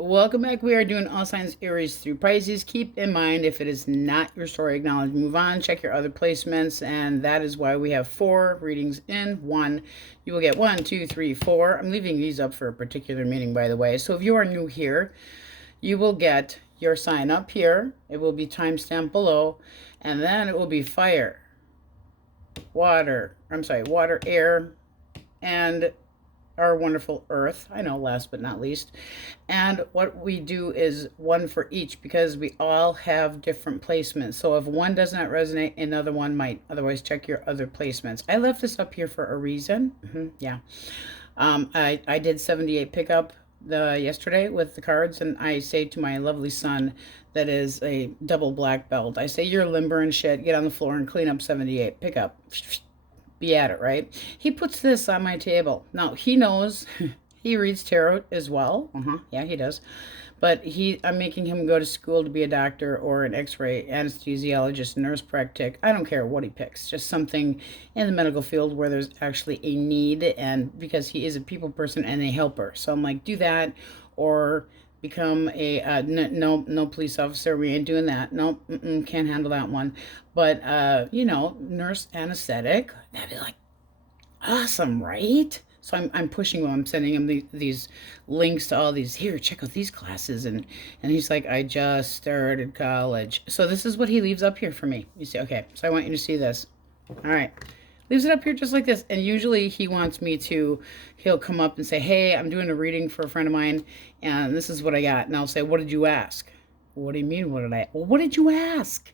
Welcome back. We are doing all signs Aries through Pisces. Keep in mind, if it is not your story, acknowledge, move on, check your other placements, and that is why we have 4 readings in one. You will get 1, 2, 3, 4. I'm leaving these up for a particular meaning, by the way. So if you are new here, you will get your sign up here. It will be timestamped below, and then it will be fire, water, air, and our wonderful earth. I know, last but not least. And what we do is one for each because we all have different placements. So if one does not resonate, another one might. Otherwise, check your other placements. I left this up here for a reason. Yeah. I did 78 pickup yesterday with the cards, and I say to my lovely son that is a double black belt, I say, you're limber and shit, get on the floor and clean up 78 pickup. Be at it, right? He puts this on my table. Now, he knows he reads tarot as well. Yeah, he does. But I'm making him go to school to be a doctor or an x-ray anesthesiologist, nurse practic. I don't care what he picks. Just something in the medical field where there's actually a need, and because he is a people person and a helper. So I'm like, do that, or become a no police officer. We ain't doing that. Nope, can't handle that one. But nurse anesthetic, that'd be like awesome, right? So I'm pushing him. I'm sending him these links to all these. Here, check out these classes, and he's like, I just started college. So this is what he leaves up here for me. You see, okay. So I want you to see this. All right. Leaves it up here just like this. And usually he wants me to, he'll come up and say, hey, I'm doing a reading for a friend of mine, and this is what I got. And I'll say, what did you ask? What do you mean, what did I? Well, what did you ask?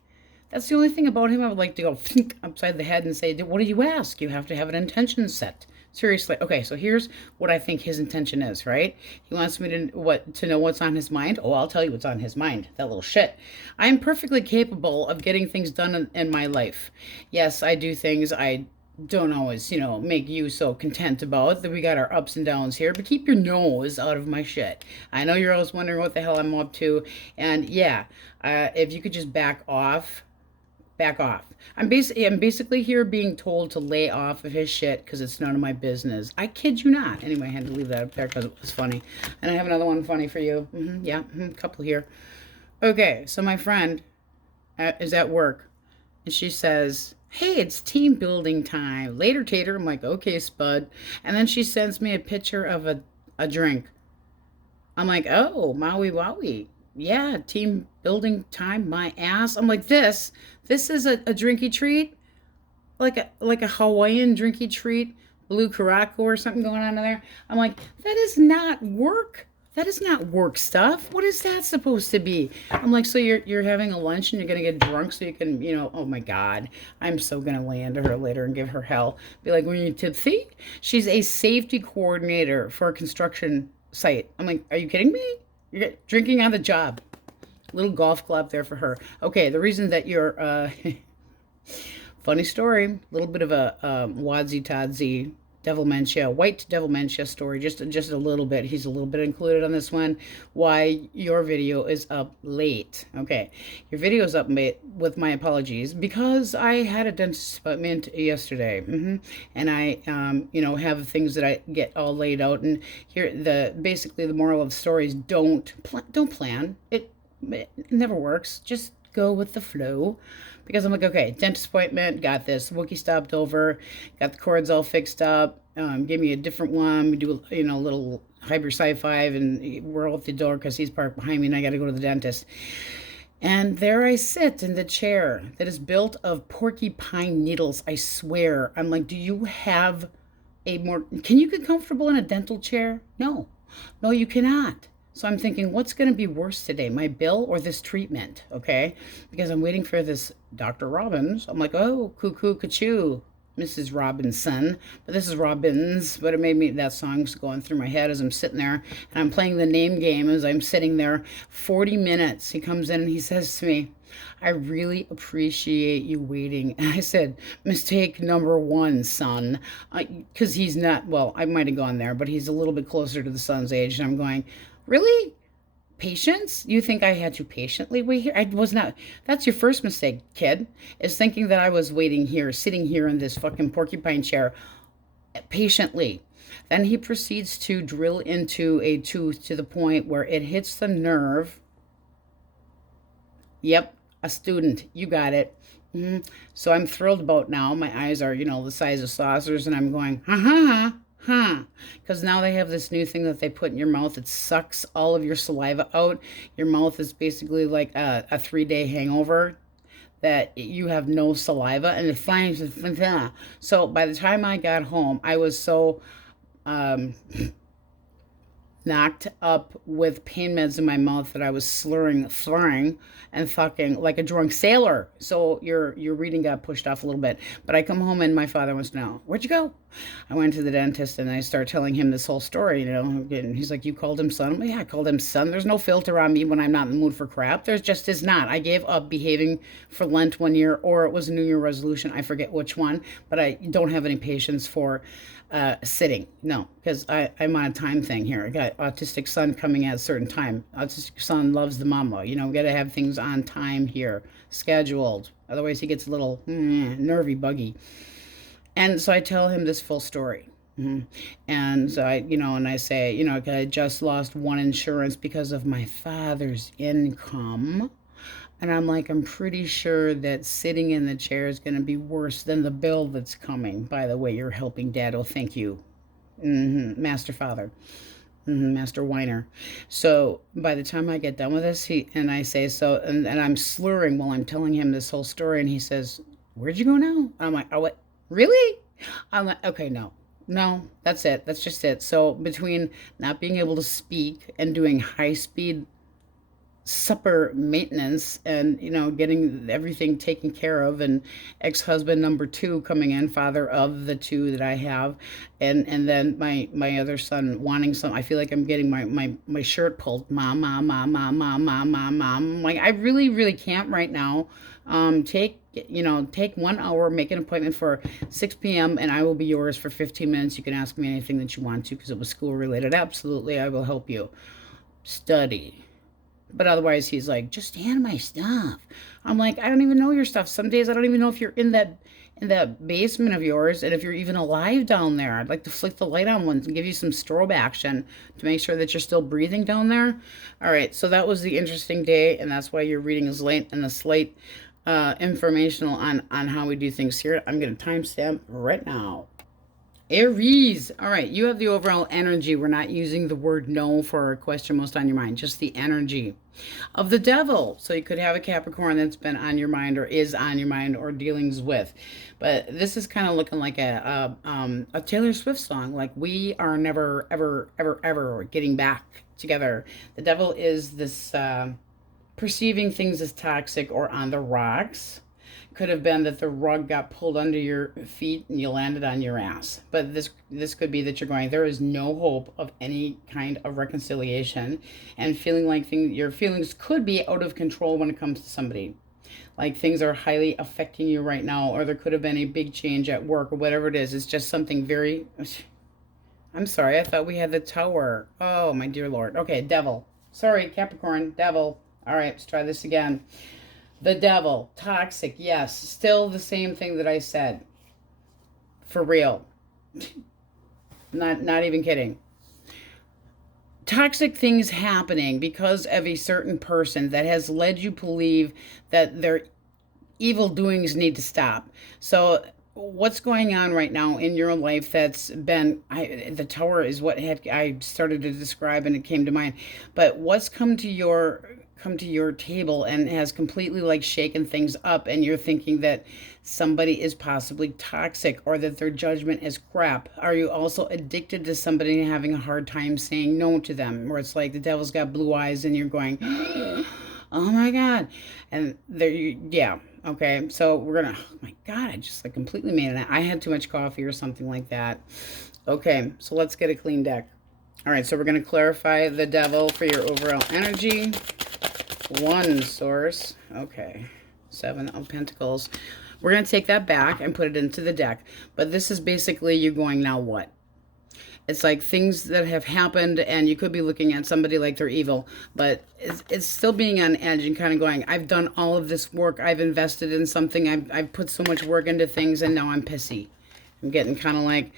That's the only thing about him I would like to go think upside the head and say, what did you ask? You have to have an intention set. Seriously. Okay, so here's what I think his intention is, right? He wants me to know what's on his mind. Oh, I'll tell you what's on his mind. That little shit. I am perfectly capable of getting things done in my life. Yes, I do things I don't always, make you so content about. That we got our ups and downs here, but keep your nose out of my shit. I know you're always wondering what the hell I'm up to, and yeah, if you could just back off. I'm basically here being told to lay off of his shit because it's none of my business. I kid you not. Anyway, I had to leave that up there because it was funny. And I have another one funny for you. Yeah, couple here. Okay, so my friend is at work, and she says, hey, it's team building time. Later, Tater. I'm like, okay, Spud. And then she sends me a picture of a drink. I'm like, oh, Maui Wowie. Yeah, team building time, my ass. I'm like, this is a drinky treat, like a Hawaiian drinky treat, blue caraco or something going on in there. I'm like, that is not work. That is not work stuff. What is that supposed to be? I'm like, so you're having a lunch and you're gonna get drunk so you can, oh my God, I'm so gonna lay into her later and give her hell. Be like, were you tipsy? She's a safety coordinator for a construction site. I'm like, are you kidding me? You're drinking on the job. Little golf club there for her. Okay, the reason that you're funny story, a little bit of a wadsy todsy devilmentia, white devilmentia story, just a little bit. He's a little bit included on this one. Why your video is up late. Okay, your video is up late, with my apologies, because I had a dentist appointment yesterday, and I have things that I get all laid out. And here, basically the moral of the story is don't plan. It never works. Just go with the flow. Because I'm like, okay, dentist appointment, got this. Wookie stopped over, got the cords all fixed up, gave me a different one. We do, a little Hyper Sci-Fi, and we're out the door because he's parked behind me, and I got to go to the dentist. And there I sit in the chair that is built of porcupine needles, I swear. I'm like, do you have can you get comfortable in a dental chair? No, you cannot. So I'm thinking, what's going to be worse today, my bill or this treatment? Okay, because I'm waiting for this Dr. Robbins. I'm like, oh, cuckoo, cuckoo, Mrs. Robinson, but this is Robbins. But it made me, that song's going through my head as I'm sitting there, and I'm playing the name game as I'm sitting there. 40 minutes. He comes in and he says to me, I really appreciate you waiting. And I said, mistake number 1, son. Because he's not, well, I might have gone there, but he's a little bit closer to the son's age. And I'm going, really? Patience? You think I had to patiently wait here? I was not. That's your first mistake, kid, is thinking that I was waiting here, sitting here in this fucking porcupine chair patiently. Then he proceeds to drill into a tooth to the point where it hits the nerve. Yep, a student. You got it. So I'm thrilled about now. My eyes are, the size of saucers, and I'm going, ha ha ha. Huh. Because now they have this new thing that they put in your mouth. It sucks all of your saliva out. Your mouth is basically like a 3-day hangover that you have no saliva, and it finds. So by the time I got home, I was so knocked up with pain meds in my mouth that I was slurring, and fucking like a drunk sailor. So your reading got pushed off a little bit. But I come home and my father wants to know, where'd you go? I went to the dentist and I start telling him this whole story, and he's like, you called him son? Yeah, I called him son. There's no filter on me when I'm not in the mood for crap. There's just is not. I gave up behaving for Lent one year, or it was a New Year resolution. I forget which one, but I don't have any patience for sitting. No, because I'm on a time thing here. I got autistic son coming at a certain time. Autistic son loves the mama. We got to have things on time here, scheduled. Otherwise he gets a little nervy buggy. And so I tell him this full story. And so and I say, I just lost one insurance because of my father's income. And I'm like, I'm pretty sure that sitting in the chair is going to be worse than the bill that's coming. By the way, you're helping Dad. Oh, thank you. Master Father. Master Whiner. So by the time I get done with this, I say so, and I'm slurring while I'm telling him this whole story, and he says, where'd you go now? I'm like, oh, what? Really? I'm like, okay, no, that's it. That's just it. So between not being able to speak and doing high-speed supper maintenance and getting everything taken care of, and ex-husband number 2 coming in, father of the 2 that I have, and then my other son wanting some. I feel like I'm getting my shirt pulled. Mom. Like, I really can't right now. Take 1 hour, make an appointment for 6 p.m. and I will be yours for 15 minutes. You can ask me anything that you want to, because it was school related. Absolutely, I will help you study. But otherwise, he's like, just hand my stuff. I'm like, I don't even know your stuff. Some days I don't even know if you're in that basement of yours, and if you're even alive down there. I'd like to flick the light on once and give you some strobe action to make sure that you're still breathing down there. All right, so that was the interesting day, and that's why your reading is late and a slight informational on how we do things here. I'm going to timestamp right now. Aries. All right, you have the overall energy. We're not using the word no for a question most on your mind, just the energy of the devil. So you could have a Capricorn that's been on your mind, or is on your mind, or dealings with. But this is kind of looking like a Taylor Swift song, like we are never, ever, ever, ever getting back together. The devil is this perceiving things as toxic or on the rocks. Could have been that the rug got pulled under your feet and you landed on your ass. But this could be that you're going, there is no hope of any kind of reconciliation, and feeling like your feelings could be out of control when it comes to somebody. Like things are highly affecting you right now, or there could have been a big change at work, or whatever it is. It's just something very... I'm sorry, I thought we had the Tower. Oh, my dear Lord. Okay, devil. Sorry, Capricorn, devil. All right, let's try this again. The devil, toxic, yes. Still the same thing that I said. For real. Not even kidding. Toxic things happening because of a certain person that has led you to believe that their evil doings need to stop. So what's going on right now in your life that's been... the Tower is what I started to describe, and it came to mind. But what's come to your table and has completely like shaken things up, and you're thinking that somebody is possibly toxic, or that their judgment is crap? Are you also addicted to somebody and having a hard time saying no to them, where it's like the devil's got blue eyes and you're going, oh my God. And there yeah. Okay, so we're gonna, oh my God, I just like completely made it. I had too much coffee or something like that. Okay, so let's get a clean deck. All right, so we're going to clarify the devil for your overall energy. 1 source. Okay. 7 of Pentacles. We're going to take that back and put it into the deck. But this is basically you going, now what? It's like things that have happened, and you could be looking at somebody like they're evil, but it's still being on edge and kind of going, I've done all of this work. I've invested in something. I've put so much work into things, and now I'm pissy. I'm getting kind of like,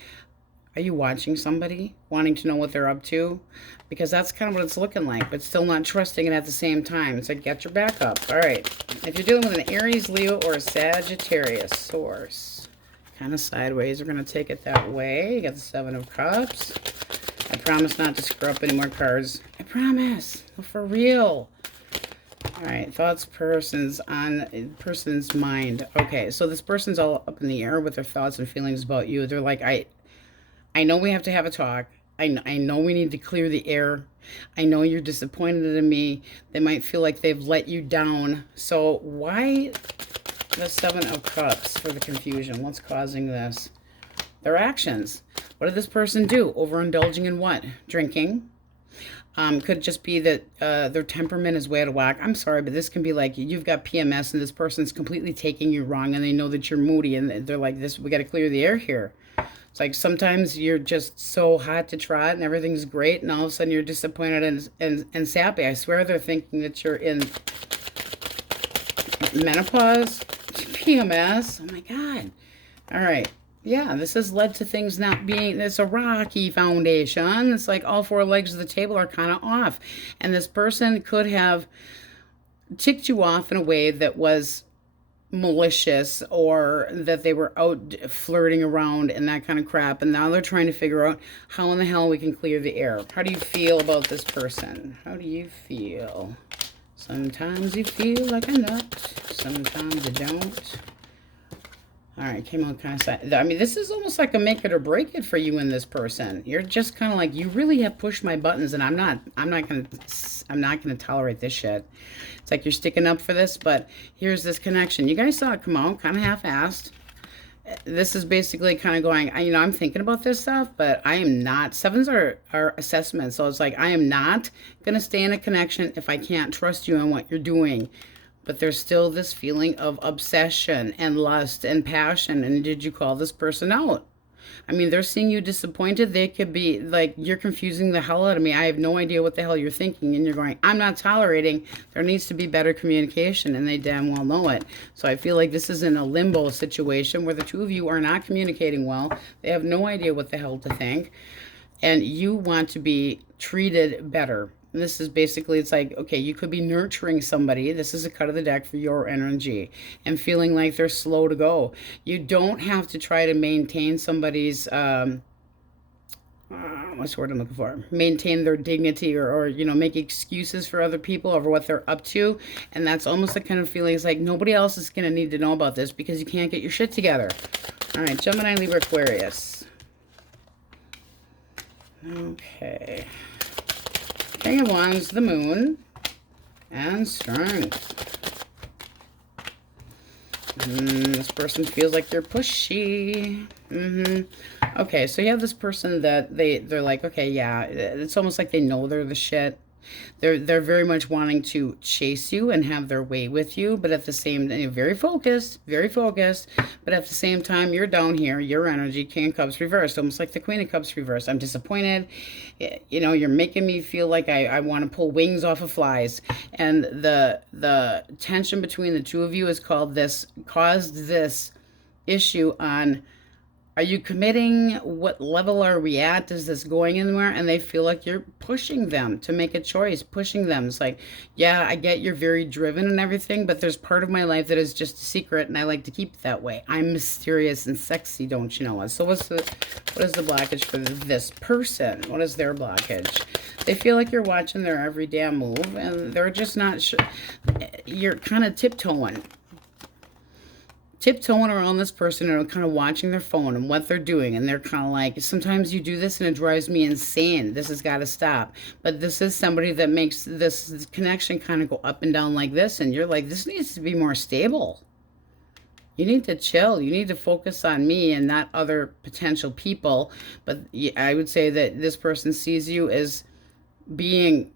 Are you watching somebody, wanting to know what they're up to? Because that's kind of what it's looking like, but still not trusting it at the same time. It's like, get your back up. All right. If you're dealing with an Aries, Leo, or a Sagittarius source, kind of sideways, we're going to take it that way. You got the Seven of Cups. I promise not to screw up any more cards. I promise. For real. All right, thoughts, person's mind. Okay, so this person's all up in the air with their thoughts and feelings about you. They're like, I know we have to have a talk. I know we need to clear the air. I know you're disappointed in me. They might feel like they've let you down. So why the Seven of Cups for the confusion? What's causing this? Their actions. What did this person do? Overindulging in what? Drinking. Could just be that their temperament is way out of whack. I'm sorry, but this can be like you've got PMS and this person's completely taking you wrong and they know that you're moody and they're like, this, we got to clear the air here. It's like sometimes you're just so hot to trot and everything's great and all of a sudden you're disappointed and sappy. I swear they're thinking that you're in menopause, PMS. Oh my God. All right. Yeah, this has led to things not being, it's a rocky foundation. It's like all four legs of the table are kind of off. And this person could have ticked you off in a way that was malicious or that they were out flirting around and that kind of crap. And now they're trying to figure out how in the hell we can clear the air. How do you feel about this person? How do you feel? Sometimes you feel like a nut. Sometimes you don't. All right, came out kind of sad. I mean, this is almost like a make it or break it for you and this person. You're just kind of like, you really have pushed my buttons, and I'm not gonna tolerate this shit. It's like you're sticking up for this, but here's this connection. You guys saw it come out, kind of half-assed. This is basically kind of going, you know, I'm thinking about this stuff, but I am not. Sevens are assessments, so it's like I am not gonna stay in a connection if I can't trust you on what you're doing. But there's still this feeling of obsession and lust and passion. And did you call this person out? I mean, they're seeing you disappointed. They could be like, you're confusing the hell out of me. I have no idea what the hell you're thinking. And you're going, I'm not tolerating. There needs to be better communication. And they damn well know it. So I feel like this is in a limbo situation where the two of you are not communicating well. They have no idea what the hell to think. And you want to be treated better. And this is basically, it's like, okay, you could be nurturing somebody. This is a cut of the deck for your energy and feeling like they're slow to go. You don't have to try to maintain somebody's, what's the word I'm looking for? Maintain their dignity or, you know, make excuses for other people over what they're up to. And that's almost the kind of feeling, it's like nobody else is going to need to know about this because you can't get your shit together. All right, Gemini, Libra, Aquarius. Okay. King of Wands, the Moon, and Strength. This person feels like they're pushy. Okay, so you have this person that they're like, okay, yeah, it's almost like they know they're the shit. They're very much wanting to chase you and have their way with you, but at the same time, very focused, but at the same time, you're down here, your energy, King of Cups reversed, almost like the Queen of Cups reversed. I'm disappointed. You know, you're making me feel like I want to pull wings off of flies. And the tension between the two of you has caused this issue on, are you committing? What level are we at? Is this going anywhere? And they feel like you're pushing them to make a choice, pushing them. It's like, yeah, I get you're very driven and everything, but there's part of my life that is just a secret, and I like to keep it that way. I'm mysterious and sexy, don't you know it? So what is the blockage for this person? What is their blockage? They feel like you're watching their every damn move, and they're just not sure. You're kind of tiptoeing around this person and kind of watching their phone and what they're doing. And they're kind of like, sometimes you do this and it drives me insane. This has got to stop. But this is somebody that makes this connection kind of go up and down like this. And you're like, this needs to be more stable. You need to chill. You need to focus on me and not other potential people. But I would say that this person sees you as being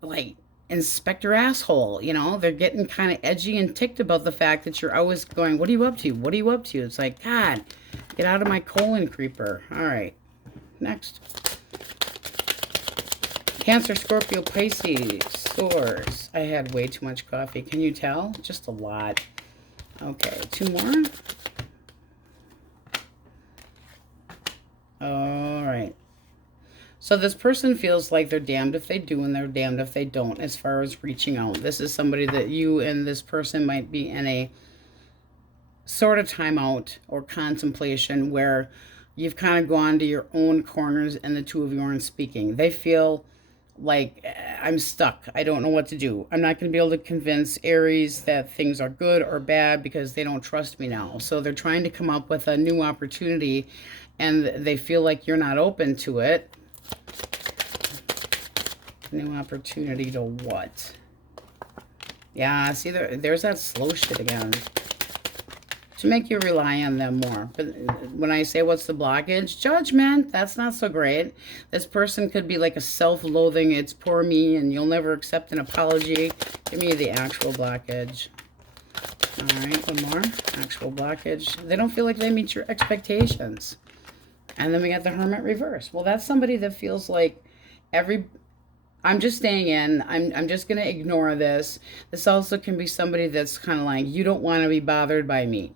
like Inspector Asshole, you know. They're getting kind of edgy and ticked about the fact that you're always going, what are you up to? What are you up to? It's like, God, get out of my colon creeper. All right, next. Cancer, Scorpio, Pisces, Source. I had way too much coffee. Can you tell? Just a lot. Okay, two more. All right. So this person feels like they're damned if they do and they're damned if they don't as far as reaching out. This is somebody that you and this person might be in a sort of timeout or contemplation where you've kind of gone to your own corners and the two of you aren't speaking. They feel like, I'm stuck. I don't know what to do. I'm not going to be able to convince Aries that things are good or bad because they don't trust me now. So they're trying to come up with a new opportunity and they feel like you're not open to it. New opportunity to what? Yeah, see, there's that slow shit again. To make you rely on them more. But when I say what's the blockage? Judgment. That's not so great. This person could be like a self-loathing, it's poor me, and you'll never accept an apology. Give me the actual blockage. All right, one more. Actual blockage. They don't feel like they meet your expectations. And then we got the Hermit reverse. Well, that's somebody that feels like I'm just staying in. I'm just going to ignore this. This also can be somebody that's kind of like, you don't want to be bothered by me.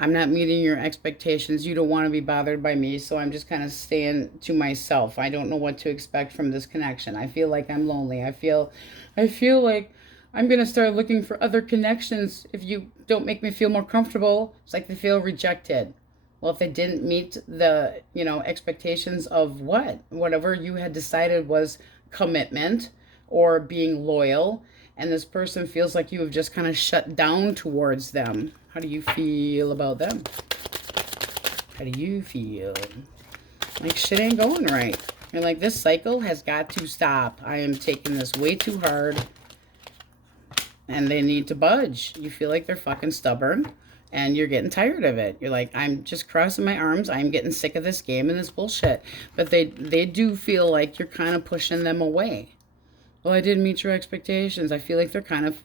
I'm not meeting your expectations. You don't want to be bothered by me. So I'm just kind of staying to myself. I don't know what to expect from this connection. I feel like I'm lonely. I feel like I'm going to start looking for other connections if you don't make me feel more comfortable. It's like they feel rejected. Well, if they didn't meet the, expectations of whatever you had decided was commitment or being loyal, and this person feels like you have just kind of shut down towards them. How do you feel about them? How do you feel? Like shit ain't going right. You're like, this cycle has got to stop. I am taking this way too hard. And they need to budge. You feel like they're fucking stubborn. And you're getting tired of it. You're like, I'm just crossing my arms. I'm getting sick of this game and this bullshit. But they do feel like you're kind of pushing them away. Well, I didn't meet your expectations. I feel like they're kind of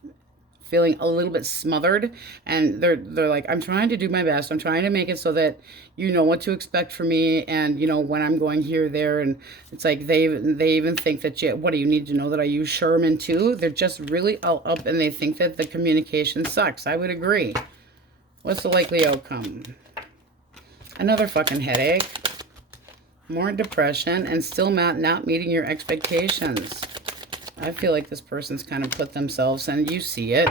feeling a little bit smothered. And they're like, I'm trying to do my best. I'm trying to make it so that you know what to expect from me. And, when I'm going here, there. And it's like they even think that, what do you need to know that I use Sherman too? They're just really all up and they think that the communication sucks. I would agree. What's the likely outcome? Another fucking headache. More depression and still not meeting your expectations. I feel like this person's kind of put themselves, and you see it.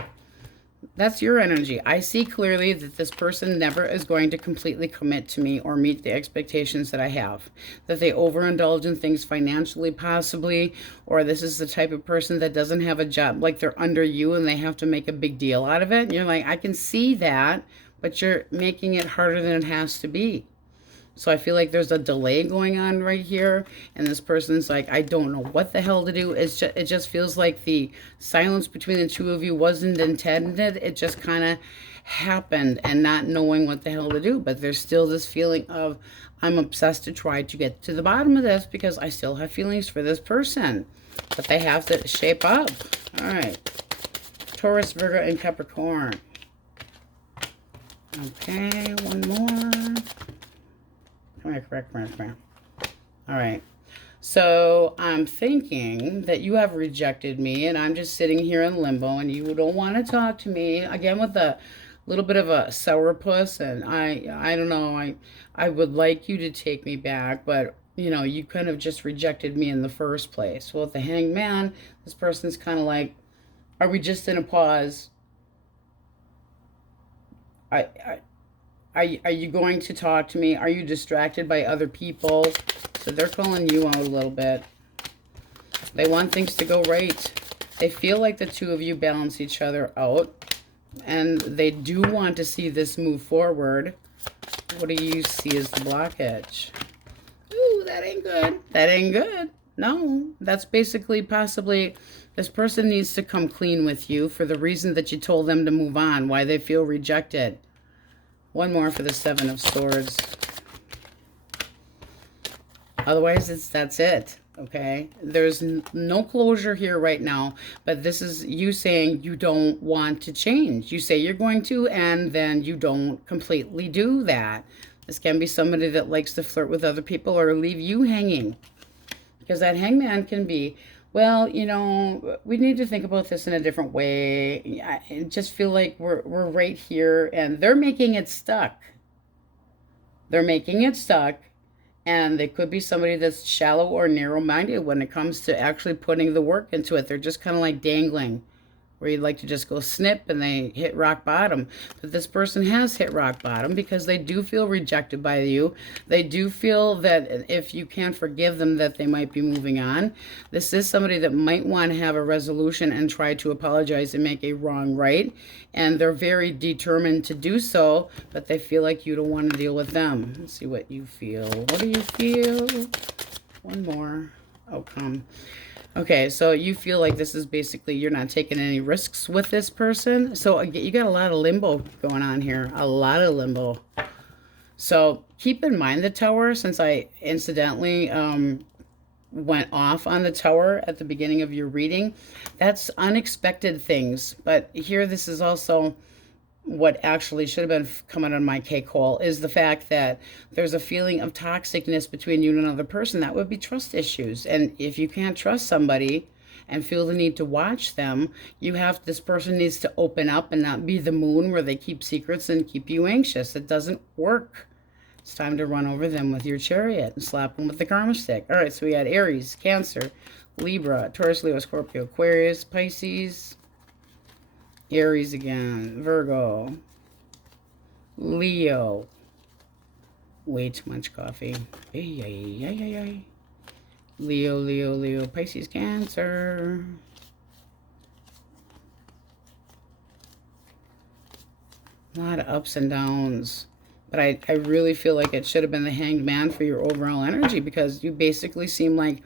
That's your energy. I see clearly that this person never is going to completely commit to me or meet the expectations that I have. That they overindulge in things financially, possibly, or this is the type of person that doesn't have a job, like they're under you and they have to make a big deal out of it. And you're like, I can see that, but you're making it harder than it has to be. So I feel like there's a delay going on right here. And this person's like, I don't know what the hell to do. It just feels like the silence between the two of you wasn't intended. It just kind of happened and not knowing what the hell to do. But there's still this feeling of, I'm obsessed to try to get to the bottom of this because I still have feelings for this person. But they have to shape up. All right. Taurus, Virgo, and Capricorn. Okay, one more. Come here. All right. So I'm thinking that you have rejected me and I'm just sitting here in limbo and you don't want to talk to me. Again, with a little bit of a sourpuss, and I don't know, I would like you to take me back, but you kind of just rejected me in the first place. Well, with the Hanged Man, this person's kind of like, are we just in a pause? Are you going to talk to me? Are you distracted by other people? So they're calling you out a little bit. They want things to go right. They feel like the two of you balance each other out. And they do want to see this move forward. What do you see as the blockage? Ooh, that ain't good. That ain't good. No, that's basically possibly this person needs to come clean with you for the reason that you told them to move on, why they feel rejected. One more for the Seven of Swords. Otherwise, that's it, okay? There's no closure here right now, but this is you saying you don't want to change. You say you're going to, and then you don't completely do that. This can be somebody that likes to flirt with other people or leave you hanging. Because that Hangman can be, well, we need to think about this in a different way. I just feel like we're right here, and they're making it stuck. They're making it stuck, And they could be somebody that's shallow or narrow-minded when it comes to actually putting the work into it. They're just kind of like dangling, where you'd like to just go snip and they hit rock bottom. But this person has hit rock bottom because they do feel rejected by you. They do feel that if you can't forgive them, that they might be moving on. This is somebody that might want to have a resolution and try to apologize and make a wrong right. And they're very determined to do so, but they feel like you don't want to deal with them. Let's see what you feel. What do you feel? One more. Oh, come. Okay, so you feel like this is basically, you're not taking any risks with this person. So you got a lot of limbo going on here. A lot of limbo. So keep in mind the Tower, since I incidentally went off on the Tower at the beginning of your reading. That's unexpected things. But here, this is also what actually should have been coming on my cake hole, is the fact that there's a feeling of toxicness between you and another person. That would be trust issues. And if you can't trust somebody and feel the need to watch them, this person needs to open up and not be the moon where they keep secrets and keep you anxious. It doesn't work. It's time to run over them with your chariot and slap them with the karma stick. All right, so we had Aries, Cancer, Libra, Taurus, Leo, Scorpio, Aquarius, Pisces, Aries again, Virgo, Leo. Way too much coffee. Leo, Leo, Leo, Pisces, Cancer. A lot of ups and downs. But I really feel like it should have been the Hanged Man for your overall energy, because you basically seem like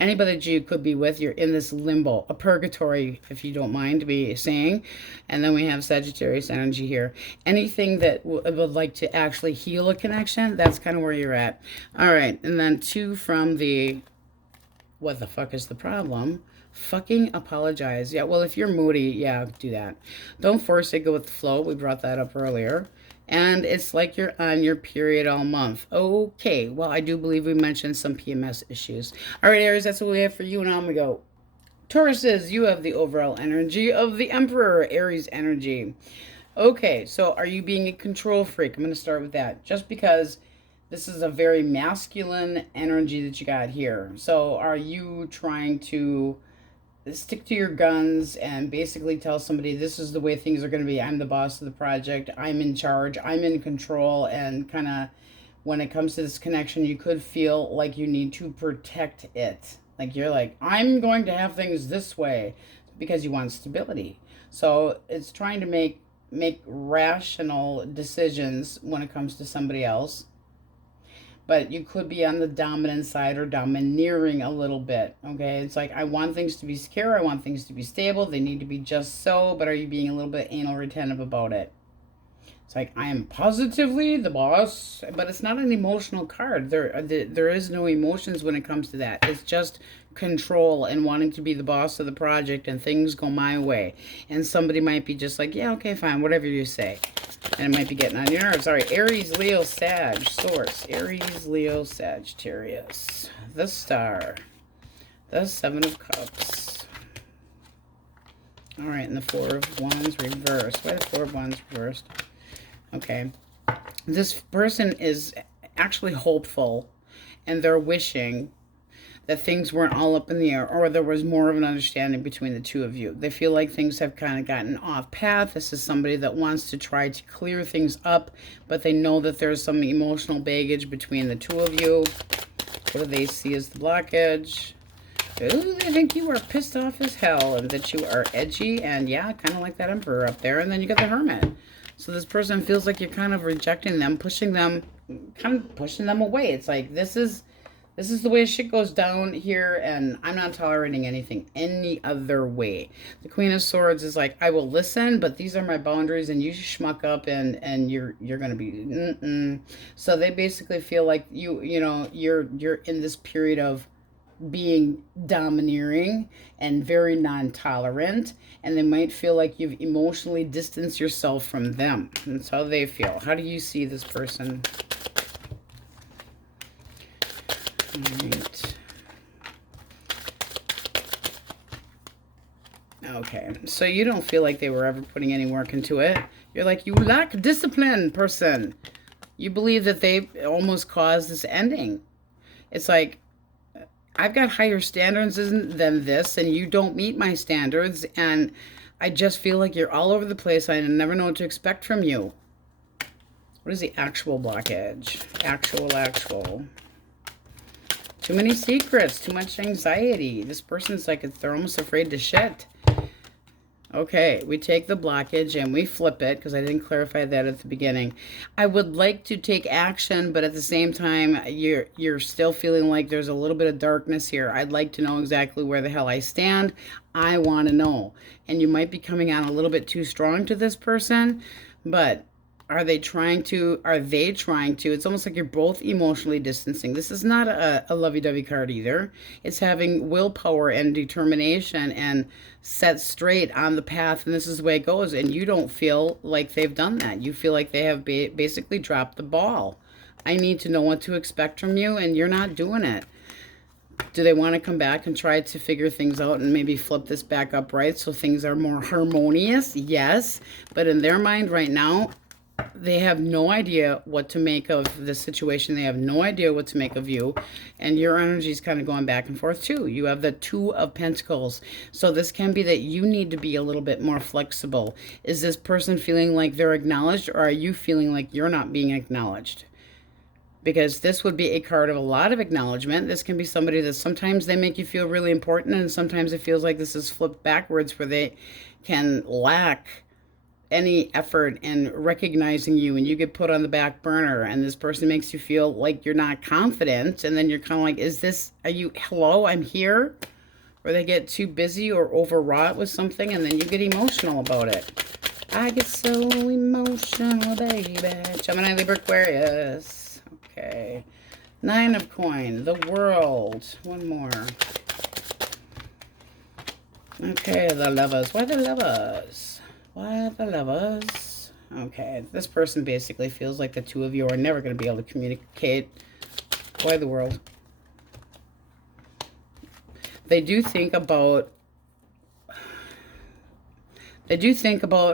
anybody that you could be with, you're in this limbo, a purgatory, if you don't mind me saying. And then we have Sagittarius energy here. Anything that would like to actually heal a connection, that's kind of where you're at. All right, and then 2 from the, what the fuck is the problem? Fucking apologize. Yeah, well, if you're moody, yeah, do that. Don't force it, go with the flow. We brought that up earlier. And it's like you're on your period all month. Okay, well, I do believe we mentioned some PMS issues. All right, Aries, that's what we have for you. Now I'm going to go. Tauruses, you have the overall energy of the Emperor, Aries energy. Okay, so are you being a control freak? I'm going to start with that. Just because this is a very masculine energy that you got here. So are you trying to stick to your guns and basically tell somebody this is the way things are going to be? I'm the boss of the project. I'm in charge. I'm in control. And kind of when it comes to this connection, you could feel like you need to protect it. Like you're like, I'm going to have things this way because you want stability. So it's trying to make rational decisions when it comes to somebody else. But you could be on the dominant side or domineering a little bit, okay? It's like, I want things to be secure. I want things to be stable. They need to be just so, but are you being a little bit anal retentive about it? It's like, I am positively the boss, but it's not an emotional card. There is no emotions when it comes to that. It's just control and wanting to be the boss of the project and things go my way. And somebody might be just like, yeah, okay, fine, whatever you say. And it might be getting on your nerves. All right, Aries, Leo, Sag, Source. Aries, Leo, Sagittarius. The Star. The 7 of Cups. All right, and the 4 of Wands reversed. Why the 4 of Wands reversed? Okay. This person is actually hopeful, and they're wishing that things weren't all up in the air, or there was more of an understanding between the two of you. They feel like things have kind of gotten off path. This is somebody that wants to try to clear things up, but they know that there's some emotional baggage between the two of you. What do they see as the blockage? Ooh, they think you are pissed off as hell and that you are edgy and, yeah, kind of like that Emperor up there. And then you got the Hermit. So this person feels like you're kind of rejecting them, pushing them, kind of pushing them away. It's like, this is the way shit goes down here, and I'm not tolerating anything any other way. The Queen of Swords is like, I will listen, but these are my boundaries, and you schmuck up, and you're gonna be. So they basically feel like you're in this period of being domineering and very non-tolerant, and they might feel like you've emotionally distanced yourself from them. That's how they feel. How do you see this person? Right. Okay, so you don't feel like they were ever putting any work into it. You're like, you lack discipline, person. You believe that they almost caused this ending. It's like, I've got higher standards than this, and you don't meet my standards, and I just feel like you're all over the place. I never know what to expect from you. What is the actual blockage? Actual. Too many secrets, too much anxiety. This person's like, they're almost afraid to shit. Okay, we take the blockage and we flip it, because I didn't clarify that at the beginning. I would like to take action, but at the same time, you're still feeling like there's a little bit of darkness here. I'd like to know exactly where the hell I stand. I want to know. And you might be coming on a little bit too strong to this person, but are they trying to? It's almost like you're both emotionally distancing. This is not a lovey-dovey card either. It's having willpower and determination and set straight on the path, and this is the way it goes. And you don't feel like they've done that. You feel like they have basically dropped the ball. I need to know what to expect from you, and you're not doing it. Do they want to come back and try to figure things out and maybe flip this back upright so things are more harmonious? Yes. But in their mind right now, they have no idea what to make of the situation. They have no idea what to make of you. And your energy is kind of going back and forth too. You have the Two of Pentacles. So this can be that you need to be a little bit more flexible. Is this person feeling like they're acknowledged, or are you feeling like you're not being acknowledged? Because this would be a card of a lot of acknowledgement. This can be somebody that sometimes they make you feel really important, and sometimes it feels like this is flipped backwards, where they can lack any effort in recognizing you, and you get put on the back burner, and this person makes you feel like you're not confident, and then you're kind of like, hello, I'm here? Or they get too busy or overwrought with something, and then you get emotional about it. I get so emotional, baby. Gemini, Libra, Aquarius. Okay. Nine of Coins, the World. One more. Okay, the Lovers. Why the Lovers? Why the Lovers? Okay, this person basically feels like the two of you are never going to be able to communicate. Why the World? They do think about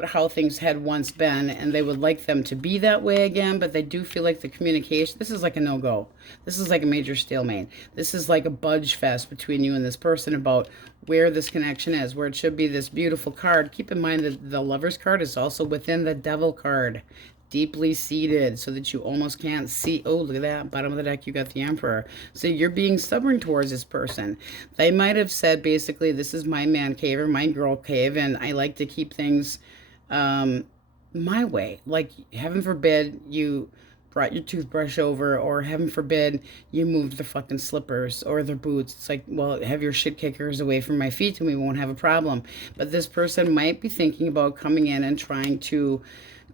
how things had once been, and they would like them to be that way again, but they do feel like the communication, this is like a no-go. This is like a major stalemate. This is like a budge fest between you and this person about where this connection is, where it should be this beautiful card. Keep in mind that the Lover's card is also within the Devil card, deeply seated, so that you almost can't see. Oh, look at that. Bottom of the deck, you got the Emperor. So you're being stubborn towards this person. They might have said, basically, this is my man cave or my girl cave, and I like to keep things my way. Like, heaven forbid you brought your toothbrush over, or heaven forbid you moved the fucking slippers or the boots. It's like, well, have your shit kickers away from my feet and we won't have a problem. But this person might be thinking about coming in and trying to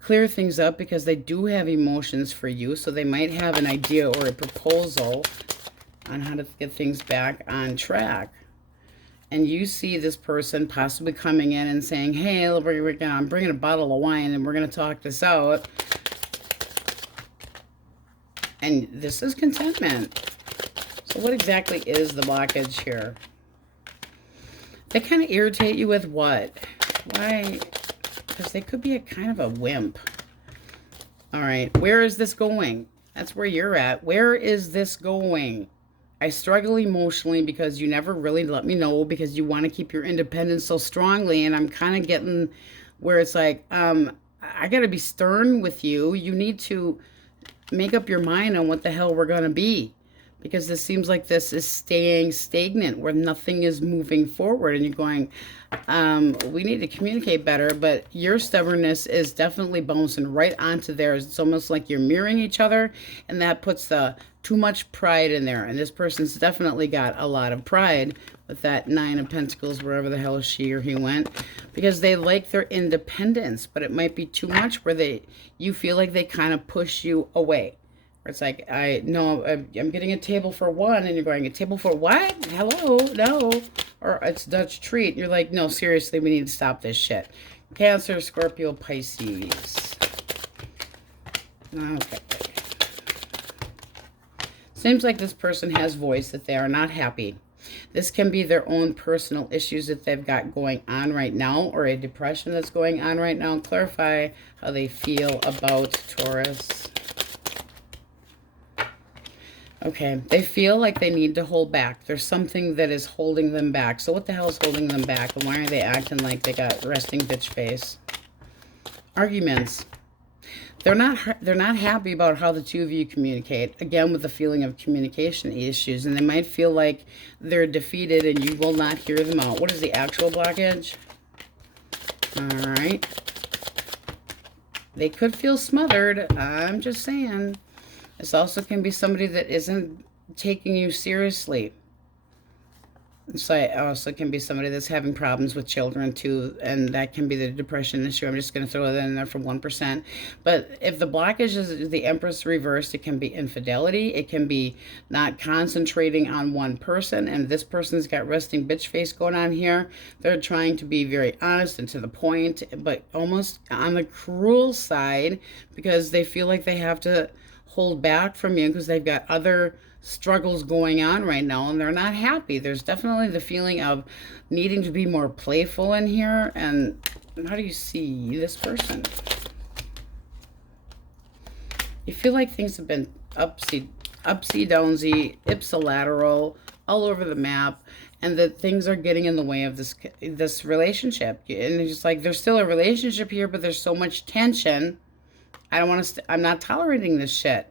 clear things up, because they do have emotions for you. So they might have an idea or a proposal on how to get things back on track. And you see this person possibly coming in and saying, hey, I'm bringing a bottle of wine and we're going to talk this out. And this is contentment. So what exactly is the blockage here? They kind of irritate you with what? Why? Because they could be a kind of a wimp. All right, where is this going? That's where you're at. Where is this going? I struggle emotionally because you never really let me know, because you want to keep your independence so strongly. And I'm kind of getting where it's like, I got to be stern with you. You need to make up your mind on what the hell we're going to be. Because this seems like this is staying stagnant, where nothing is moving forward. And you're going, we need to communicate better. But your stubbornness is definitely bouncing right onto theirs. It's almost like you're mirroring each other. And that puts too much pride in there. And this person's definitely got a lot of pride with that Nine of Pentacles, wherever the hell she or he went. Because they like their independence. But it might be too much where you feel like they kind of push you away. It's like, I'm getting a table for one, and you're going, a table for what? Hello? No. Or it's Dutch treat. And you're like, no, seriously, we need to stop this shit. Cancer, Scorpio, Pisces. Okay. Seems like this person has voiced that they are not happy. This can be their own personal issues that they've got going on right now, or a depression that's going on right now. Clarify how they feel about Taurus. Okay, they feel like they need to hold back. There's something that is holding them back. So what the hell is holding them back? And why are they acting like they got resting bitch face? Arguments. They're not happy about how the two of you communicate. Again, with the feeling of communication issues. And they might feel like they're defeated and you will not hear them out. What is the actual blockage? All right. They could feel smothered. I'm just saying. This also can be somebody that isn't taking you seriously. So it also can be somebody that's having problems with children too, and that can be the depression issue. I'm just going to throw that in there for 1%. But if the blockage is the Empress reversed, it can be infidelity. It can be not concentrating on one person, and this person's got resting bitch face going on here. They're trying to be very honest and to the point, but almost on the cruel side because they feel like they have to hold back from you because they've got other struggles going on right now and they're not happy. There's definitely the feeling of needing to be more playful in here. And how do you see this person? You feel like things have been upsy downsy, ipsilateral, all over the map, and that things are getting in the way of this relationship. And it's just like there's still a relationship here, but there's so much tension. I don't want to. I'm not tolerating this shit.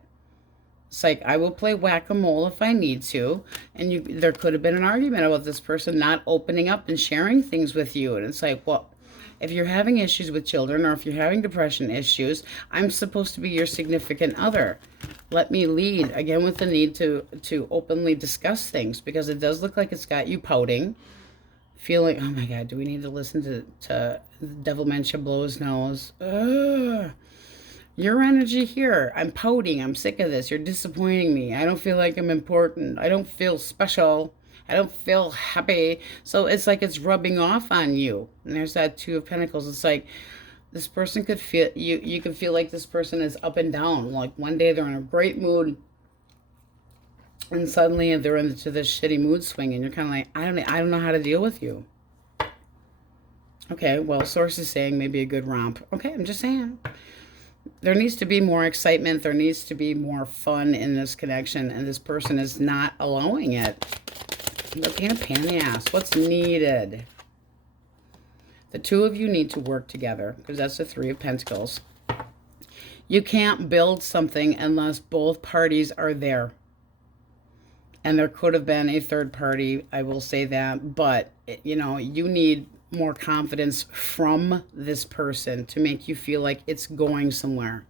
It's like, I will play whack-a-mole if I need to. And there could have been an argument about this person not opening up and sharing things with you. And it's like, well, if you're having issues with children or if you're having depression issues, I'm supposed to be your significant other. Let me lead, again, with the need to openly discuss things, because it does look like it's got you pouting, feeling, oh my God, do we need to listen to Devil Mancha blow his nose? Ugh. Your energy here. I'm pouting. I'm sick of this. You're disappointing me. I don't feel like I'm important. I don't feel special. I don't feel happy. So it's like it's rubbing off on you. And there's that Two of Pentacles. It's like this person could feel, you can feel like this person is up and down. Like one day they're in a great mood and suddenly they're into this shitty mood swing and you're kind of like, I don't know how to deal with you. Okay, well, source is saying maybe a good romp. Okay, I'm just saying. There needs to be more excitement. There needs to be more fun in this connection, and this person is not allowing it. Look, a pain in the ass. What's needed? The two of you need to work together, because that's the Three of Pentacles. You can't build something unless both parties are there. And there could have been a third party, I will say that, but, you know, you need more confidence from this person to make you feel like it's going somewhere.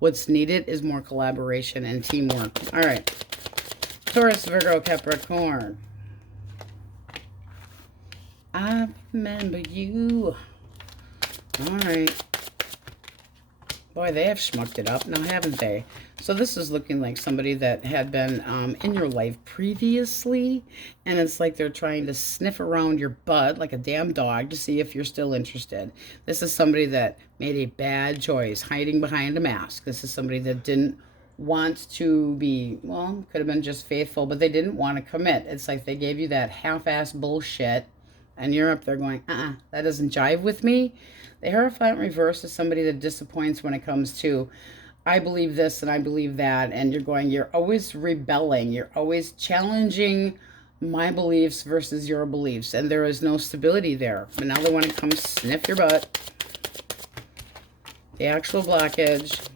What's needed is more collaboration and teamwork. All right. Taurus, Virgo, Capricorn. I remember you. All right. Boy, they have schmucked it up now, haven't they? So this is looking like somebody that had been in your life previously, and it's like they're trying to sniff around your butt like a damn dog to see if you're still interested. This is somebody that made a bad choice, hiding behind a mask. This is somebody that didn't want to be, well, could have been just faithful, but they didn't want to commit. It's like they gave you that half-ass bullshit, and you're up there going, that doesn't jive with me. The Hierophant reverse is somebody that disappoints when it comes to, I believe this and I believe that, and you're going, you're always rebelling. You're always challenging my beliefs versus your beliefs, and there is no stability there. But now they want to come sniff your butt. The actual blockage.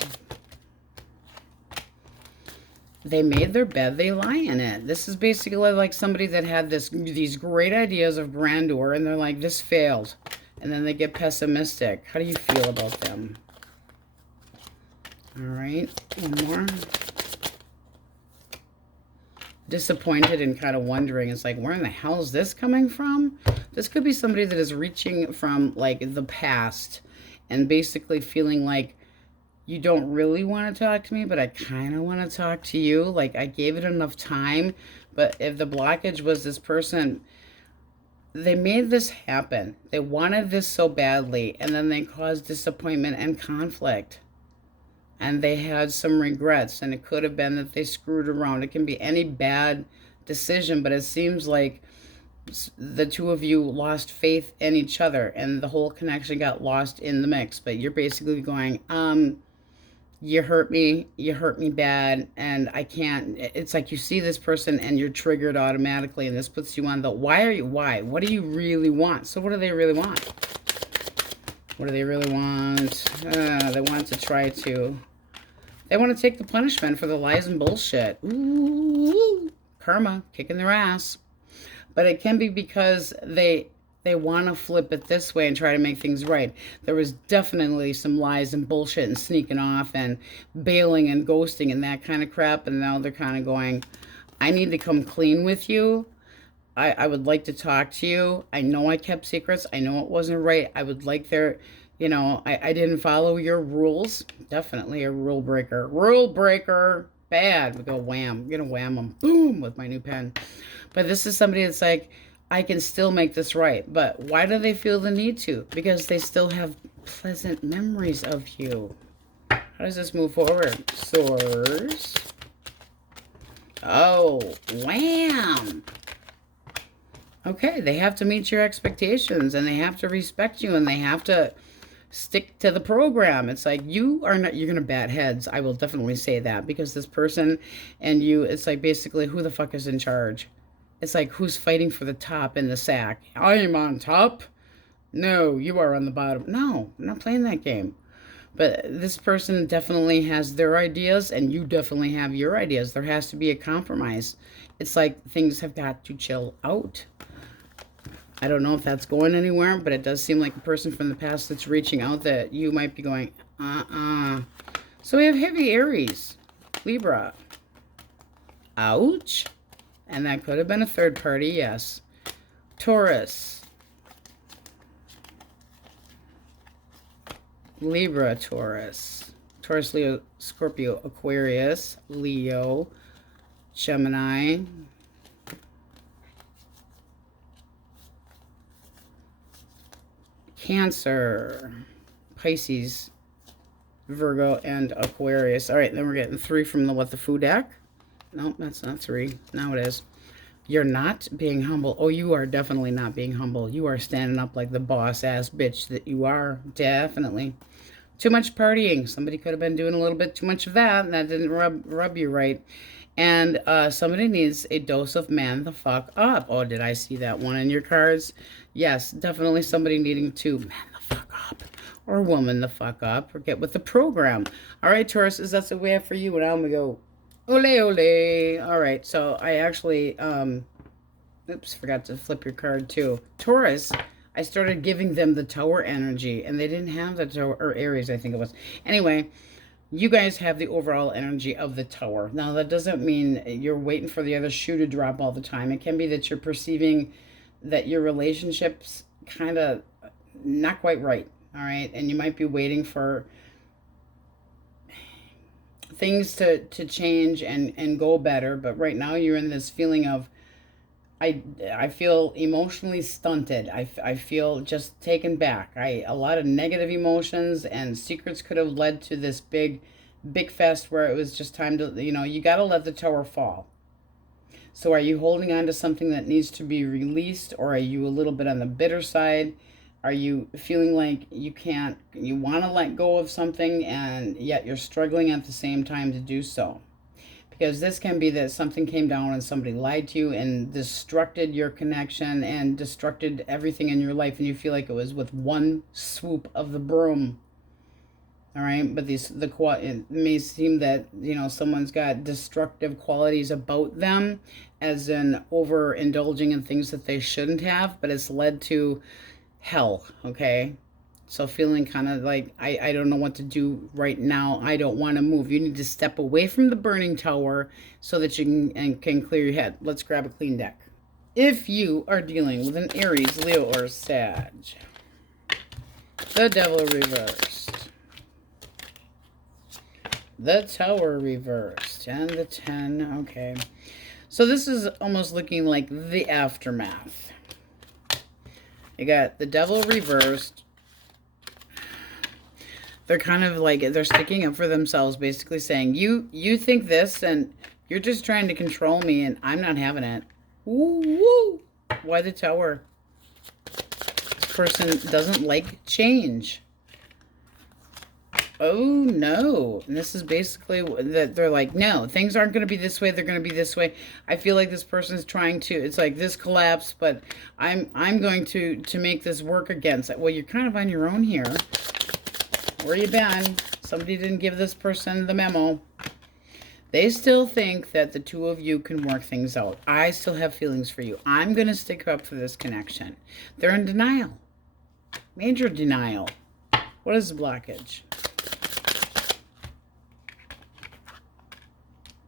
They made their bed, they lie in it. This is basically like somebody that had these great ideas of grandeur, and they're like, this failed. And then they get pessimistic. How do you feel about them? All right, one more. Disappointed and kind of wondering. It's like, where in the hell is this coming from? This could be somebody that is reaching from like the past and basically feeling like, you don't really want to talk to me, but I kind of want to talk to you. Like, I gave it enough time. But if the blockage was this person, they made this happen. They wanted this so badly, and then they caused disappointment and conflict. And they had some regrets, and it could have been that they screwed around. It can be any bad decision, but it seems like the two of you lost faith in each other, and the whole connection got lost in the mix. But you're basically going, you hurt me bad, and I can't, it's like you see this person and you're triggered automatically, and this puts you on the, why? What do you really want? So what do they really want? What do they really want? They want to try to, they want to take the punishment for the lies and bullshit. Ooh, karma, kicking their ass. But it can be because they want to flip it this way and try to make things right. There was definitely some lies and bullshit and sneaking off and bailing and ghosting and that kind of crap. And now they're kind of going, I need to come clean with you. I would like to talk to you. I know I kept secrets. I know it wasn't right. I would like their, you know, I didn't follow your rules. Definitely a rule breaker. Rule breaker. Bad. We go wham. I'm going to wham them. Boom. With my new pen. But this is somebody that's like, I can still make this right. But why do they feel the need to? Because they still have pleasant memories of you. How does this move forward? Swords. Oh, wham. Okay, they have to meet your expectations, and they have to respect you, and they have to stick to the program. It's like, you are not, you're going to bat heads. I will definitely say that, because this person and you, it's like basically, who the fuck is in charge? It's like, who's fighting for the top in the sack? I am on top. No, you are on the bottom. No, I'm not playing that game. But this person definitely has their ideas, and you definitely have your ideas. There has to be a compromise. It's like things have got to chill out. I don't know if that's going anywhere, but it does seem like a person from the past that's reaching out that you might be going, So we have heavy Aries, Libra. Ouch. And that could have been a third party, yes. Taurus. Libra, Taurus. Taurus, Leo, Scorpio, Aquarius, Leo, Gemini. Cancer, Pisces, Virgo, and Aquarius. All right, then we're getting 3 from the What the Foo deck. No, that's not 3. Now it is. You're not being humble. Oh, you are definitely not being humble. You are standing up like the boss-ass bitch that you are. Definitely. Too much partying. Somebody could have been doing a little bit too much of that, and that didn't rub you right. And somebody needs a dose of man the fuck up. Oh, did I see that one in your cards? Yes, definitely somebody needing to man the fuck up. Or woman the fuck up. Or get with the program. All right, Tauruses, that's what we have for you. And I'm going to go, ole, ole. All right, so I actually, oops, forgot to flip your card too. Taurus, I started giving them the Tower energy. And they didn't have the Tower, or Aries, I think it was. Anyway, you guys have the overall energy of the Tower. Now, that doesn't mean you're waiting for the other shoe to drop all the time. It can be that you're perceiving that your relationship's kind of not quite right, all right? And you might be waiting for things to change and go better. But right now, you're in this feeling of, I feel emotionally stunted. I feel just taken back. A lot of negative emotions, and secrets could have led to this big fest where it was just time to, you got to let the Tower fall. So are you holding on to something that needs to be released, or are you a little bit on the bitter side? Are you feeling like you want to let go of something, and yet you're struggling at the same time to do so? Because this can be that something came down and somebody lied to you and destructed your connection and destructed everything in your life, and you feel like it was with one swoop of the broom. All right, but it may seem that, someone's got destructive qualities about them, as in overindulging in things that they shouldn't have, but it's led to hell, okay? So feeling kind of like, I don't know what to do right now. I don't want to move. You need to step away from the burning tower so that you can clear your head. Let's grab a clean deck. If you are dealing with an Aries, Leo, or Sag, the Devil reversed, the Tower reversed, and the 10. Okay. So this is almost looking like the aftermath. You got the Devil reversed. They're kind of like, they're sticking up for themselves, basically saying, you think this, and you're just trying to control me, and I'm not having it. Woo, woo. Why the Tower? This person doesn't like change. Oh, no. And this is basically that they're like, no, things aren't going to be this way. They're going to be this way. I feel like this person's trying to, it's like this collapse, but I'm going to make this work against it. Well, you're kind of on your own here. Where you been? Somebody didn't give this person the memo. They still think that the two of you can work things out. I still have feelings for you. I'm going to stick up for this connection. They're in denial. Major denial. What is the blockage?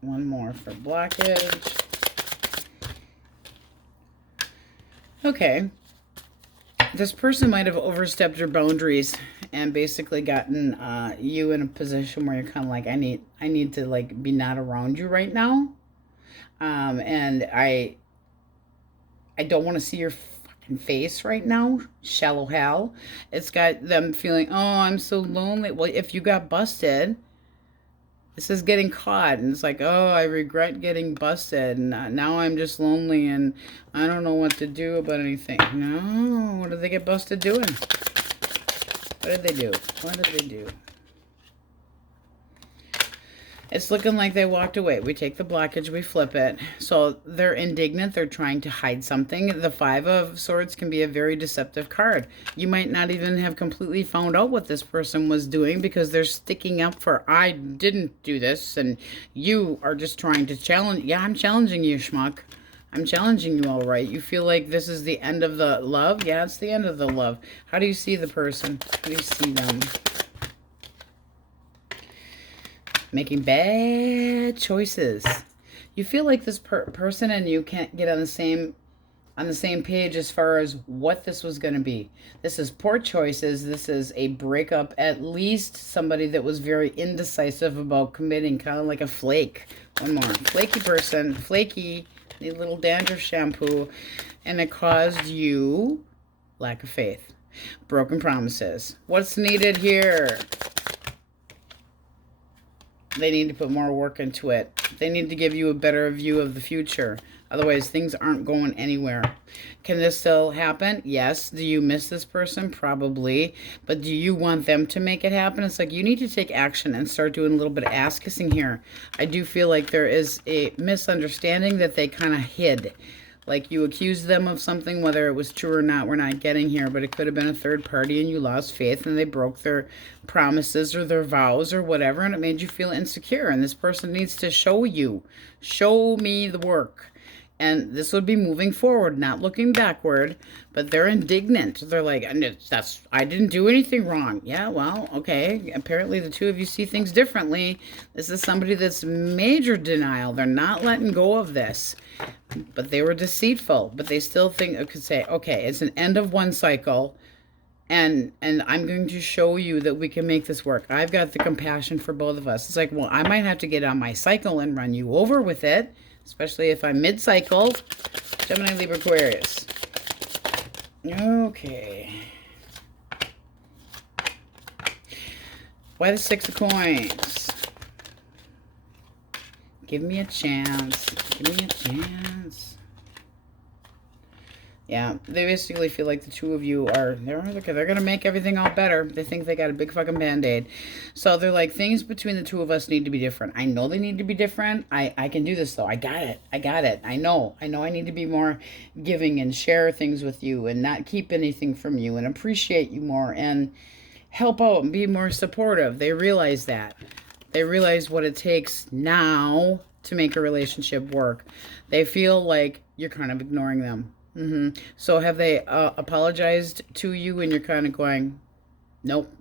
One more for blockage. Okay. This person might have overstepped your boundaries and basically gotten you in a position where you're kind of like, I need to like be not around you right now. And I don't want to see your fucking face right now. Shallow hell. It's got them feeling, oh, I'm so lonely. Well, if you got busted, this is getting caught, and it's like, oh, I regret getting busted, and now I'm just lonely, and I don't know what to do about anything. No, what did they get busted doing? What did they do? What did they do? It's looking like they walked away. We take the blockage, we flip it. So they're indignant. They're trying to hide something. The Five of Swords can be a very deceptive card. You might not even have completely found out what this person was doing because they're sticking up for, I didn't do this, and you are just trying to challenge. Yeah, I'm challenging you, schmuck. I'm challenging you, all right. You feel like this is the end of the love? Yeah, it's the end of the love. How do you see the person? How do you see them? Making bad choices. You feel like this person and you can't get on the same page as far as what this was going to be. This is poor choices. This is a breakup. At least somebody that was very indecisive about committing, kind of like a flake. One more. Flaky person. Flaky. Need a little dandruff shampoo. And it caused you lack of faith. Broken promises. What's needed here? They need to put more work into it. They need to give you a better view of the future. Otherwise, things aren't going anywhere. Can this still happen? Yes. Do you miss this person? Probably. But do you want them to make it happen? It's like you need to take action and start doing a little bit of ass kissing here. I do feel like there is a misunderstanding that they kind of hid. Like you accused them of something, whether it was true or not, we're not getting here, but it could have been a third party and you lost faith and they broke their promises or their vows or whatever, and it made you feel insecure. And this person needs to show you, show me the work. And this would be moving forward, not looking backward, but they're indignant. They're like, I didn't do anything wrong. Yeah, well, okay. Apparently the two of you see things differently. This is somebody that's major denial. They're not letting go of this. But they were deceitful. But they still think, it could say, okay, it's an end of one cycle. And I'm going to show you that we can make this work. I've got the compassion for both of us. It's like, well, I might have to get on my cycle and run you over with it. Especially if I'm mid-cycle. Gemini, Libra, Aquarius. Okay. Why the Six of Coins? Give me a chance. Give me a chance. Yeah, they basically feel like the two of you are, they're going to make everything all better. They think they got a big fucking Band-Aid. So they're like, things between the two of us need to be different. I know they need to be different. I can do this, though. I got it. I got it. I know I need to be more giving and share things with you and not keep anything from you and appreciate you more and help out and be more supportive. They realize that. They realize what it takes now to make a relationship work. They feel like you're kind of ignoring them. So have they apologized to you and you're kind of going, nope.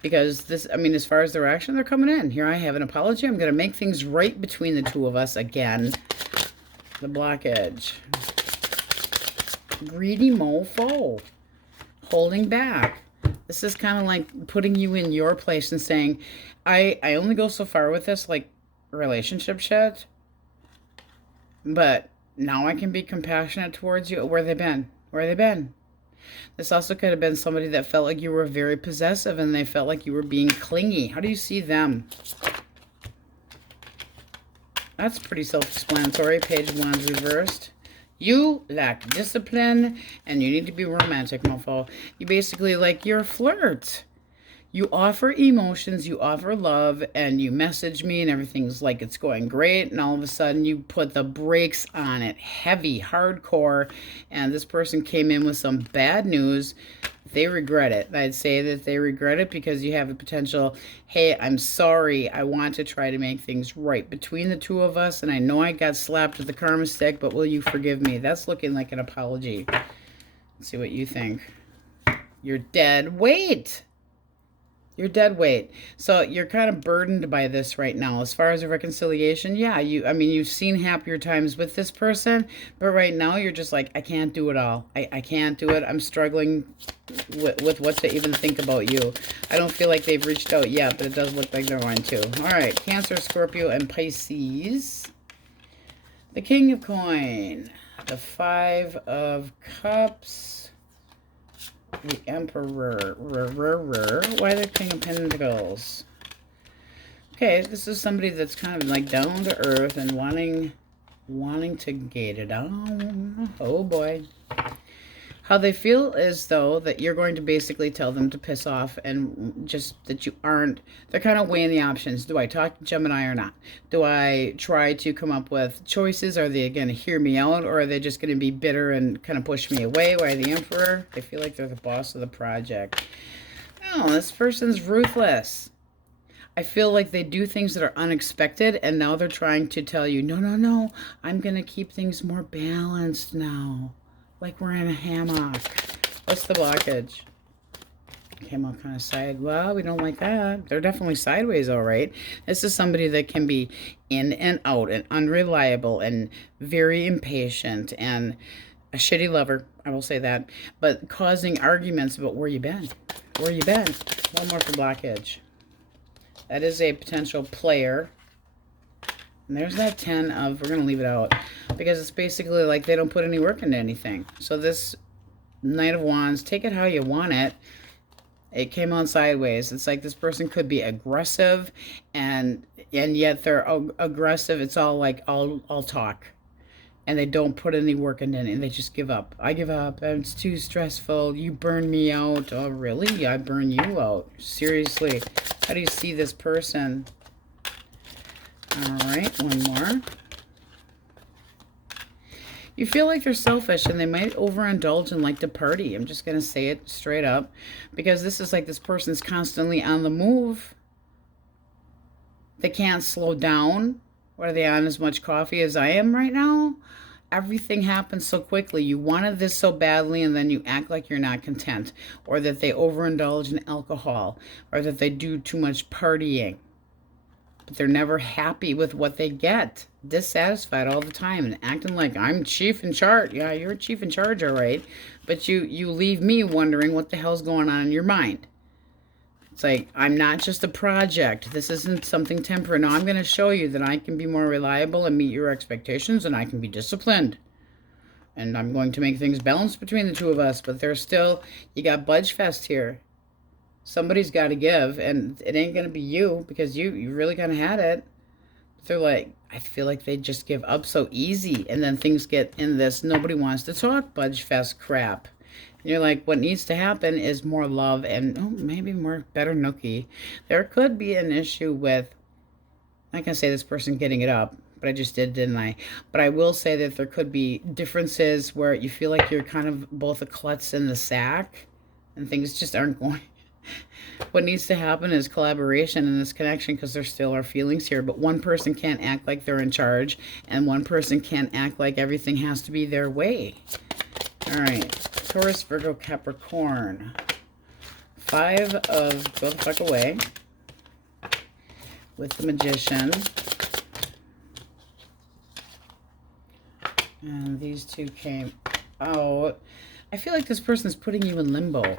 Because this, I mean, as far as their action, they're coming in. Here I have an apology. I'm going to make things right between the two of us again. The blockage. Greedy mofo. Holding back. This is kind of like putting you in your place and saying, I only go so far with this, like, relationship shit. But now I can be compassionate towards you. Where have they been? Where have they been? This also could have been somebody that felt like you were very possessive and they felt like you were being clingy. How do you see them? That's pretty self-explanatory. Page 1's reversed. You lack discipline and you need to be romantic, mofo. You basically, like, you're a flirt. You offer emotions, you offer love, and you message me and everything's like it's going great, and all of a sudden you put the brakes on it, heavy, hardcore, and this person came in with some bad news. They regret it. I'd say that they regret it because you have the potential, hey, I'm sorry, I want to try to make things right between the two of us, and I know I got slapped with the karma stick, but will you forgive me? That's looking like an apology. Let's see what you think. You're dead weight. You're dead weight. So you're kind of burdened by this right now. As far as a reconciliation, yeah, I mean, you've seen happier times with this person, but right now you're just like, I can't do it all. I can't do it. I'm struggling with what to even think about you. I don't feel like they've reached out yet, but it does look like they're going to. All right, Cancer, Scorpio, and Pisces. The King of Coin, the Five of Cups, the Emperor, why the King of Pentacles? Okay, this is somebody that's kind of like down to earth and wanting to get it on. Oh boy. How they feel is though that you're going to basically tell them to piss off, and just that you aren't. They're kind of weighing the options. Do I talk to Gemini or not? Do I try to come up with choices? Are they going to hear me out, or are they just going to be bitter and kind of push me away? Why the Emperor? They feel like they're the boss of the project. No, this person's ruthless. I feel like they do things that are unexpected, and now they're trying to tell you, no, I'm going to keep things more balanced now. Like we're in a hammock. What's the blockage? Came out kind of side. Well, we don't like that. They're definitely sideways, all right. This is somebody that can be in and out and unreliable and very impatient and a shitty lover. I will say that. But causing arguments about where you been. Where you been? One more for blockage. That is a potential player. And there's that 10 of, we're going to leave it out, because it's basically like they don't put any work into anything. So this Knight of Wands, take it how you want it. It came out sideways. It's like this person could be aggressive, and yet they're aggressive. It's all like, I'll talk. And they don't put any work into it, and they just give up. I give up. It's too stressful. You burn me out. Oh, really? I burn you out. Seriously. How do you see this person? All right, one more. You feel like they're selfish and they might overindulge and like to party. I'm just going to say it straight up, because this is like this person's constantly on the move. They can't slow down. What, are they on as much coffee as I am right now? Everything happens so quickly. You wanted this so badly, and then you act like you're not content, or that they overindulge in alcohol, or that they do too much partying. But they're never happy with what they get. Dissatisfied all the time and acting like I'm chief in charge. Yeah, you're chief in charge, all right. But you leave me wondering what the hell's going on in your mind. It's like, I'm not just a project. This isn't something temporary. No, I'm going to show you that I can be more reliable and meet your expectations, and I can be disciplined. And I'm going to make things balanced between the two of us. But there's still, you got budge fest here. Somebody's got to give, and it ain't going to be you, because you really kind of had it. But they're like, I feel like they just give up so easy, and then things get in this nobody wants to talk budge fest crap. And you're like, what needs to happen is more love and maybe more better nookie. There could be an issue with, I'm not going to say this person getting it up, but I just did, didn't I? But I will say that there could be differences where you feel like you're kind of both a klutz in the sack, and things just aren't going. What needs to happen is collaboration in this connection, because there still are feelings here, but one person can't act like they're in charge, and one person can't act like everything has to be their way. All right, Taurus, Virgo, Capricorn. 5 of go the fuck away with the Magician. And these two came out. I feel like this person's putting you in limbo.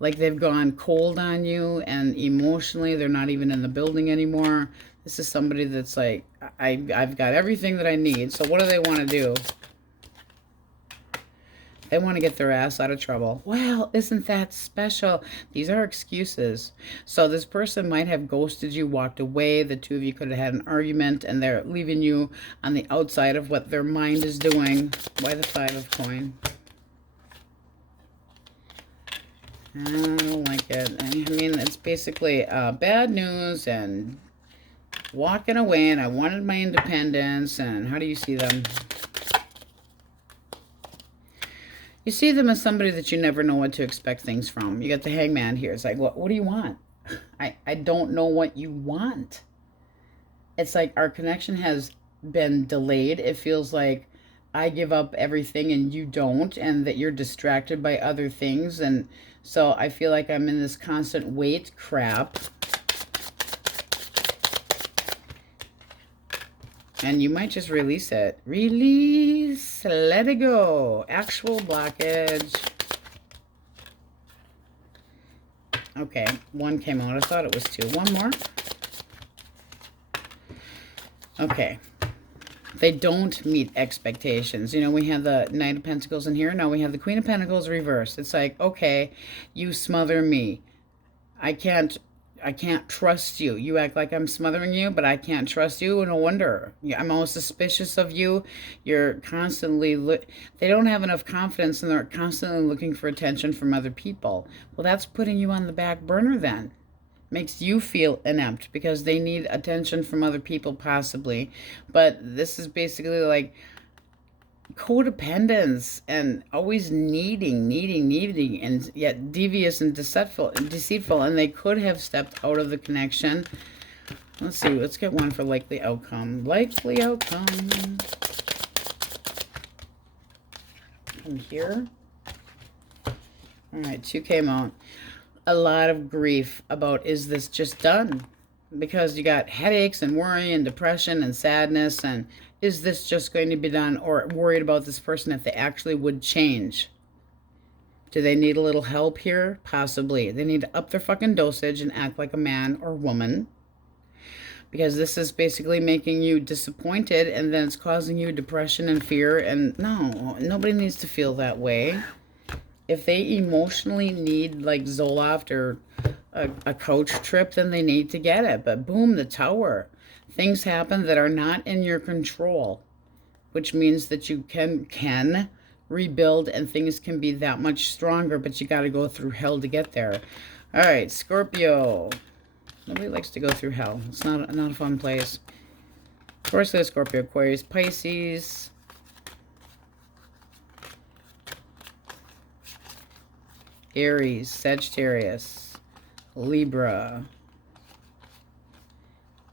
Like they've gone cold on you, and emotionally they're not even in the building anymore. This is somebody that's like, I've got everything that I need. So what do they want to do? They want to get their ass out of trouble. Well, isn't that special? These are excuses. So this person might have ghosted you, walked away. The two of you could have had an argument, and they're leaving you on the outside of what their mind is doing. Why the 5 of coin? I don't like it. I mean, it's basically bad news and walking away, and I wanted my independence. And how do you see them? You see them as somebody that you never know what to expect things from. You got the Hangman here. It's like, what do you want? I don't know what you want. It's like our connection has been delayed. It feels like I give up everything and you don't, and that you're distracted by other things. And so I feel like I'm in this constant wait crap. And you might just release it. Release, let it go. Actual blockage. Okay, one came out. I thought it was two. One more. Okay. They don't meet expectations. You know, we have the Knight of Pentacles in here. Now we have the Queen of Pentacles reversed. It's like, okay, you smother me. I can't trust you. You act like I'm smothering you, but I can't trust you. No wonder. I'm always suspicious of you. You're constantly... They don't have enough confidence, and they're constantly looking for attention from other people. Well, that's putting you on the back burner then. Makes you feel inept because they need attention from other people possibly. But this is basically like codependence and always needing, and yet devious and deceitful. And they could have stepped out of the connection. Let's see. Let's get one for likely outcome. Likely outcome. From here. All right, two came out. A lot of grief about, is this just done? Because you got headaches and worry and depression and sadness, and is this just going to be done? Or worried about this person if they actually would change. Do they need a little help here? Possibly. They need to up their fucking dosage and act like a man or woman. Because this is basically making you disappointed, and then it's causing you depression and fear. And no, nobody needs to feel that way. If they emotionally need like Zoloft or a coach trip, then they need to get it. But boom, the Tower. Things happen that are not in your control, which means that you can rebuild and things can be that much stronger, but you got to go through hell to get there. All right, Scorpio. Nobody likes to go through hell. It's not a fun place. Of course, there's Scorpio, Aquarius, Pisces. Aries, Sagittarius, Libra,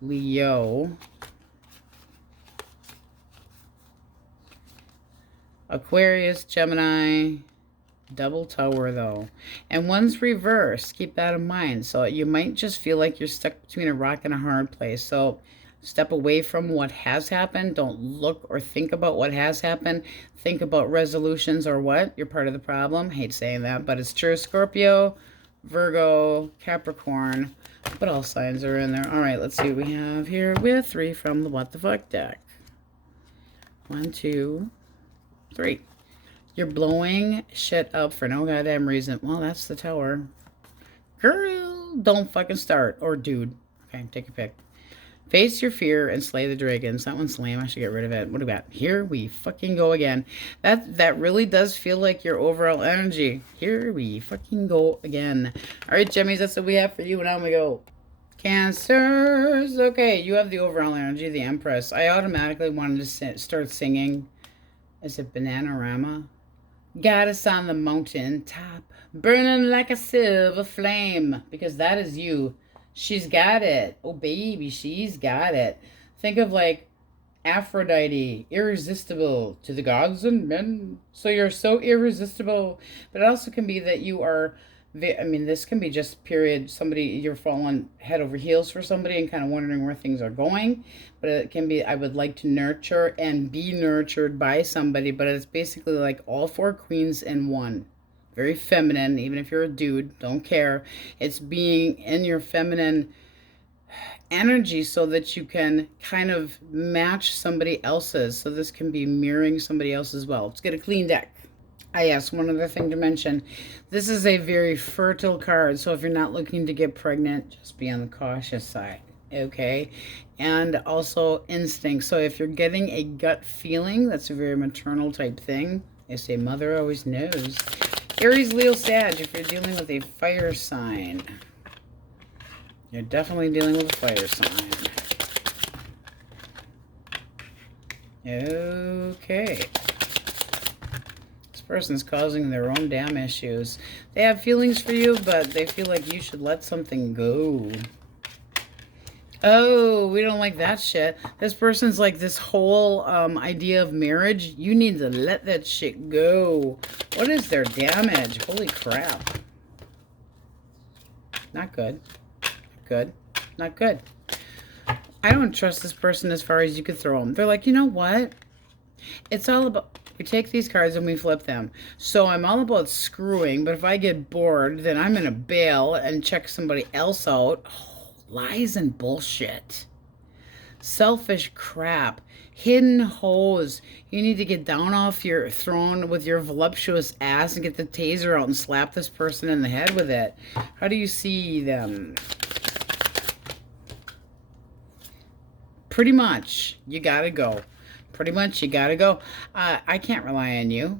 Leo, Aquarius, Gemini, double Tower though. And one's reversed. Keep that in mind. So you might just feel like you're stuck between a rock and a hard place. So step away from what has happened. Don't look or think about what has happened. Think about resolutions or what. You're part of the problem. Hate saying that, but it's true. Scorpio, Virgo, Capricorn. But all signs are in there. All right, let's see what we have here. We have three from the What the Fuck deck. 1, 2, 3. You're blowing shit up for no goddamn reason. Well, that's the Tower. Girl, don't fucking start. Or dude. Okay, take a pick. Face your fear and slay the dragons. That one's lame. I should get rid of it. What do we got? Here we fucking go again. That really does feel like your overall energy. Here we fucking go again. All right, Gemmies, that's what we have for you. And on we go. Cancers. Okay, you have the overall energy, the Empress. I automatically wanted to start singing. Is it Bananarama? Goddess on the mountain top, burning like a silver flame. Because that is you. She's got it. Oh, baby, she's got it. Think of like Aphrodite, irresistible to the gods and men. So you're so irresistible. But it also can be that you are, I mean, this can be just period. Somebody, you're falling head over heels for somebody and kind of wondering where things are going. But it can be, I would like to nurture and be nurtured by somebody. But it's basically like all four queens in one. Very feminine, even if you're a dude, don't care. It's being in your feminine energy so that you can kind of match somebody else's. So this can be mirroring somebody else as well. Let's get a clean deck. Yes, one other thing to mention. This is a very fertile card. So if you're not looking to get pregnant, just be on the cautious side. Okay? And also instinct. So if you're getting a gut feeling, that's a very maternal type thing. They say mother always knows. Aries, Leo, Sag, if you're dealing with a fire sign. You're definitely dealing with a fire sign. Okay. This person's causing their own damn issues. They have feelings for you, but they feel like you should let something go. Oh, we don't like that shit. This person's like this whole idea of marriage. You need to let that shit go. What is their damage? Holy crap. Not good. Good. Not good. I don't trust this person as far as you could throw them. They're like, you know what? It's all about... We take these cards and we flip them. So I'm all about screwing, but if I get bored, then I'm going to bail and check somebody else out. Oh, lies and bullshit. Selfish crap. Hidden hoes. You need to get down off your throne with your voluptuous ass and get the taser out and slap this person in the head with it. How do you see them? Pretty much, you gotta go. Pretty much, you gotta go. I can't rely on you.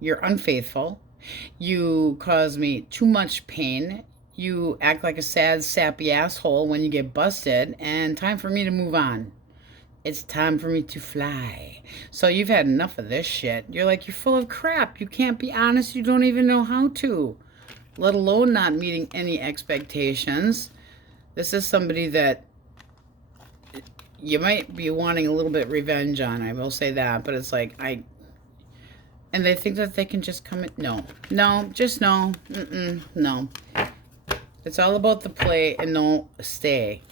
You're unfaithful. You cause me too much pain. You act like a sad, sappy asshole when you get busted. And time for me to move on. It's time for me to fly. So you've had enough of this shit. You're like, you're full of crap. You can't be honest. You don't even know how to. Let alone not meeting any expectations. This is somebody that... you might be wanting a little bit revenge on, I will say that, but it's like, and they think that they can just come in, no, just no, no. It's all about the play and no stay.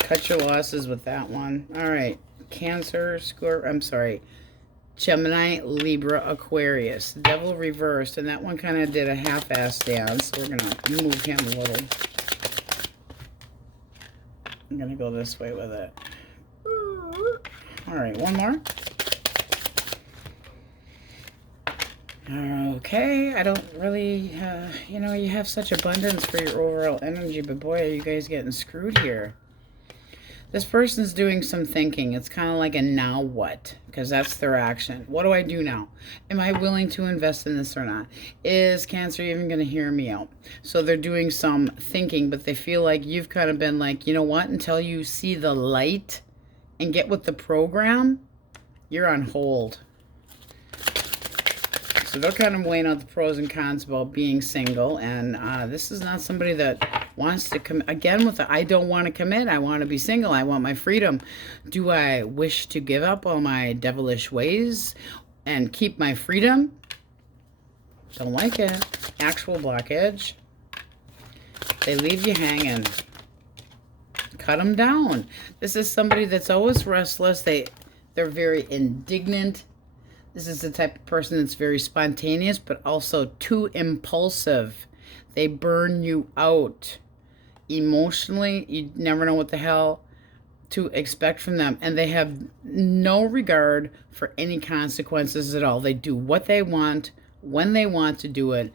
Cut your losses with that one. All right, Cancer, Gemini, Libra, Aquarius. Devil reversed, and that one kind of did a half-ass dance, so we're going to move him a little. I'm going to go this way with it. All right, one more. Okay, I don't really, you know, you have such abundance for your overall energy, but boy, are you guys getting screwed here. This person's doing some thinking. It's kind of like a now what, because that's their action. What do I do now? Am I willing to invest in this or not? Is Cancer even going to hear me out? So they're doing some thinking, but they feel like you've kind of been like, you know what, until you see the light and get with the program, you're on hold. So they're kind of weighing out the pros and cons about being single, and this is not somebody that wants to come again with the I don't want to commit. I want to be single. I want my freedom. Do I wish to give up all my devilish ways and keep my freedom? Don't like it. Actual blockage. They leave you hanging. Cut them down. This is somebody that's always restless. They're very indignant. This is the type of person that's very spontaneous, but also too impulsive. They burn you out. Emotionally, you never know what the hell to expect from them. And they have no regard for any consequences at all. They do what they want, when they want to do it.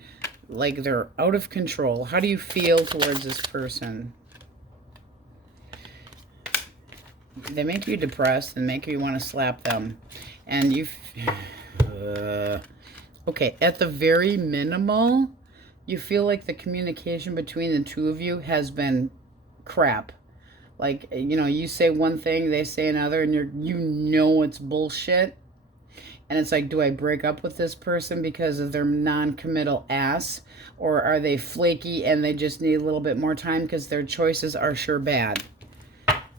Like they're out of control. How do you feel towards this person? They make you depressed and make you want to slap them. And you... okay, at the very minimal, you feel like the communication between the two of you has been crap. Like, you know, you say one thing, they say another, and you know it's bullshit. And it's like, do I break up with this person because of their non-committal ass? Or are they flaky and they just need a little bit more time because their choices are sure bad?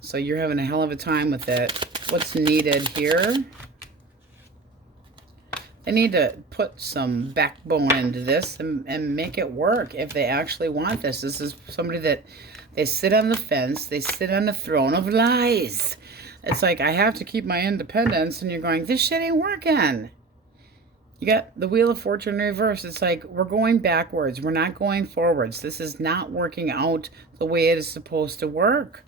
So you're having a hell of a time with it. What's needed here? They need to put some backbone into this and make it work if they actually want this. This is somebody that they sit on the fence. They sit on the throne of lies. It's like, I have to keep my independence. And you're going, this shit ain't working. You got the Wheel of Fortune reversed. It's like, we're going backwards. We're not going forwards. This is not working out the way it is supposed to work.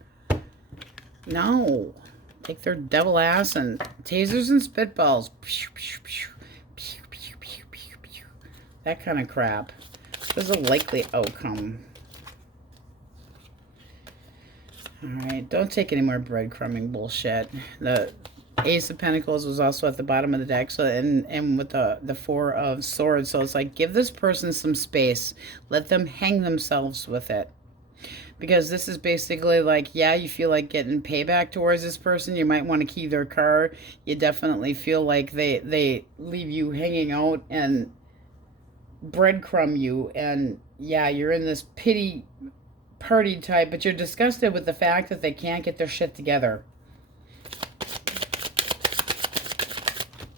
No. Take their devil ass and tasers and spitballs. Pew, pew, pew. That kind of crap. There's a likely outcome. Alright, don't take any more breadcrumbing bullshit. Ace of Pentacles was also at the bottom of the deck. So, and with the Four of Swords. So it's like, give this person some space. Let them hang themselves with it. Because this is basically like, yeah, you feel like getting payback towards this person. You might want to key their car. You definitely feel like they leave you hanging out and breadcrumb you. And yeah, you're in this pity party type, but you're disgusted with the fact that they can't get their shit together.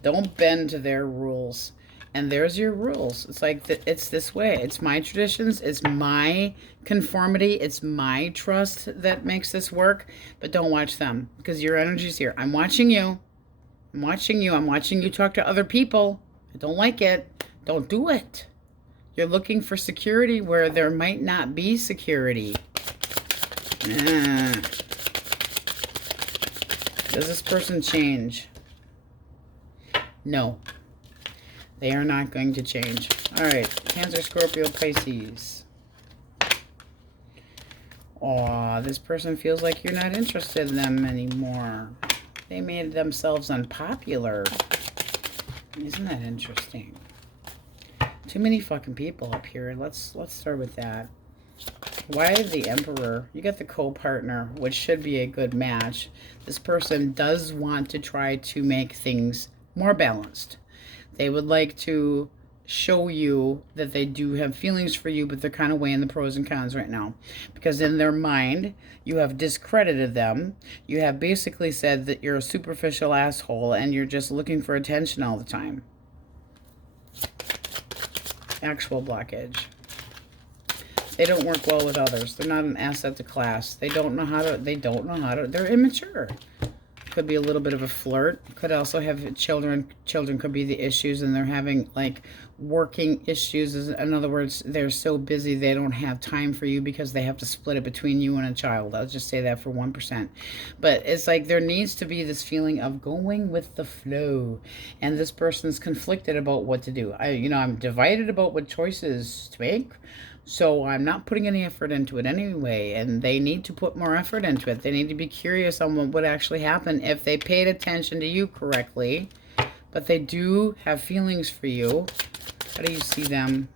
Don't bend to their rules. And there's your rules. It's like, it's this way. It's my traditions. It's my conformity. It's my trust that makes this work. But don't watch them, because your energy's here. I'm watching you. I'm watching you. I'm watching you talk to other people. I don't like it. Don't do it. You're looking for security where there might not be security. Does this person change? No. They are not going to change. All right, Cancer, Scorpio, Pisces. Aw, this person feels like you're not interested in them anymore. They made themselves unpopular. Isn't that interesting? Too many fucking people up here. Let's start with that. Why the Emperor? You got the co-partner, which should be a good match. This person does want to try to make things more balanced. They would like to show you that they do have feelings for you, but they're kind of weighing the pros and cons right now. Because in their mind, you have discredited them. You have basically said that you're a superficial asshole and you're just looking for attention all the time. Actual blockage. They don't work well with others. They're not an asset to class. They don't know how to, they're immature. Could be a little bit of a flirt. Could also have children. Children could be the issues, and they're having like working issues. In other words, they're so busy they don't have time for you because they have to split it between you and a child. I'll just say that for 1%. But it's like there needs to be this feeling of going with the flow, and this person's conflicted about what to do. I'm divided about what choices to make. So I'm not putting any effort into it anyway, and they need to put more effort into it. They need to be curious on what would actually happen if they paid attention to you correctly. But they do have feelings for you. How do you see them?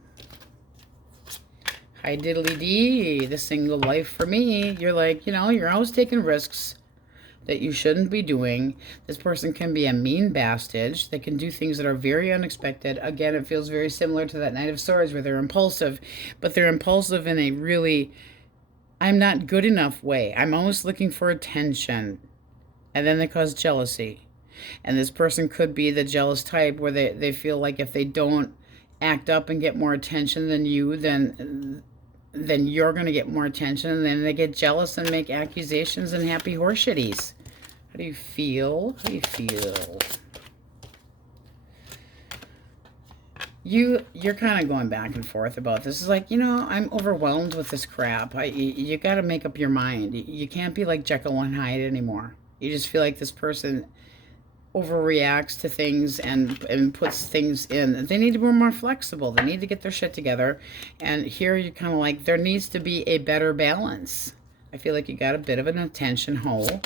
Hi diddly dee, the single life for me. You're like, you're always taking risks that you shouldn't be doing. This person can be a mean bastard. They can do things that are very unexpected. Again, it feels very similar to that Knight of Swords where they're impulsive, but they're impulsive in a really, I'm not good enough way. I'm always looking for attention. And then they cause jealousy. And this person could be the jealous type where they feel like if they don't act up and get more attention than you, then you're going to get more attention. And then they get jealous and make accusations and happy horseshitties. How do you feel? How do you feel? You're kind of going back and forth about this. It's like, I'm overwhelmed with this crap. You got to make up your mind. You can't be like Jekyll and Hyde anymore. You just feel like this person overreacts to things and puts things in. They need to be more flexible. They need to get their shit together. And here you're kind of like, there needs to be a better balance. I feel like you got a bit of an attention hole.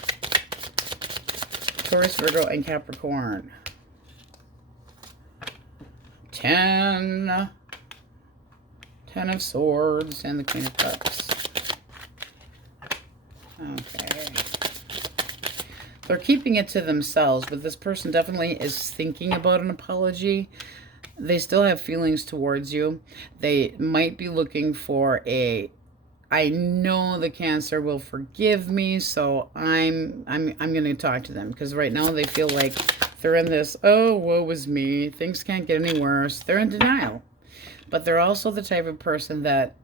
Taurus, Virgo, and Capricorn. 10 of Swords and the Queen of Cups. Okay. They're keeping it to themselves, but this person definitely is thinking about an apology. They still have feelings towards you. They might be looking for I know the Cancer will forgive me, so I'm going to talk to them, because right now they feel like they're in this, oh, woe is me, things can't get any worse. They're in denial. But they're also the type of person that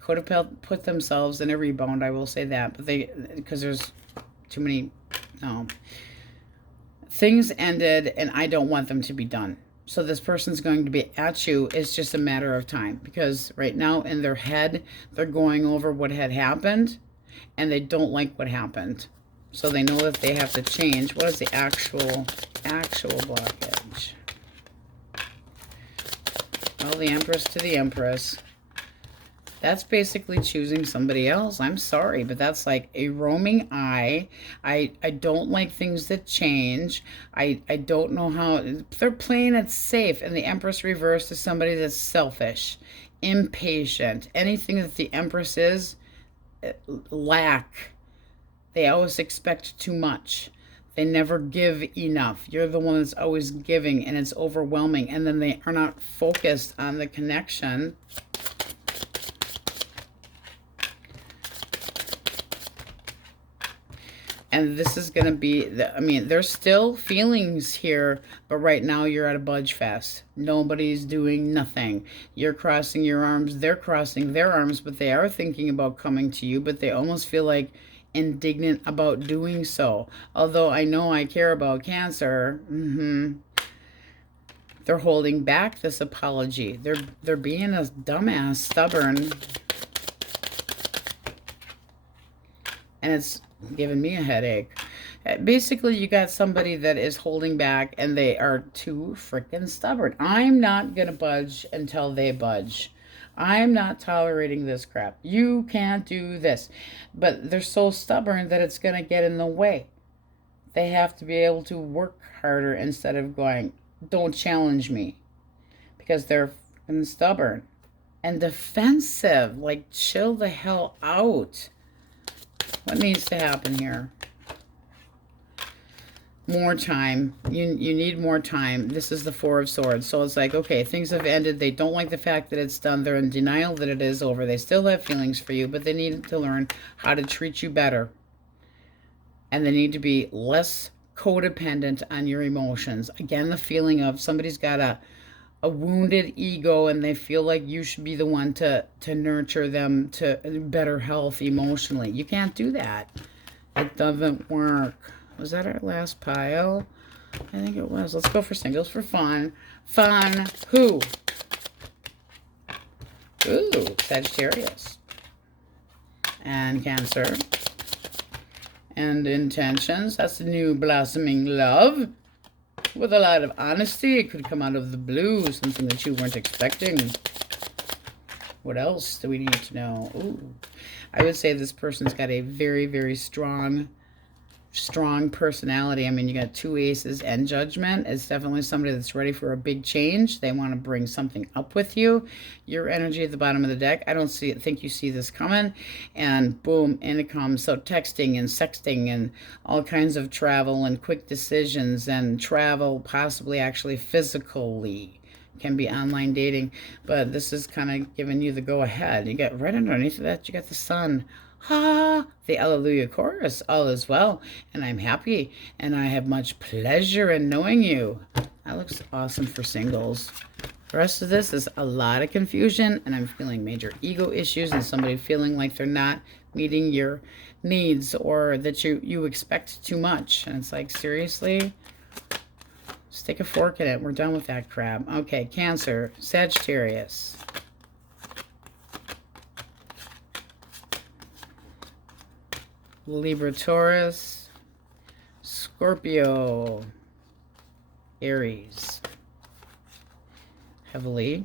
could have put themselves in a rebound, I will say that, but because there's too many, no. Things ended, and I don't want them to be done. So this person's going to be at you. It's just a matter of time, because right now in their head, they're going over what had happened, and they don't like what happened. So they know that they have to change. What is the actual blockage? Well, the Empress to the Empress. That's basically choosing somebody else. I'm sorry, but that's like a roaming eye. I don't like things that change. I don't know how they're playing it safe. And the Empress reversed is somebody that's selfish, impatient. Anything that the Empress is, lack. They always expect too much. They never give enough. You're the one that's always giving, and it's overwhelming. And then they are not focused on the connection. And this is going to be, I mean, there's still feelings here, but right now you're at a budge fest. Nobody's doing nothing. You're crossing your arms. They're crossing their arms, but they are thinking about coming to you, but they almost feel like indignant about doing so. Although I know I care about Cancer. They're holding back this apology. They're being a dumbass, stubborn. And it's giving me a headache. Basically, you got somebody that is holding back, and they are too freaking stubborn. I'm not going to budge until they budge. I'm not tolerating this crap. You can't do this. But they're so stubborn that it's going to get in the way. They have to be able to work harder instead of going, don't challenge me. Because they're freaking stubborn and defensive. Like, chill the hell out. What needs to happen here? More time. You need more time. This is the Four of Swords. So it's like, okay, things have ended. They don't like the fact that it's done. They're in denial that it is over. They still have feelings for you, but they need to learn how to treat you better. And they need to be less codependent on your emotions. Again, the feeling of somebody's got a wounded ego, and they feel like you should be the one to nurture them to better health emotionally. You can't do that. It doesn't work. Was that our last pile? I think it was. Let's go for singles for fun. Fun. Who? Ooh, Sagittarius. And Cancer. And intentions. That's a new blossoming love. With a lot of honesty. It could come out of the blue. Something that you weren't expecting. What else do we need to know? Ooh. I would say this person's got a very, very strong personality. I mean, you got two aces and judgment. It's definitely somebody that's ready for a big change. They want to bring something up with you. Your energy at the bottom of the deck. I don't think you see this coming. And boom, in it comes. So texting and sexting and all kinds of travel and quick decisions and travel, possibly actually physically. Can be online dating. But this is kind of giving you the go ahead. You got right underneath of that, you got the sun. Ha! The Alleluia chorus, all is well, and I'm happy, and I have much pleasure in knowing you. That looks awesome for singles. The rest of this is a lot of confusion, and I'm feeling major ego issues and somebody feeling like they're not meeting your needs or that you expect too much. And it's like, seriously? Stick a fork in it. We're done with that crap. Okay, Cancer, Sagittarius. Libra, Taurus, Scorpio, Aries, heavily,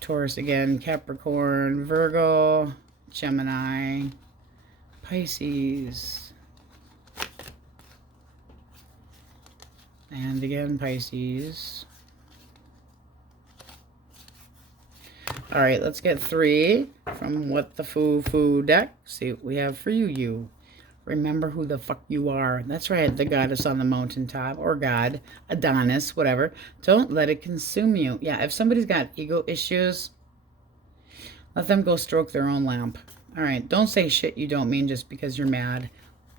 Taurus again, Capricorn, Virgo, Gemini, Pisces, and again Pisces. All right, let's get 3 from What the Foo deck. See what we have for you. Remember who the fuck you are. That's right, the goddess on the mountaintop, or God, Adonis, whatever. Don't let it consume you. Yeah, if somebody's got ego issues, let them go stroke their own lamp. All right, don't say shit you don't mean just because you're mad.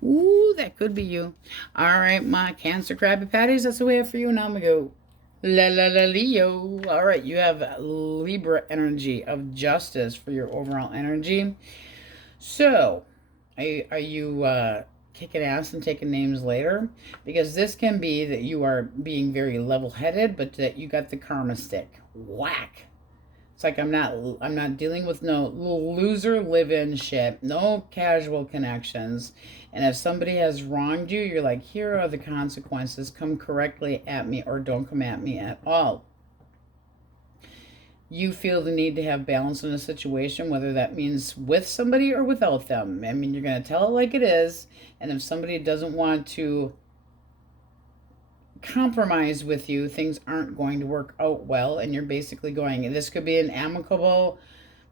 Ooh, that could be you. All right, my Cancer Krabby Patties, that's the way for you. Now I'm going to go. La la la Leo. All right, you have Libra energy of justice for your overall energy. So, are you kicking ass and taking names later? Because this can be that you are being very level-headed, but that you got the karma stick. Whack. It's like I'm not dealing with no loser live-in shit, no casual connections. And if somebody has wronged you, you're like, here are the consequences. Come correctly at me or don't come at me at all. you feel the need to have balance in a situation, whether that means with somebody or without them. I mean, you're going to tell it like it is. And if somebody doesn't want to compromise with you, things aren't going to work out well. And you're basically going, this could be an amicable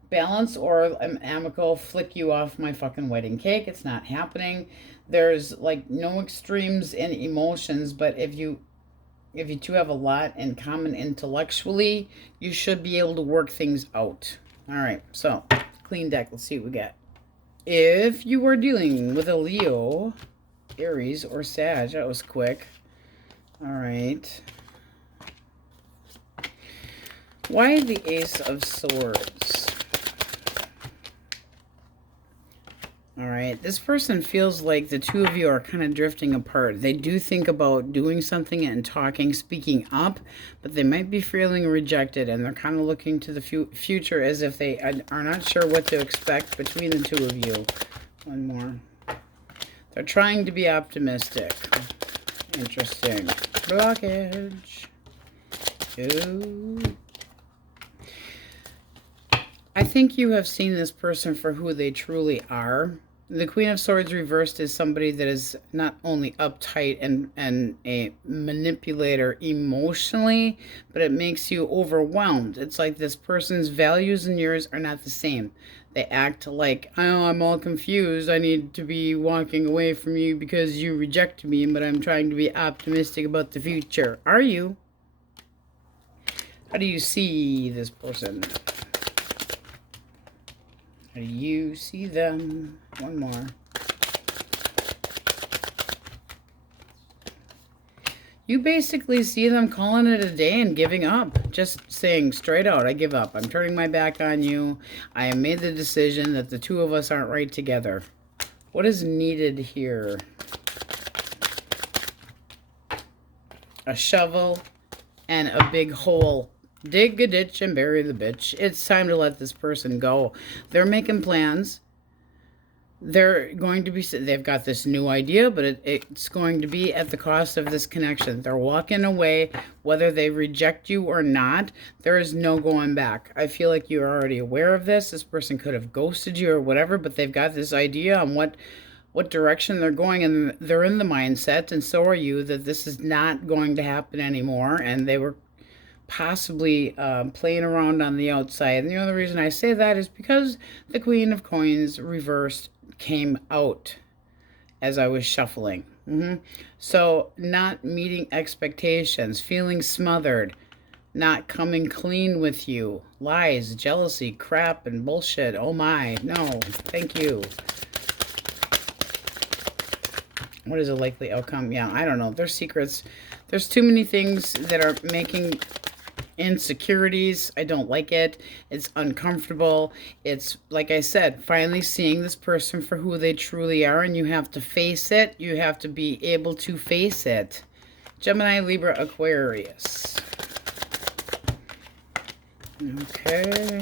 balance or an amicable flick you off my fucking wedding cake. It's not happening. There's like no extremes in emotions, but if you two have a lot in common intellectually, you should be able to work things out. All right, so clean deck. Let's see what we got. If you are dealing with a Leo, Aries, or Sag, that was quick. All right. Why the Ace of Swords? All right, this person feels like the two of you are kind of drifting apart. They do think about doing something and talking, speaking up, but they might be feeling rejected, and they're kind of looking to the future as if they are not sure what to expect between the two of you. One more. They're trying to be optimistic. Interesting. Blockage. Ooh. I think you have seen this person for who they truly are. The Queen of Swords reversed is somebody that is not only uptight and a manipulator emotionally, but it makes you overwhelmed. It's like this person's values and yours are not the same. They act like, oh, I'm all confused. I need to be walking away from you because you reject me, but I'm trying to be optimistic about the future. Are you? How do you see this person? How do you see them? One more. You basically see them calling it a day and giving up. Just saying straight out, I give up. I'm turning my back on you. I have made the decision that the two of us aren't right together. What is needed here? A shovel and a big hole. Dig a ditch and bury the bitch. It's time to let this person go. They're making plans. They're going to be, they've got this new idea, but it's going to be at the cost of this connection. They're walking away, whether they reject you or not. There is no going back. I feel like you're already aware of this. This person could have ghosted you or whatever, but they've got this idea on what direction they're going, and they're in the mindset, and so are you, that this is not going to happen anymore, and they were possibly playing around on the outside. And the only reason I say that is because the Queen of Coins reversed came out as I was shuffling. So not meeting expectations, feeling smothered, not coming clean with you, lies, jealousy, crap, and bullshit. Oh my, no, thank you. What is a likely outcome? Yeah, I don't know. There's secrets. There's too many things that are making insecurities. I don't like it. It's uncomfortable. It's, like I said, finally seeing this person for who they truly are, and you have to face it. You have to be able to face it. Gemini, Libra, Aquarius. Okay.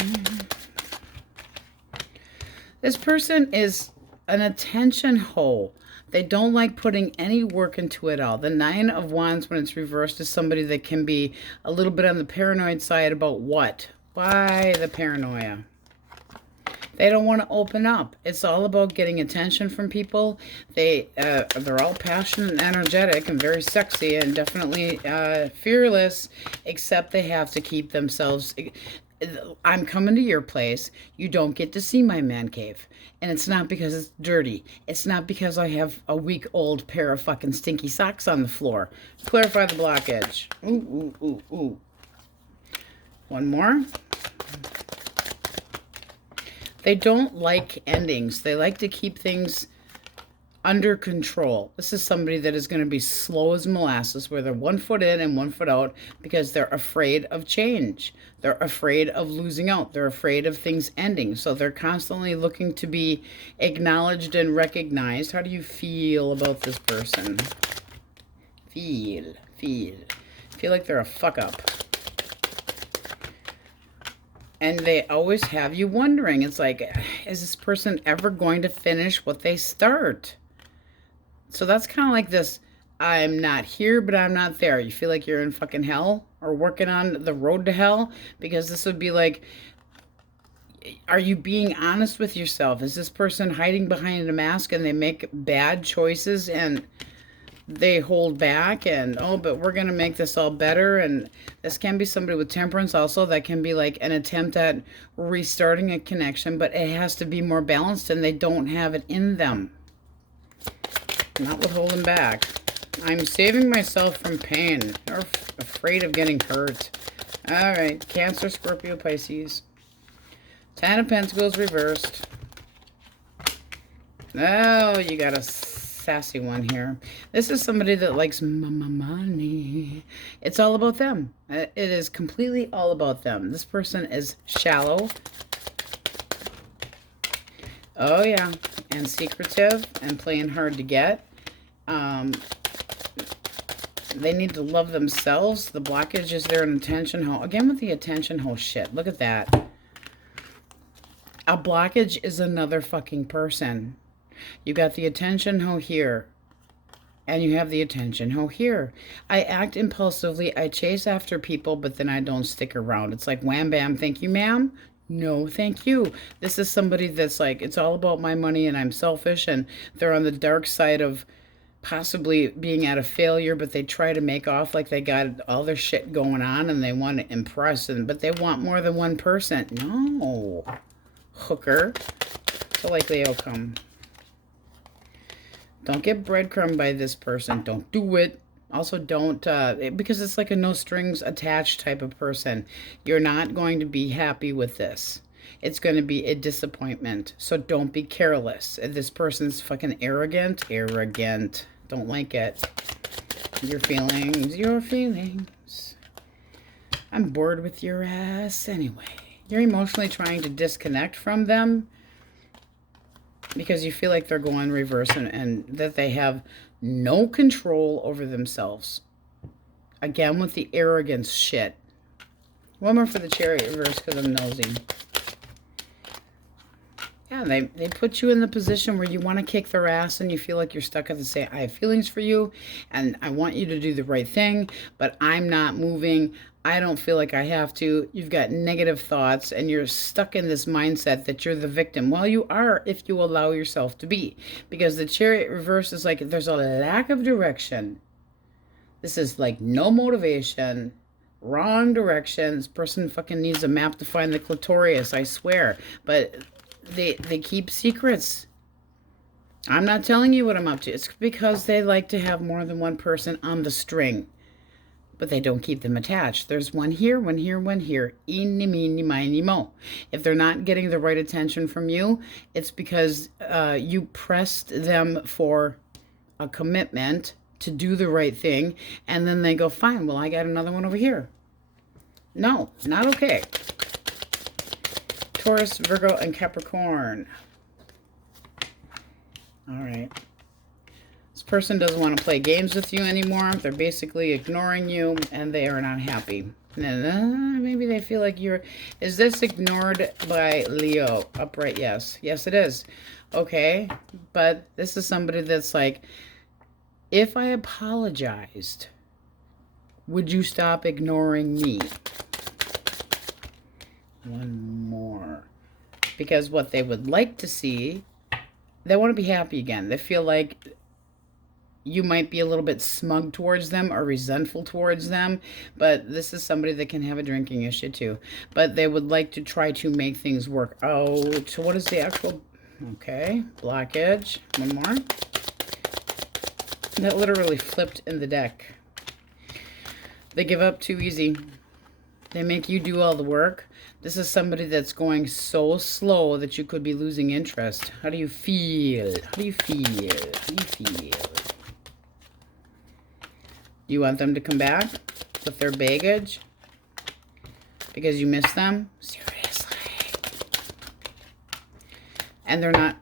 This person is an attention hoe. They don't like putting any work into it all. The Nine of Wands, when it's reversed, is somebody that can be a little bit on the paranoid side about what? Why the paranoia? They don't want to open up. It's all about getting attention from people. They're all passionate and energetic and very sexy and definitely fearless, except they have to keep themselves... I'm coming to your place. You don't get to see my man cave. And it's not because it's dirty. It's not because I have a week-old pair of fucking stinky socks on the floor. Clarify the blockage. Ooh, ooh, ooh, ooh. One more. They don't like endings. They like to keep things under control. This is somebody that is going to be slow as molasses, where they're 1 foot in and 1 foot out because they're afraid of change. They're afraid of losing out. They're afraid of things ending. So they're constantly looking to be acknowledged and recognized. How do you feel about this person? Feel like they're a fuck up. And they always have you wondering. It's like, is this person ever going to finish what they start? So that's kind of like this, I'm not here, but I'm not there. You feel like you're in fucking hell? or working on the road to hell, because this would be like, are you being honest with yourself? Is this person hiding behind a mask and they make bad choices and they hold back and, oh, but we're going to make this all better? And this can be somebody with temperance also. That can be like an attempt at restarting a connection, but it has to be more balanced and they don't have it in them. Not with holding back. I'm saving myself from pain or afraid of getting hurt. All right, Cancer, Scorpio, Pisces. 10 of Pentacles reversed. Oh, you got a sassy one here. This is somebody that likes money. It's all about them. It is completely all about them. This person is shallow. Oh, yeah. And secretive and playing hard to get. They need to love themselves. The blockage is their attention hole. Again with the attention hole shit. Look at that. A blockage is another fucking person. You got the attention hoe here. And you have the attention hoe here. I act impulsively. I chase after people, but then I don't stick around. It's like, wham, bam, thank you, ma'am. No, thank you. This is somebody that's like, it's all about my money and I'm selfish. And they're on the dark side of possibly being at a failure, but they try to make off like they got all their shit going on and they want to impress. But they want more than one person. No. Hooker. It's a likely outcome. Don't get breadcrumbed by this person. Don't do it. Also, don't, because it's like a no strings attached type of person. You're not going to be happy with this. It's going to be a disappointment. So don't be careless. This person's fucking arrogant. Arrogant. Don't like it. Your feelings. Your feelings. I'm bored with your ass anyway. You're emotionally trying to disconnect from them because you feel like they're going reverse and that they have no control over themselves. Again, with the arrogance shit. One more for the Chariot reverse because I'm nosy. Yeah, they put you in the position where you want to kick their ass and you feel like you're stuck at the same. I have feelings for you and I want you to do the right thing, but I'm not moving. I don't feel like I have to. You've got negative thoughts and you're stuck in this mindset that you're the victim. Well, you are if you allow yourself to be. Because the Chariot reverse is like there's a lack of direction. This is like no motivation. Wrong direction. This person fucking needs a map to find the clitoris, I swear. But they keep secrets. I'm not telling you what I'm up to. It's because they like to have more than one person on the string. But they don't keep them attached. There's one here, one here, one here. Eeny, meeny, miny, mo. If they're not getting the right attention from you, it's because you pressed them for a commitment to do the right thing. And then they go, fine, well, I got another one over here. No, not okay. Taurus, Virgo, and Capricorn. All right. This person doesn't want to play games with you anymore. They're basically ignoring you, and they are not happy. Maybe they feel like you're... Is this ignored by Leo? Upright, yes. Yes, it is. Okay, but this is somebody that's like, if I apologized, would you stop ignoring me? One more. Because what they would like to see, they want to be happy again. They feel like you might be a little bit smug towards them or resentful towards them, but this is somebody that can have a drinking issue too. But they would like to try to make things work out. So what is the actual... Okay, blockage. One more. That literally flipped in the deck. They give up too easy. They make you do all the work. This is somebody that's going so slow that you could be losing interest. How do you feel? How do you feel? How do you feel? Do you want them to come back with their baggage? Because you miss them? Seriously. And they're not...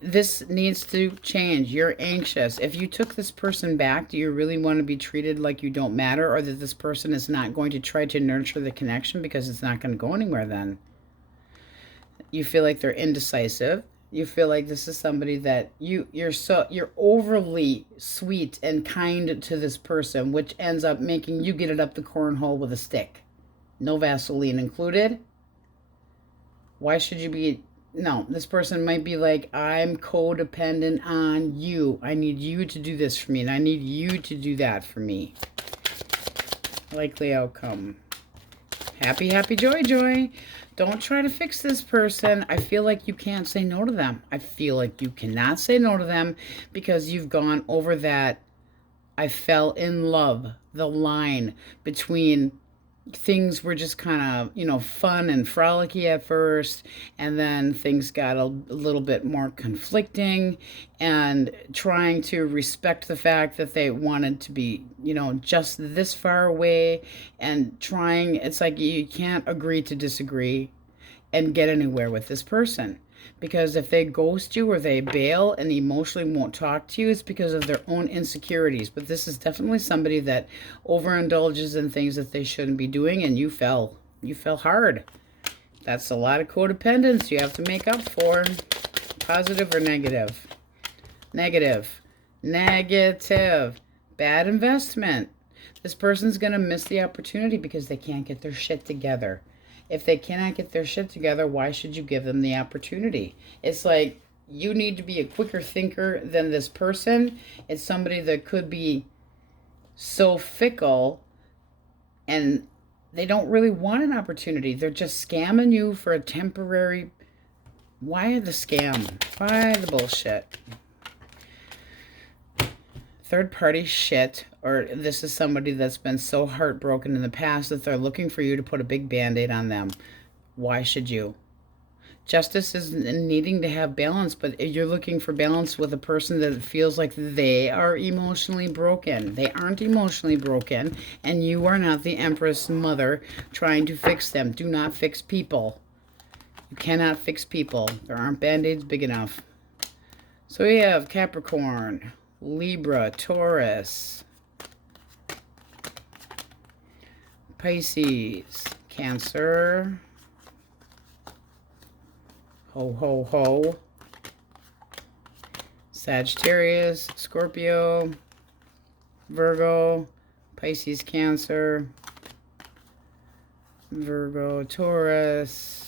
This needs to change. You're anxious. If you took this person back, do you really want to be treated like you don't matter, or that this person is not going to try to nurture the connection because it's not going to go anywhere then? You feel like they're indecisive. You feel like this is somebody that you're overly sweet and kind to this person, which ends up making you get it up the cornhole with a stick. No Vaseline included. Why should you be... No, this person might be like, I'm codependent on you. I need you to do this for me, and I need you to do that for me. Likely outcome. Happy, happy, joy, joy. Don't try to fix this person. I feel like you can't say no to them. I feel like you cannot say no to them because you've gone over that I fell in love, the line between things were just kind of, you know, fun and frolicky at first, and then things got a little bit more conflicting, and trying to respect the fact that they wanted to be, you know, just this far away, and trying, it's like you can't agree to disagree and get anywhere with this person. Because if they ghost you or they bail and emotionally won't talk to you, it's because of their own insecurities. But this is definitely somebody that overindulges in things that they shouldn't be doing, and you fell. You fell hard. That's a lot of codependence you have to make up for. Positive or negative? Negative. Negative. Bad investment. This person's going to miss the opportunity because they can't get their shit together. If they cannot get their shit together, why should you give them the opportunity? It's like you need to be a quicker thinker than this person. It's somebody that could be so fickle and they don't really want an opportunity. They're just scamming you for a temporary... Why the scam? Why the bullshit? Third party shit, or this is somebody that's been so heartbroken in the past that they're looking for you to put a big band-aid on them. Why should you? Justice is needing to have balance, but you're looking for balance with a person that feels like they are emotionally broken. They aren't emotionally broken, and you are not the Empress Mother trying to fix them. Do not fix people. You cannot fix people. There aren't band-aids big enough. So we have Capricorn, Libra, Taurus, Pisces, Cancer, ho, ho, ho, Sagittarius, Scorpio, Virgo, Pisces, Cancer, Virgo, Taurus.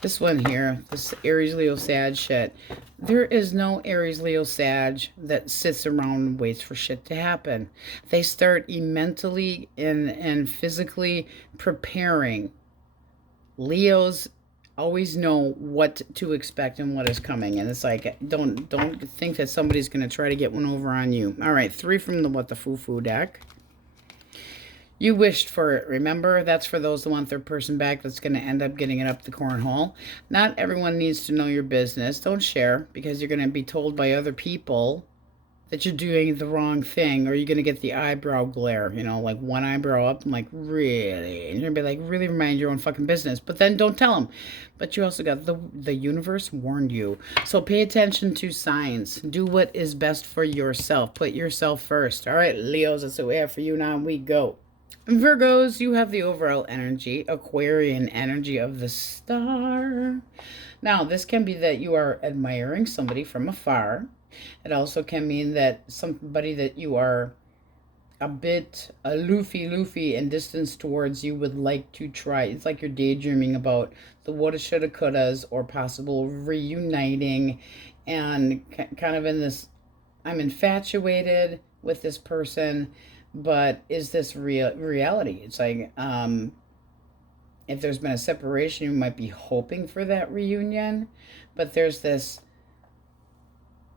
This one here, this Aries, Leo, Sag shit. There is no Aries, Leo, Sag that sits around and waits for shit to happen. They start mentally and physically preparing. Leos always know what to expect and what is coming. And it's like, don't think that somebody's going to try to get one over on you. All right, 3 from the What the Foo-Foo deck. You wished for it, remember? That's for those that want their person back that's going to end up getting it up the cornhole. Not everyone needs to know your business. Don't share, because you're going to be told by other people that you're doing the wrong thing, or you're going to get the eyebrow glare, you know, like one eyebrow up. I'm like, really? And you're going to be like, really mind your own fucking business. But then don't tell them. But you also got the universe warned you. So pay attention to signs. Do what is best for yourself. Put yourself first. All right, Leos, that's what we have for you now. We go. Virgos, you have the overall energy, Aquarian energy of the star. Now, this can be that you are admiring somebody from afar. It also can mean that somebody that you are a bit aloofy and distance towards you would like to try. It's like you're daydreaming about the woulda, shoulda, couldas, or possible reuniting, and kind of in this, I'm infatuated with this person, but is this reality? It's like, if there's been a separation, you might be hoping for that reunion, but there's this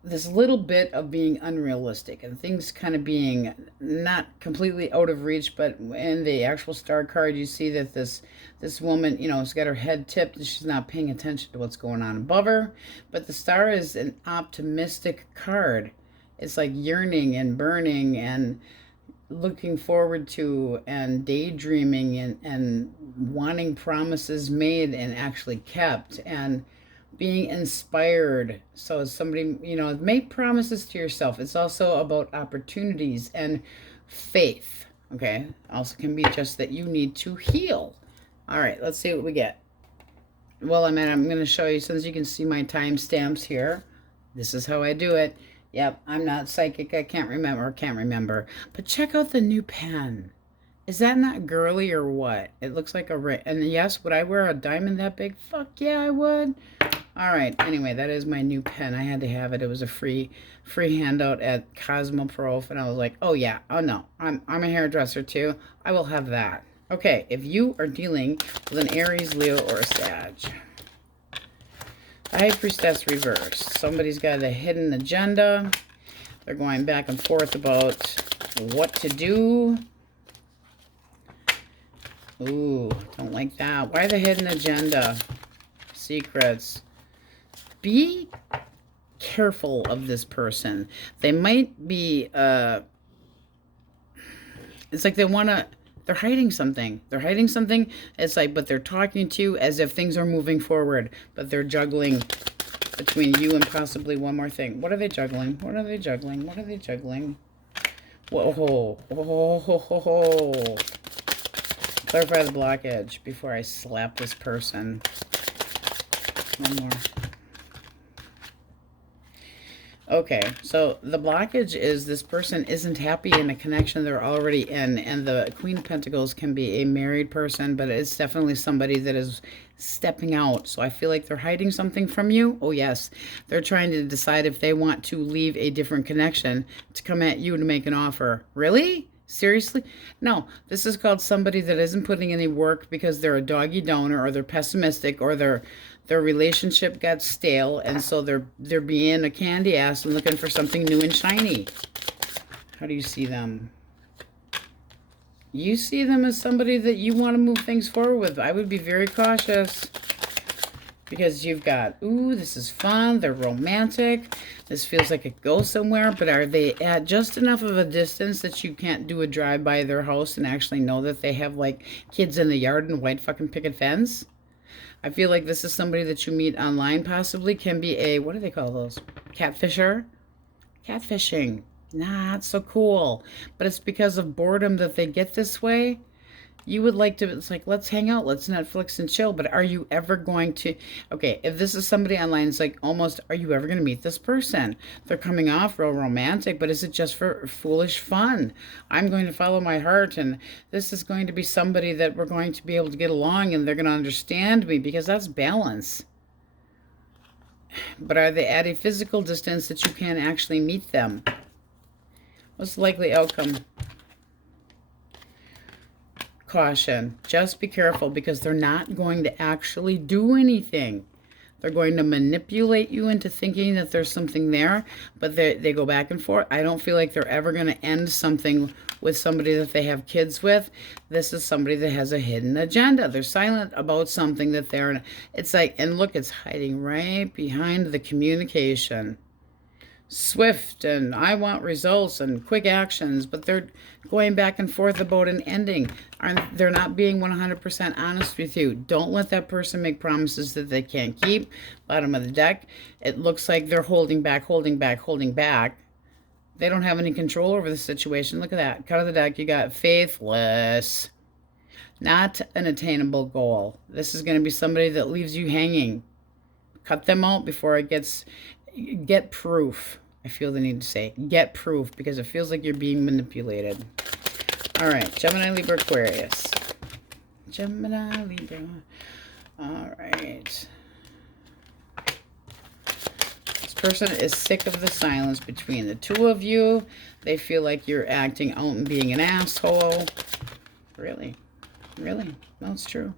little bit of being unrealistic and things kind of being not completely out of reach. But in the actual star card, you see that this woman, you know, has got her head tipped and she's not paying attention to what's going on above her. But the star is an optimistic card. It's like yearning and burning and looking forward to and daydreaming and wanting promises made and actually kept, and being inspired. So somebody, you know, make promises to yourself. It's also about opportunities and faith. Okay, also can be just that you need to heal. All right, let's see what we get. well, I mean, I'm going to show you, since you can see my timestamps here. This is how I do it. Yep, I'm not psychic. I can't remember. But check out the new pen. Is that not girly or what? It looks like a ring. And yes, would I wear a diamond that big? Fuck yeah, I would. All right. Anyway, that is my new pen. I had to have it. It was a free handout at Cosmoprof, and I was like, oh yeah, oh no, I'm a hairdresser too. I will have that. Okay, if you are dealing with an Aries, Leo, or a Sag. High Priestess reversed. Somebody's got a hidden agenda. They're going back and forth about what to do. Ooh, don't like that. Why the hidden agenda? Secrets. Be careful of this person. They might be, it's like they're hiding something. They're hiding something. It's like, but they're talking to you as if things are moving forward, but they're juggling between you and possibly one more thing. What are they juggling? What are they juggling? What are they juggling? Whoa, ho, ho, ho, ho, ho. Clarify the blockage before I slap this person. One more. Okay, so the blockage is this person isn't happy in a connection they're already in, and the Queen of Pentacles can be a married person, but it's definitely somebody that is stepping out. So I feel like they're hiding something from you. Oh yes, they're trying to decide if they want to leave a different connection to come at you to make an offer. Really? Seriously? No, this is called somebody that isn't putting any work because they're a doggy donor, or they're pessimistic, or their relationship got stale, and so they're being a candy ass and looking for something new and shiny. How do you see them? You see them as somebody that you want to move things forward with. I would be very cautious, because you've got, ooh, this is fun, they're romantic, this feels like it goes somewhere, but are they at just enough of a distance that you can't do a drive by their house and actually know that they have, like, kids in the yard and white fucking picket fence? I feel like this is somebody that you meet online, possibly, can be a, what do they call those? Catfisher? Catfishing. Not so cool. But it's because of boredom that they get this way. You would like to, it's like, let's hang out, let's Netflix and chill, but are you ever going to, okay, if this is somebody online, it's like almost, are you ever going to meet this person? They're coming off real romantic, but is it just for foolish fun? I'm going to follow my heart, and this is going to be somebody that we're going to be able to get along, and they're going to understand me, because that's balance. But are they at a physical distance that you can actually meet them? What's the likely outcome? Caution. Just be careful, because they're not going to actually do anything. They're going to manipulate you into thinking that there's something there, but they go back and forth. I don't feel like they're ever going to end something with somebody that they have kids with. This is somebody that has a hidden agenda. They're silent about something that they're, it's like, and look, it's hiding right behind the communication. Swift, and I want results and quick actions, but they're going back and forth about an ending. They're not being 100% honest with you. Don't let that person make promises that they can't keep. Bottom of the deck, it looks like they're holding back, holding back, holding back. They don't have any control over the situation. Look at that. Cut of the deck, you got faithless. Not an attainable goal. This is going to be somebody that leaves you hanging. Cut them out before it gets... Get proof. I feel the need to say get proof, because it feels like you're being manipulated. All right, Gemini, Libra, Aquarius. Gemini, Libra. All right. This person is sick of the silence between the two of you. They feel like you're acting out and being an asshole. Really? Really? No, it's true.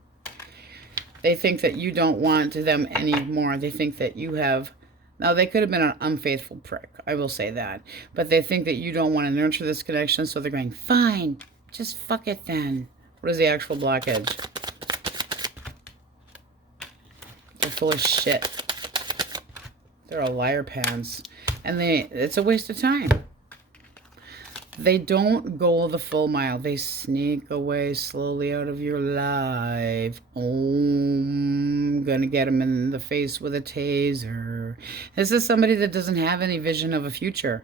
They think that you don't want them anymore. They think that you have... Now, they could have been an unfaithful prick. I will say that. But they think that you don't want to nurture this connection, so they're going, fine, just fuck it then. What is the actual blockage? They're full of shit. They're all liar pants. And it's a waste of time. They don't go the full mile. They sneak away slowly out of your life. Gonna get them in the face with a taser. This is somebody that doesn't have any vision of a future.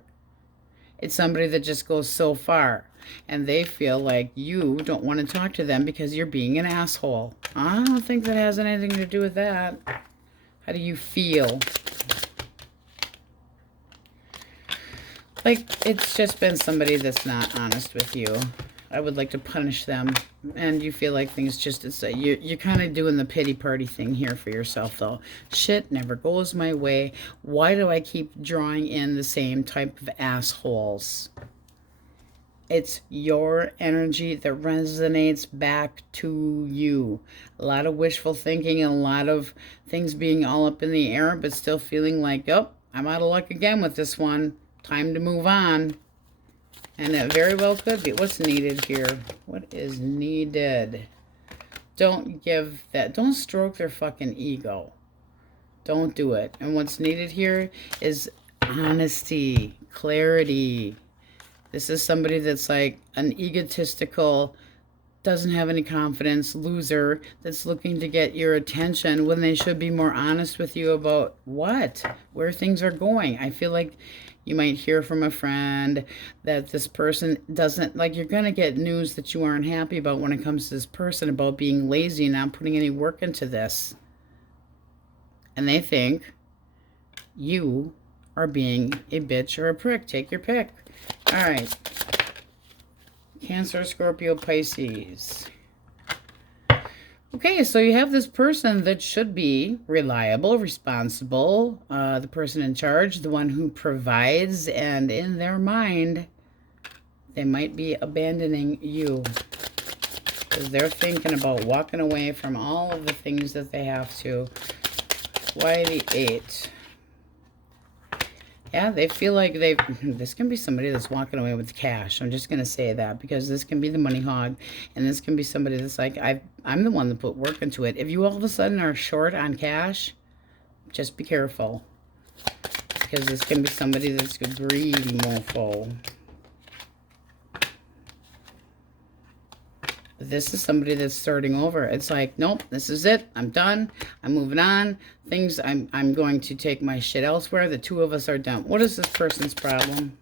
It's somebody that just goes so far. And they feel like you don't want to talk to them because you're being an asshole. I don't think that has anything to do with that. How do you feel? Like, it's just been somebody that's not honest with you. I would like to punish them. And you feel like things just, you're kind of doing the pity party thing here for yourself, though. Shit never goes my way. Why do I keep drawing in the same type of assholes? It's your energy that resonates back to you. A lot of wishful thinking and a lot of things being all up in the air, but still feeling like, oh, I'm out of luck again with this one. Time to move on. And it very well could be. What's needed here? What is needed? Don't give that. Don't stroke their fucking ego. Don't do it. And what's needed here is honesty, clarity. This is somebody that's like an egotistical, doesn't have any confidence, loser, that's looking to get your attention when they should be more honest with you about where things are going. I feel like you might hear from a friend that this person doesn't, like, you're going to get news that you aren't happy about when it comes to this person about being lazy and not putting any work into this. And they think you are being a bitch or a prick. Take your pick. All right. Cancer, Scorpio, Pisces. Okay, so you have this person that should be reliable, responsible, the person in charge, the one who provides, and in their mind, they might be abandoning you because they're thinking about walking away from all of the things that they have to. Why the 8? Yeah, they feel like this can be somebody that's walking away with cash. I'm just going to say that because this can be the money hog. And this can be somebody that's like, I'm the one that put work into it. If you all of a sudden are short on cash, just be careful. Because this can be somebody that's a greedy mofo. This is somebody that's starting over. It's like, nope, this is it. I'm done. I'm moving on. I'm going to take my shit elsewhere. The two of us are done. What is this person's problem?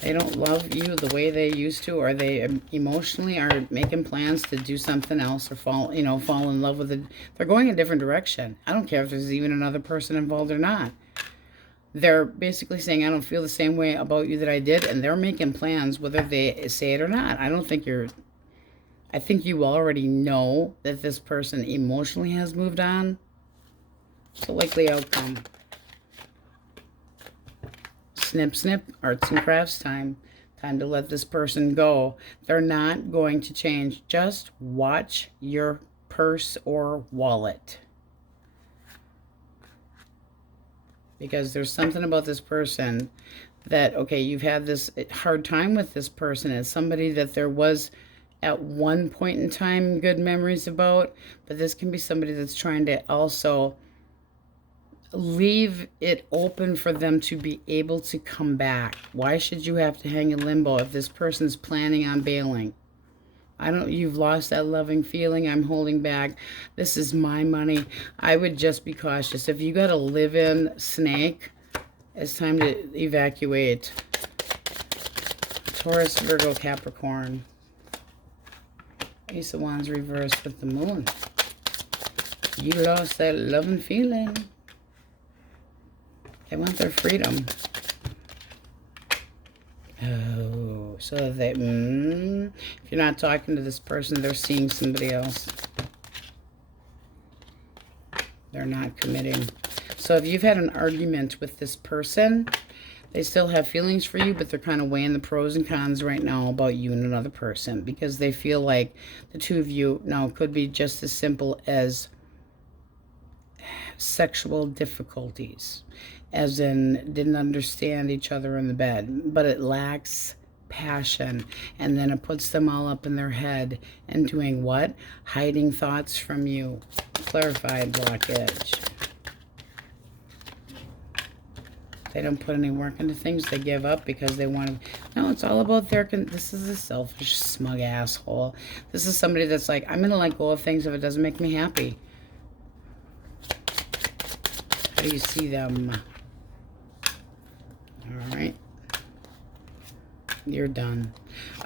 They don't love you the way they used to, or they emotionally are making plans to do something else or fall in love with it. They're going a different direction. I don't care if there's even another person involved or not. They're basically saying, I don't feel the same way about you that I did, and they're making plans whether they say it or not. I think you already know that this person emotionally has moved on. It's a likely outcome. Snip, snip, arts and crafts time. Time to let this person go. They're not going to change. Just watch your purse or wallet. Because there's something about this person that, okay, you've had this hard time with this person. It's somebody that there was at one point in time good memories about, but this can be somebody that's trying to also leave it open for them to be able to come back. Why should you have to hang in limbo if this person's planning on bailing? You've lost that loving feeling. I'm holding back. This is my money. I would just be cautious. If you got a live-in snake, it's time to evacuate. Taurus, Virgo, Capricorn. Ace of Wands reversed with the moon. You lost that loving feeling. They want their freedom. Oh, so they, if you're not talking to this person, they're seeing somebody else. They're not committing. So if you've had an argument with this person, they still have feelings for you, but they're kind of weighing the pros and cons right now about you and another person because they feel like the two of you now could be just as simple as sexual difficulties, as in didn't understand each other in the bed, but it lacks passion, and then it puts them all up in their head and doing what? Hiding thoughts from you. Clarified blockage. They don't put any work into things. They give up because they want to. No, it's all about this is a selfish, smug asshole. This is somebody that's like, I'm going to let go of things if it doesn't make me happy. How do you see them? All You're done.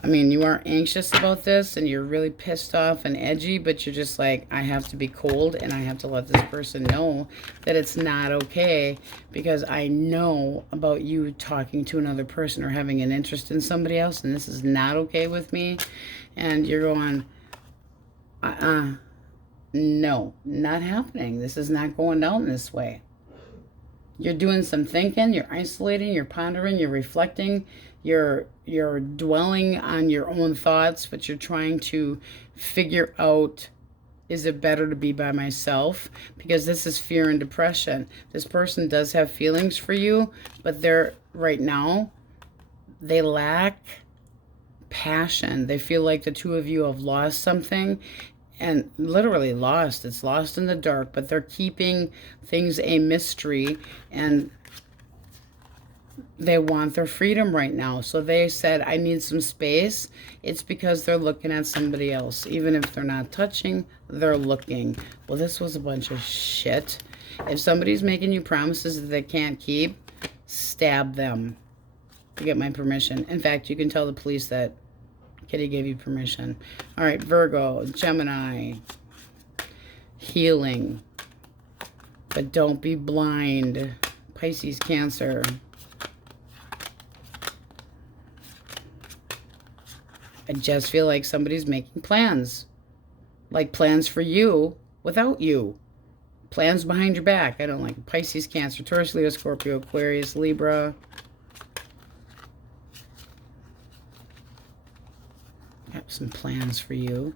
I mean, you are anxious about this and you're really pissed off and edgy, but you're just like, I have to be cold and I have to let this person know that it's not okay, because I know about you talking to another person or having an interest in somebody else, and this is not okay with me. And you're going, no, not happening. This is not going down this way. You're doing some thinking, you're isolating, you're pondering, you're reflecting, you're dwelling on your own thoughts, but you're trying to figure out, is it better to be by myself? Because this is fear and depression. This person does have feelings for you, but they're, right now, they lack passion. They feel like the two of you have lost something, and literally lost. It's lost in the dark, but they're keeping things a mystery, and they want their freedom right now. So they said, I need some space. It's because they're looking at somebody else. Even if they're not touching, they're looking. Well, this was a bunch of shit. If somebody's making you promises that they can't keep, stab them to get my permission. In fact, you can tell the police that Kitty gave you permission. All right, Virgo, Gemini, healing, but don't be blind. Pisces, Cancer. I just feel like somebody's making plans. Like plans for you without you. Plans behind your back. I don't like it. Pisces, Cancer, Taurus, Leo, Scorpio, Aquarius, Libra. Got some plans for you.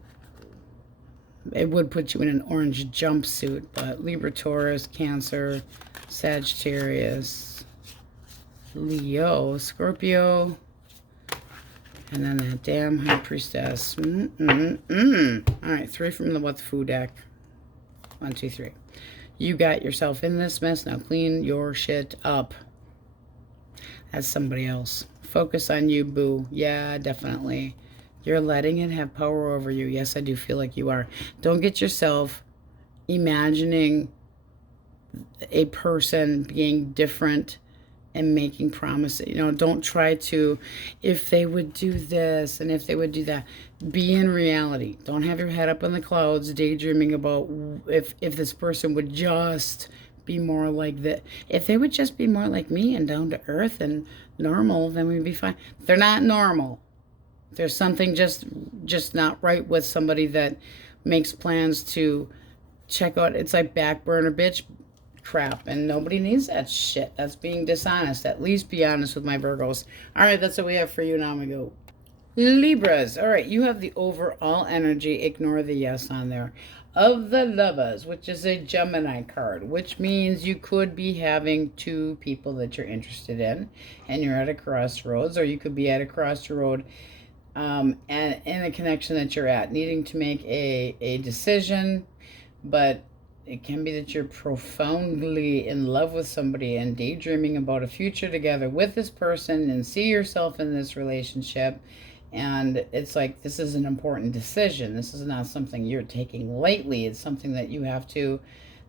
It would put you in an orange jumpsuit, but Libra, Taurus, Cancer, Sagittarius, Leo, Scorpio, and then that damn High Priestess. All right, 3 from the What the Foo deck. 1, 2, 3. You got yourself in this mess. Now clean your shit up. That's somebody else. Focus on you, boo. Yeah, definitely. You're letting it have power over you. Yes, I do feel like you are. Don't get yourself imagining a person being different and making promises. You know, don't try to, if they would do this and if they would do that. Be in reality. Don't have your head up in the clouds daydreaming about if this person would just be more like that. If they would just be more like me and down to earth and normal, then we'd be fine. They're not normal. There's something just not right with somebody that makes plans to check out. It's like back burner bitch crap, and nobody needs that shit. That's being dishonest. At least be honest with my Virgos. All right, that's what we have for you. Now we go Libras. All right, you have the overall energy. Ignore the yes on there. Of the Lovers, which is a Gemini card, which means you could be having 2 people that you're interested in, and you're at a crossroads, or you could be at a crossroad and in a connection that you're at, needing to make a decision, but it can be that you're profoundly in love with somebody and daydreaming about a future together with this person and see yourself in this relationship. And it's like, this is an important decision. This is not something you're taking lightly. It's something that you have to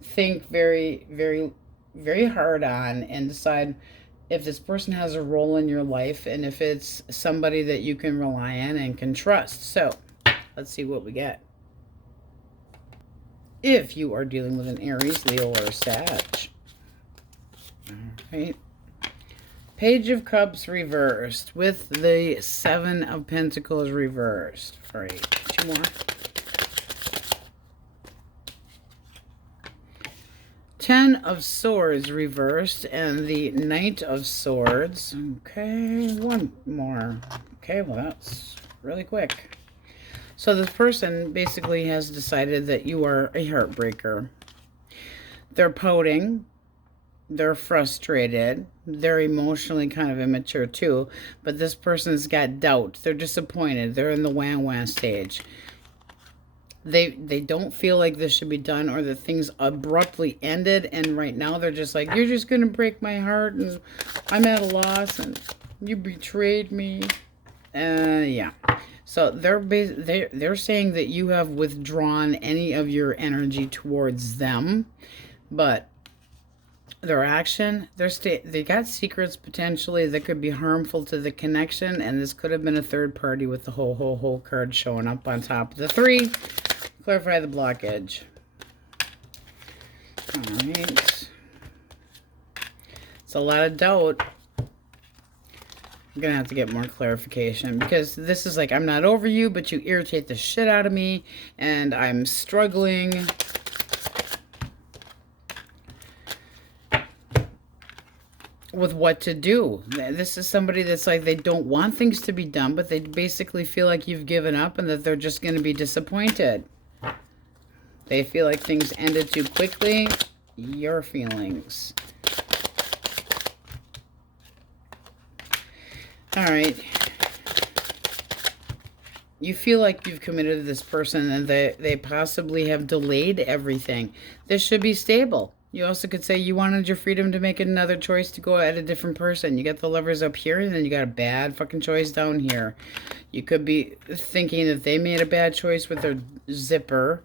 think very, very, very hard on and decide if this person has a role in your life and if it's somebody that you can rely on and can trust. So let's see what we get. If you are dealing with an Aries, Leo, or a Sag. All right. Page of Cups reversed with the 7 of Pentacles reversed. All right, 2 more. 10 of Swords reversed and the Knight of Swords. Okay, 1 more. Okay, well, that's really quick. So this person basically has decided that you are a heartbreaker. They're pouting. They're frustrated. They're emotionally kind of immature too. But this person's got doubt. They're disappointed. They're in the wah-wah stage. They don't feel like this should be done, or that things abruptly ended. And right now they're just like, you're just going to break my heart. And I'm at a loss. And you betrayed me. Yeah. So they're saying that you have withdrawn any of your energy towards them, but their action, they got secrets potentially that could be harmful to the connection, and this could have been a third party with the whole card showing up on top of the 3. Clarify the blockage. All right. It's a lot of doubt. I'm gonna have to get more clarification, because this is like, I'm not over you, but you irritate the shit out of me, and I'm struggling. With what to do. This is somebody that's like, they don't want things to be done, but they basically feel like you've given up and that they're just going to be disappointed. They feel like things ended too quickly. Your feelings. All right. You feel like you've committed to this person and they possibly have delayed everything. This should be stable. You also could say you wanted your freedom to make another choice to go at a different person. You got the Lovers up here, and then you got a bad fucking choice down here. You could be thinking that they made a bad choice with their zipper.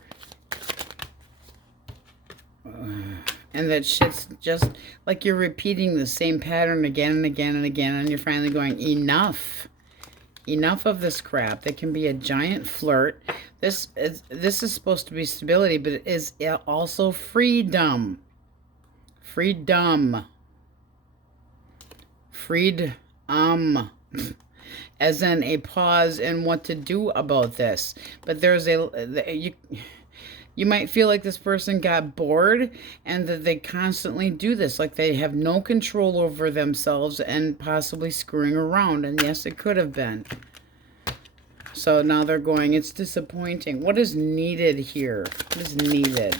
And that shit's just like you're repeating the same pattern again and again and again, and you're finally going, enough. Enough of this crap. That can be a giant flirt. This is supposed to be stability, but it is also freedom. Freedom. As in a pause in what to do about this. But there's you might feel like this person got bored and that they constantly do this. Like they have no control over themselves and possibly screwing around. And yes, it could have been. So now they're going, it's disappointing. What is needed here? What is needed?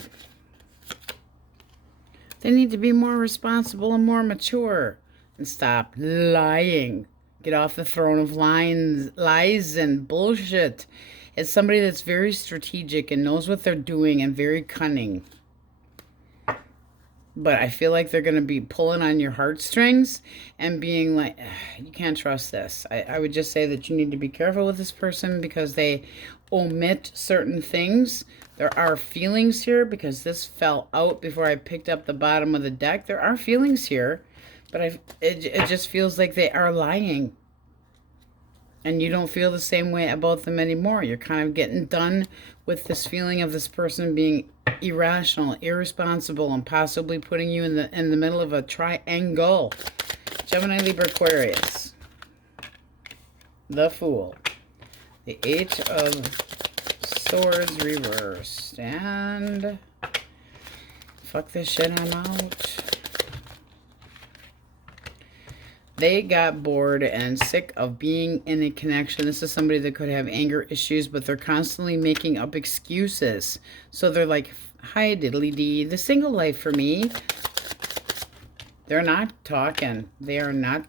They need to be more responsible and more mature. And stop lying. Get off the throne of lies and bullshit. It's somebody that's very strategic and knows what they're doing and very cunning. But I feel like they're going to be pulling on your heartstrings and being like, you can't trust this. I would just say that you need to be careful with this person because they omit certain things. There are feelings here because this fell out before I picked up the bottom of the deck. There are feelings here, but it just feels like they are lying. And you don't feel the same way about them anymore. You're kind of getting done with this feeling of this person being irrational, irresponsible, and possibly putting you in the middle of a triangle. Gemini, Libra, Aquarius. The Fool. The Eight of Swords reversed. And fuck this shit, I'm out. They got bored and sick of being in a connection. This is somebody that could have anger issues, but they're constantly making up excuses. So they're like, hi, diddly-dee, the single life for me. They're not talking. They are not.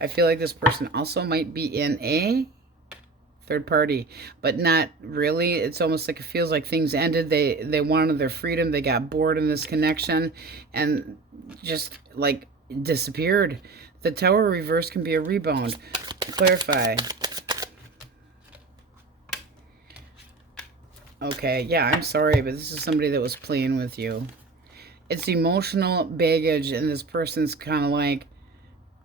I feel like this person also might be in a third party, but not really. It's almost like it feels like things ended. They wanted their freedom. They got bored in this connection and just like disappeared. The Tower reverse can be a rebound. Clarify. Okay, yeah, I'm sorry, but this is somebody that was playing with you. It's emotional baggage, and this person's kind of like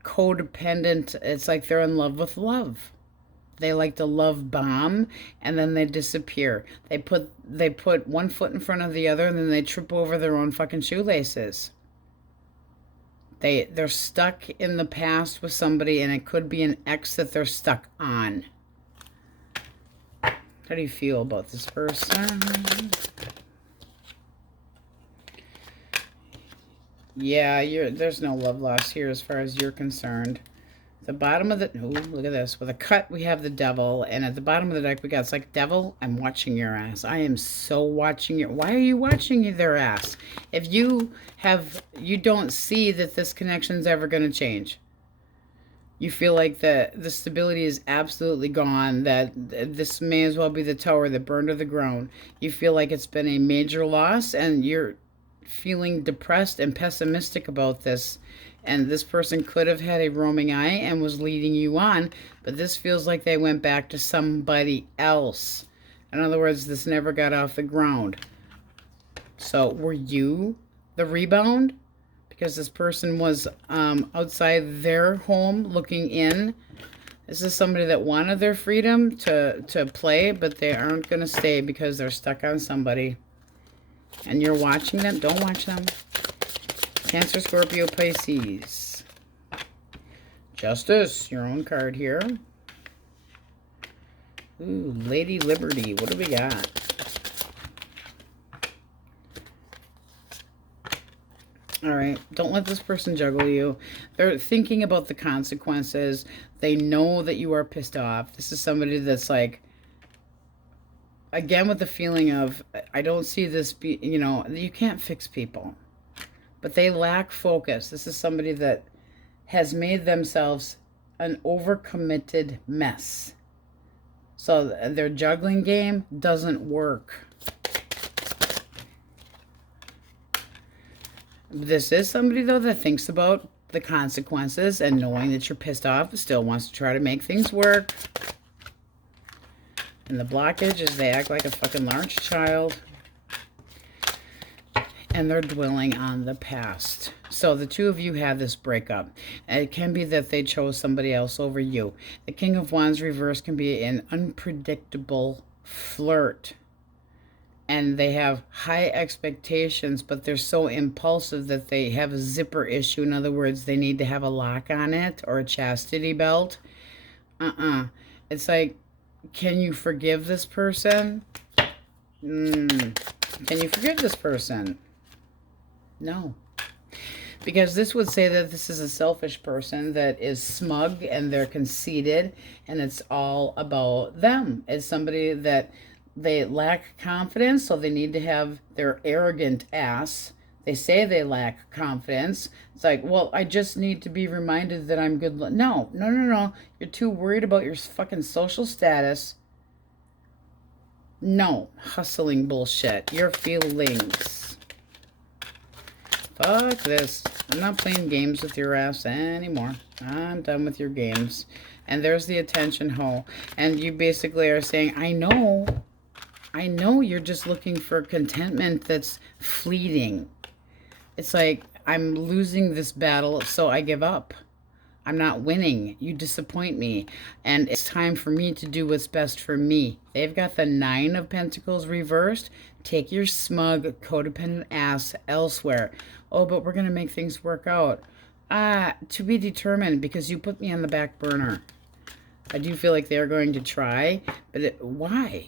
codependent. It's like they're in love with love. They like to love bomb, and then they disappear. They put one foot in front of the other, and then they trip over their own fucking shoelaces. They're stuck in the past with somebody, and it could be an ex that they're stuck on. How do you feel about this person? Yeah, there's no love lost here as far as you're concerned. The bottom of the... Ooh, look at this. With a cut, we have the Devil. And at the bottom of the deck, we got... It's like, Devil, I'm watching your ass. I am so watching your... Why are you watching their ass? If you don't see that this connection's ever going to change. You feel like the stability is absolutely gone. That this may as well be the tower that burned to the ground. You feel like it's been a major loss. And you're feeling depressed and pessimistic about this. And this person could have had a roaming eye and was leading you on, but this feels like they went back to somebody else. In other words, this never got off the ground. So were you the rebound? because this person was outside their home looking in. This is somebody that wanted their freedom to play, but they aren't going to stay because they're stuck on somebody. And you're watching them. Don't watch them. Cancer, Scorpio, Pisces. Justice, your own card here. Ooh, Lady Liberty. What do we got? All right. Don't let this person juggle you. They're thinking about the consequences. They know that you are pissed off. This is somebody that's like, again, with the feeling of, I don't see this be, you know, you can't fix people. But they lack focus. This is somebody that has made themselves an overcommitted mess. So their juggling game doesn't work. This is somebody, though, that thinks about the consequences and knowing that you're pissed off, still wants to try to make things work. And the blockage is they act like a fucking large child. And they're dwelling on the past. So the two of you had this breakup. It can be that they chose somebody else over you. The King of Wands reverse can be an unpredictable flirt. And they have high expectations, but they're so impulsive that they have a zipper issue. In other words, they need to have a lock on it or a chastity belt. It's like, can you forgive this person? Can you forgive this person? No. Because this would say that this is a selfish person that is smug and they're conceited and it's all about them. It's somebody that they lack confidence, so they need to have their arrogant ass. They say they lack confidence. It's like, well, I just need to be reminded that I'm good. No. You're too worried about your fucking social status. No. Hustling bullshit. Your feelings. Fuck this. I'm not playing games with your ass anymore. I'm done with your games. And there's the attention hoe. And you basically are saying, I know you're just looking for contentment that's fleeting. It's like, I'm losing this battle, so I give up. I'm not winning. You disappoint me. And it's time for me to do what's best for me. They've got the 9 of Pentacles reversed. Take your smug, codependent ass elsewhere. Oh, but we're going to make things work out. To be determined, because you put me on the back burner. I do feel like they're going to try, but why?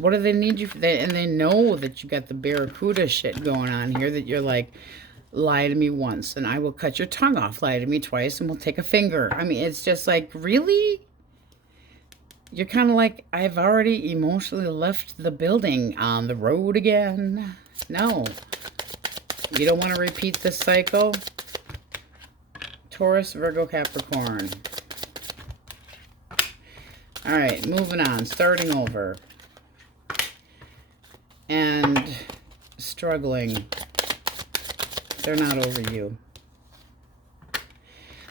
What do they need you for? And they know that you got the barracuda shit going on here, that you're like, lie to me once and I will cut your tongue off. Lie to me twice and we'll take a finger. I mean, it's just like, really? You're kind of like, I've already emotionally left the building, on the road again. No. You don't want to repeat this cycle? Taurus, Virgo, Capricorn. All right, moving on, starting over. And struggling. They're not over you.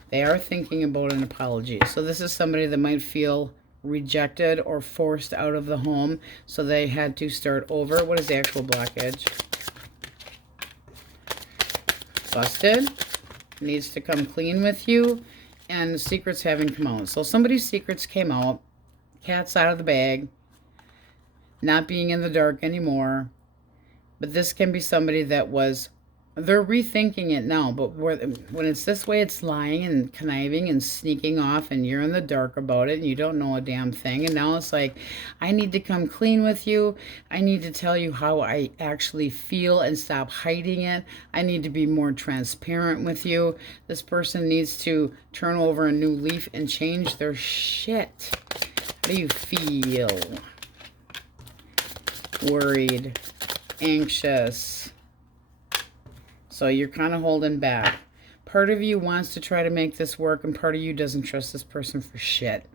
They are thinking about an apology. So this is somebody that might feel rejected or forced out of the home, so they had to start over. What is the actual blockage? Busted. Needs to come clean with you. And secrets haven't come out. So somebody's secrets came out. Cat's out of the bag. Not being in the dark anymore. But this can be somebody that was, they're rethinking it now, but when it's this way, it's lying and conniving and sneaking off, and you're in the dark about it and you don't know a damn thing. And now it's like, I need to come clean with you. I need to tell you how I actually feel and stop hiding it. I need to be more transparent with you. This person needs to turn over a new leaf and change their shit. How do you feel? Worried, anxious. So you're kind of holding back. Part of you wants to try to make this work, and part of you doesn't trust this person for shit.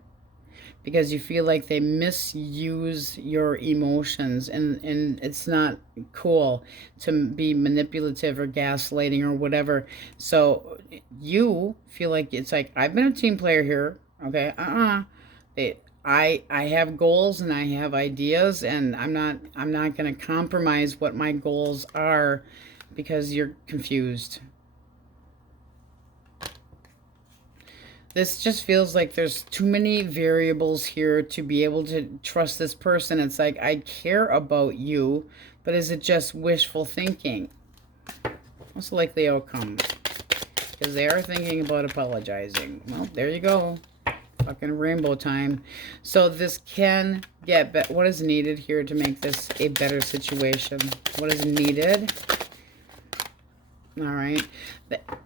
Because you feel like they misuse your emotions, and it's not cool to be manipulative or gaslighting or whatever. So you feel like it's like, I've been a team player here, okay? I have goals and I have ideas, and I'm not going to compromise what my goals are because you're confused. This just feels like there's too many variables here to be able to trust this person. It's like, I care about you, but is it just wishful thinking? What's the likely outcome? Because they are thinking about apologizing. Well, there you go. Fucking rainbow time. So this can get better. What is needed here to make this a better situation? What is needed? All right.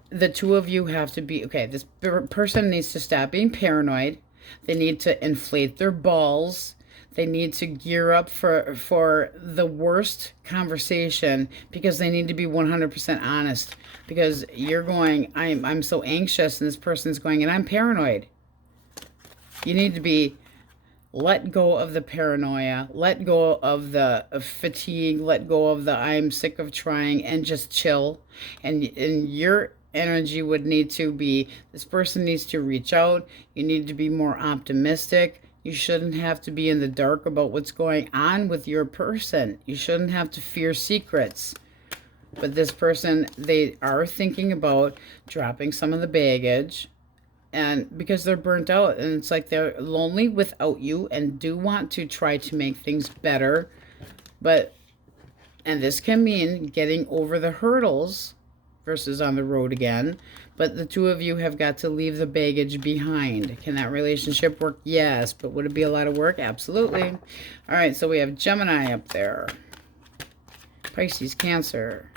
The two of you have to be, okay, this person needs to stop being paranoid. They need to inflate their balls. They need to gear up for the worst conversation, because they need to be 100% honest. Because you're going, I'm so anxious, and this person's going, and I'm paranoid. You need to be, let go of the paranoia, let go of the fatigue, let go of the I'm sick of trying, and just chill. And your energy would need to be, this person needs to reach out. You need to be more optimistic. You shouldn't have to be in the dark about what's going on with your person. You shouldn't have to fear secrets. But this person, they are thinking about dropping some of the baggage, and because they're burnt out, and it's like they're lonely without you, and do want to try to make things better. But, and this can mean getting over the hurdles versus on the road again. But the two of you have got to leave the baggage behind. Can that relationship work? Yes. But would it be a lot of work? Absolutely. All right, so we have Gemini up there. Pisces, Cancer.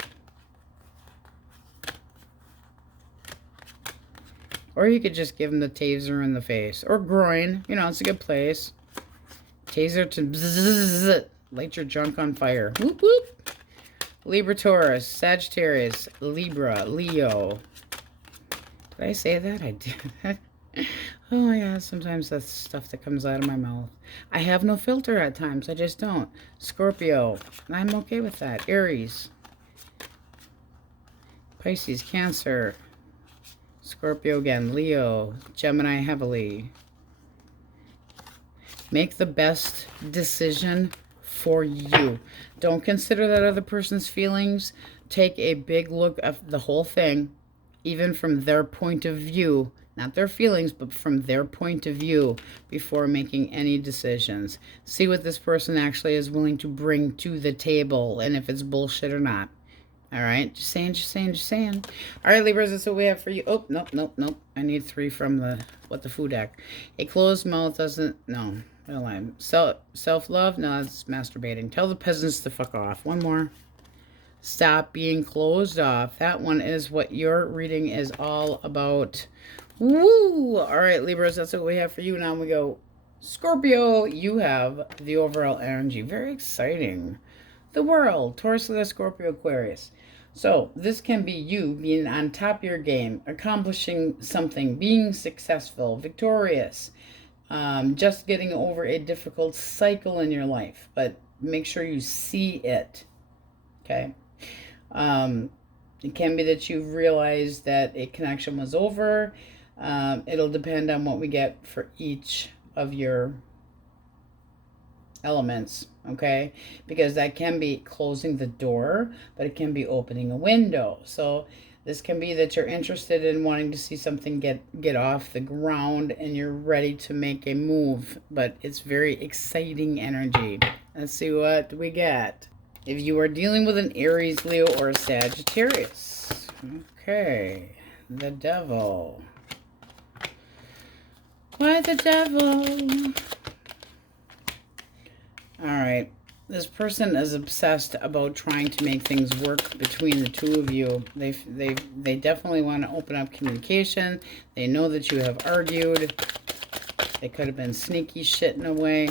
Or you could just give them the taser in the face. Or groin. You know, it's a good place. Taser to bzzz, light your junk on fire. Whoop, whoop. Libra, Taurus, Sagittarius, Libra, Leo. Did I say that? I did. Oh my God, sometimes that's stuff that comes out of my mouth. I have no filter at times. I just don't. Scorpio. And I'm okay with that. Aries. Pisces, Cancer. Scorpio again, Leo, Gemini heavily. Make the best decision for you. Don't consider that other person's feelings. Take a big look at the whole thing, even from their point of view. Not their feelings, but from their point of view before making any decisions. See what this person actually is willing to bring to the table, and if it's bullshit or not. All right, just saying, just saying, just saying. All right, Libras, that's what we have for you. Oh, nope, nope, nope. I need 3 from the, what, the food deck. A closed mouth doesn't, no, I don't lie. Self-love, no, that's masturbating. Tell the peasants to fuck off. One more. Stop being closed off. That one is what your reading is all about. Woo! All right, Libras, that's what we have for you. Now we go, Scorpio, you have the overall energy. Very exciting. The world, Taurus, Leo, Scorpio, Aquarius. So this can be you being on top of your game, accomplishing something, being successful, victorious, just getting over a difficult cycle in your life. But make sure you see it, okay? It can be that you've realized that a connection was over. It'll depend on what we get for each of your elements, okay? Because that can be closing the door, but it can be opening a window. So this can be that you're interested in wanting to see something get off the ground, and you're ready to make a move, but it's very exciting energy. Let's see what we get. If you are dealing with an Aries, Leo, or a Sagittarius. Okay, the devil. Why the devil? All right, this person is obsessed about trying to make things work between the two of you. They definitely want to open up communication. They know that you have argued. They could have been sneaky shit in a way.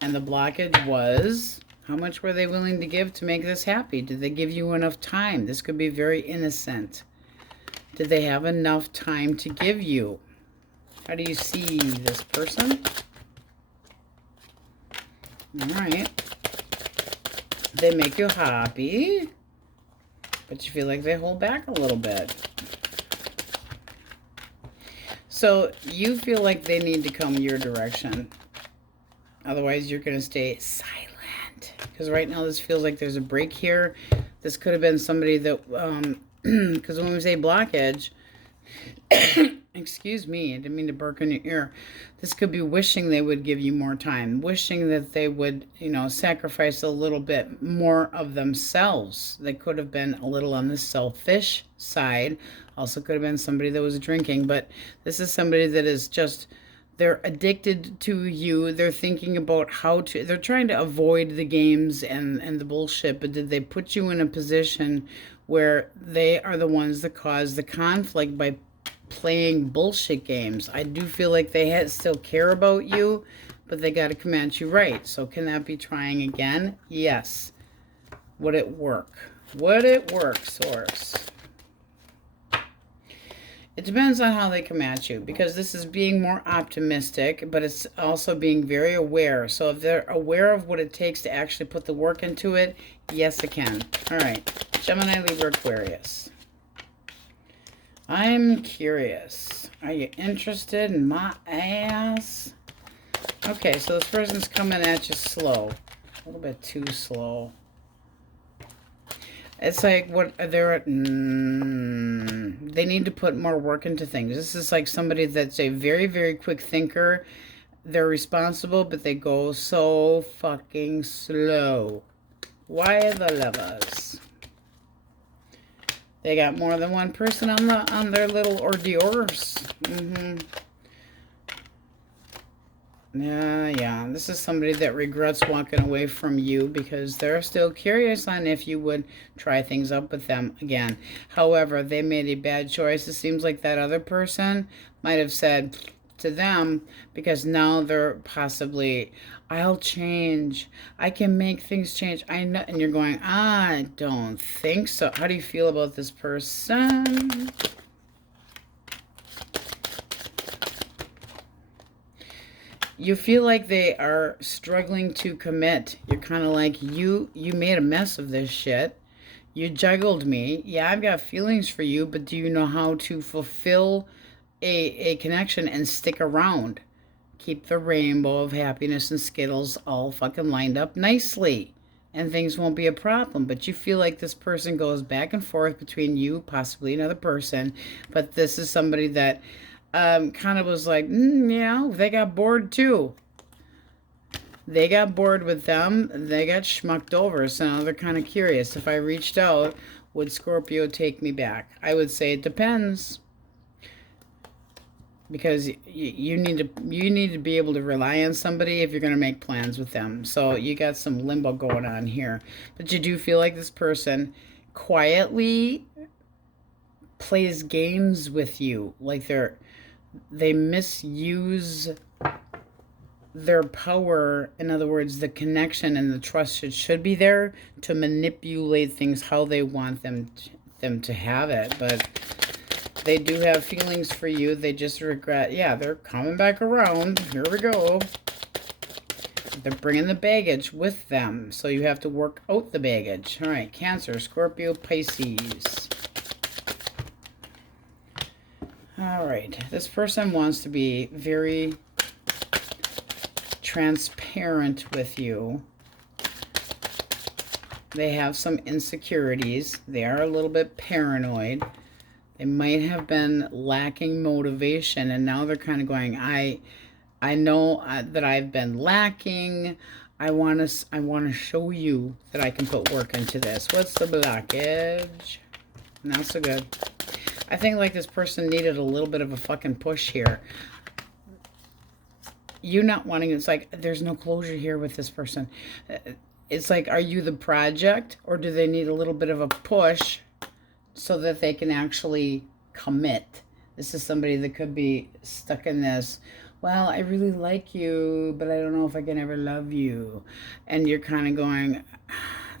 And the blockage was, how much were they willing to give to make this happy? Did they give you enough time? This could be very innocent. Did they have enough time to give you? How do you see this person? All right. They make you happy, but you feel like they hold back a little bit. So you feel like they need to come your direction. Otherwise, you're going to stay silent. Because right now this feels like there's a break here. This could have been somebody that, because when we say blockage, excuse me, I didn't mean to bark in your ear. This could be wishing they would give you more time, wishing that they would, you know, sacrifice a little bit more of themselves. They could have been a little on the selfish side. Also could have been somebody that was drinking, but this is somebody that is just, they're addicted to you. They're thinking about how to, they're trying to avoid the games and the bullshit, but did they put you in a position where they are the ones that cause the conflict by playing bullshit games? I do feel like they still care about you, but they got to come at you right. So can that be trying again? Yes. Would it work? Would it work, Source? It depends on how they come at you, because this is being more optimistic, but it's also being very aware. So if they're aware of what it takes to actually put the work into it, yes, it can. All right, Gemini, Libra, Aquarius. I'm curious. Are you interested in my ass? Okay, so this person's coming at you slow. A little bit too slow. It's like, what they're, they need to put more work into things. This is like somebody that's a very, very quick thinker. They're responsible, but they go so fucking slow. Why the lovers? They got more than one person on their little hors d'oeuvres. Yeah. This is somebody that regrets walking away from you because they're still curious on if you would try things up with them again. However, they made a bad choice. It seems like that other person might have said to them, because now they're possibly, I'll change. I can make things change. I know. And you're going, I don't think so. How do you feel about this person? You feel like they are struggling to commit. You're kind of like, you made a mess of this shit. You juggled me. Yeah, I've got feelings for you, but do you know how to fulfill a connection and stick around? Keep the rainbow of happiness and Skittles all fucking lined up nicely, and things won't be a problem. But you feel like this person goes back and forth between you, possibly another person, but this is somebody that kind of was like, yeah, they got bored too. They got bored with them. They got schmucked over. So now they're kind of curious. If I reached out, would Scorpio take me back? I would say it depends. Because you need to be able to rely on somebody if you're going to make plans with them. So you got some limbo going on here. But you do feel like this person quietly plays games with you. Like they misuse their power. In other words, the connection and the trust should be there to manipulate things how they want them to have it. But they do have feelings for you. They just regret. Yeah, they're coming back around. Here we go. They're bringing the baggage with them. So you have to work out the baggage. All right, Cancer, Scorpio, Pisces. All right, this person wants to be very transparent with you. They have some insecurities. They are a little bit paranoid. They might have been lacking motivation, and now they're kind of going, I know that I've been lacking. I want to show you that I can put work into this. What's the blockage? Not so good. I think like this person needed a little bit of a fucking push here. You not wanting, it's like there's no closure here with this person. It's like, are you the project, or do they need a little bit of a push so that they can actually commit? This is somebody that could be stuck in this, well, I really like you, but I don't know if I can ever love you. And you're kind of going,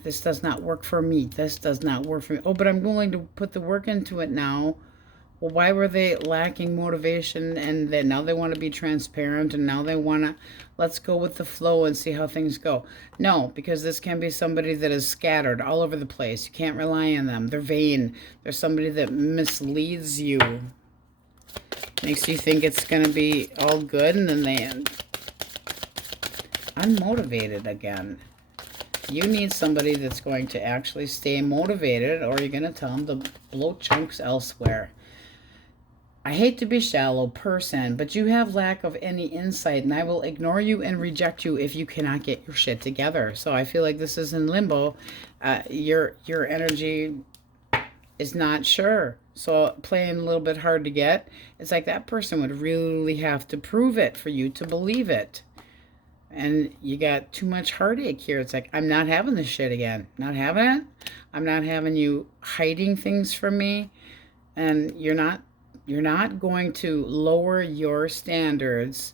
this does not work for me. This does not work for me. Oh, but I'm willing to put the work into it now. Well, why were they lacking motivation? And then now they want to be transparent, and now they want to, let's go with the flow and see how things go. No, because this can be somebody that is scattered all over the place. You can't rely on them. They're vain. They're somebody that misleads you. Makes you think it's going to be all good, and then they end unmotivated again. You need somebody that's going to actually stay motivated, or you're going to tell them to blow chunks elsewhere. I hate to be a shallow person, but you have lack of any insight, and I will ignore you and reject you if you cannot get your shit together. So I feel like this is in limbo. Your energy is not sure. So playing a little bit hard to get, it's like that person would really have to prove it for you to believe it. And you got too much heartache here. It's like, I'm not having this shit again. Not having it. I'm not having you hiding things from me. And you're not going to lower your standards.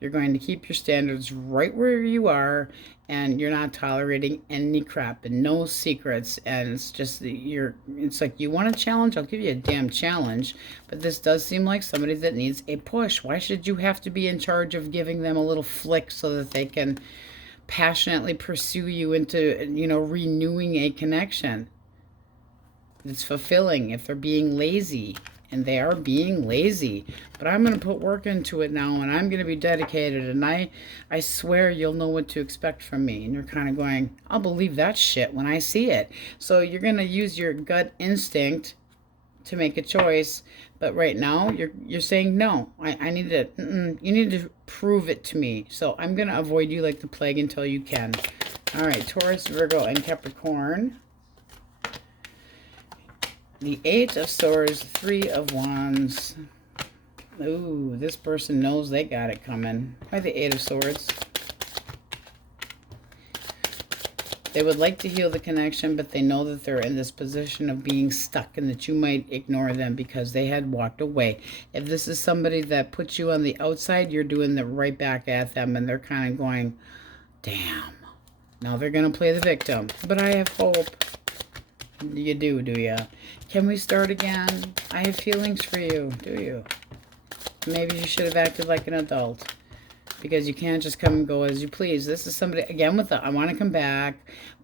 You're going to keep your standards right where you are, and you're not tolerating any crap and no secrets. And it's just it's like, you want a challenge? I'll give you a damn challenge. But this does seem like somebody that needs a push. Why should you have to be in charge of giving them a little flick so that they can passionately pursue you into, renewing a connection? It's fulfilling if they're being lazy. And they are being lazy. But I'm going to put work into it now, and I'm going to be dedicated, and I swear you'll know what to expect from me. And you're kind of going, I'll believe that shit when I see it. So you're going to use your gut instinct to make a choice. But right now, you're saying, no, I need to, you need to prove it to me. So I'm going to avoid you like the plague until you can. All right, Taurus, Virgo, and Capricorn. The Eight of Swords, Three of Wands. Ooh, this person knows they got it coming. Why the Eight of Swords? They would like to heal the connection, but they know that they're in this position of being stuck and that you might ignore them because they had walked away. If this is somebody that puts you on the outside, you're doing it right back at them, and they're kind of going, damn. Now they're going to play the victim. But I have hope. You do you? Can we start again? I have feelings for you, do you? Maybe you should have acted like an adult, because you can't just come and go as you please. This is somebody, again, with the, I want to come back,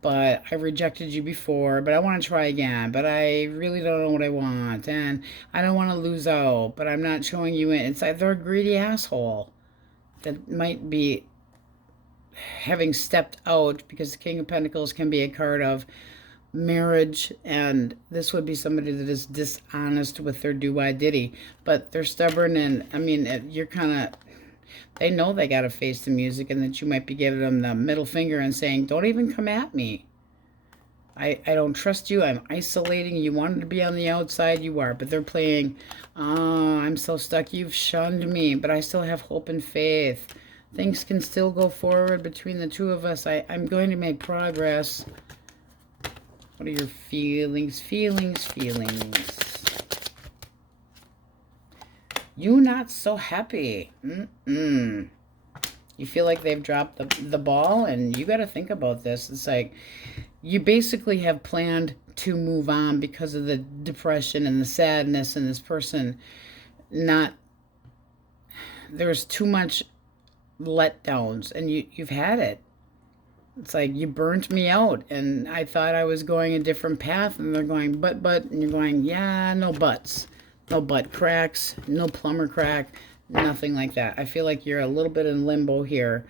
but I rejected you before, but I want to try again, but I really don't know what I want, and I don't want to lose out, but I'm not showing you in. It's like they're a greedy asshole that might be having stepped out, because the King of Pentacles can be a card of marriage, and this would be somebody that is dishonest with their do-I-diddy, but they're stubborn, and I mean, you're kind of, they know they got to face the music, and that you might be giving them the middle finger and saying, don't even come at me. I don't trust you. I'm isolating. You wanted to be on the outside. You are. But they're playing, oh, I'm so stuck. You've shunned me, but I still have hope and faith. Things can still go forward between the two of us. I'm going to make progress. What are your feelings? Feelings. You not so happy. You feel like they've dropped the ball, and you got to think about this. It's like you basically have planned to move on because of the depression and the sadness, and this person there's too much letdowns, and you've had it. It's like, you burnt me out, and I thought I was going a different path, and they're going, but, and you're going, yeah, no buts. No butt cracks, no plumber crack, nothing like that. I feel like you're a little bit in limbo here,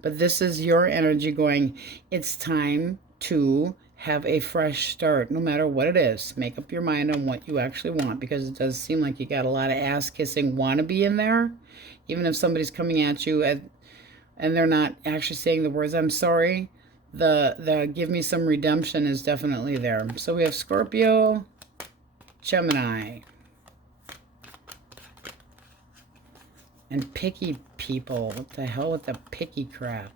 but this is your energy going, it's time to have a fresh start, no matter what it is. Make up your mind on what you actually want, because it does seem like you got a lot of ass-kissing wannabe in there. Even if somebody's coming at you and they're not actually saying the words, I'm sorry, the give me some redemption is definitely there. So we have Scorpio, Gemini, and picky people. What the hell with the picky crap?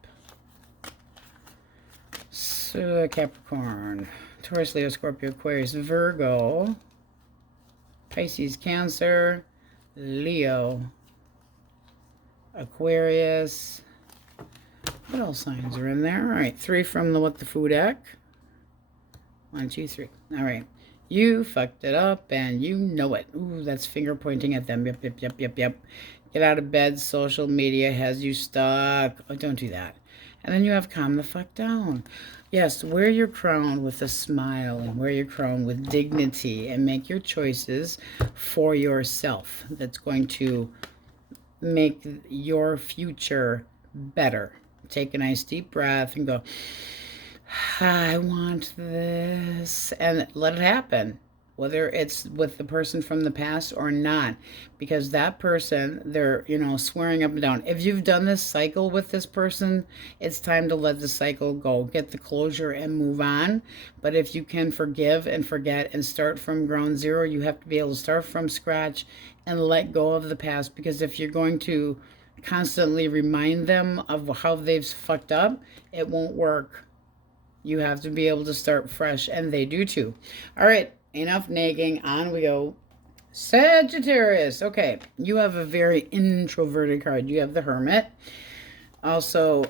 So Capricorn, Taurus, Leo, Scorpio, Aquarius, Virgo, Pisces, Cancer, Leo, Aquarius. What else signs are in there? All right, 3 from the What the Food deck. 1, 2, 3. All right. You fucked it up, and you know it. Ooh, that's finger pointing at them. Yep. Get out of bed. Social media has you stuck. Oh, don't do that. And then you have calm the fuck down. Yes, wear your crown with a smile, and wear your crown with dignity, and make your choices for yourself. That's going to make your future better. Take a nice deep breath and go, I want this, and let it happen, whether it's with the person from the past or not, because that person, they're, you know, swearing up and down. If you've done this cycle with this person, it's time to let the cycle go, get the closure and move on. But if you can forgive and forget and start from ground zero, you have to be able to start from scratch and let go of the past, because if you're going to constantly remind them of how they've fucked up, it won't work. You have to be able to start fresh, and they do too. All right, enough nagging. On we go. Sagittarius. Okay, you have a very introverted card. You have the Hermit. Also,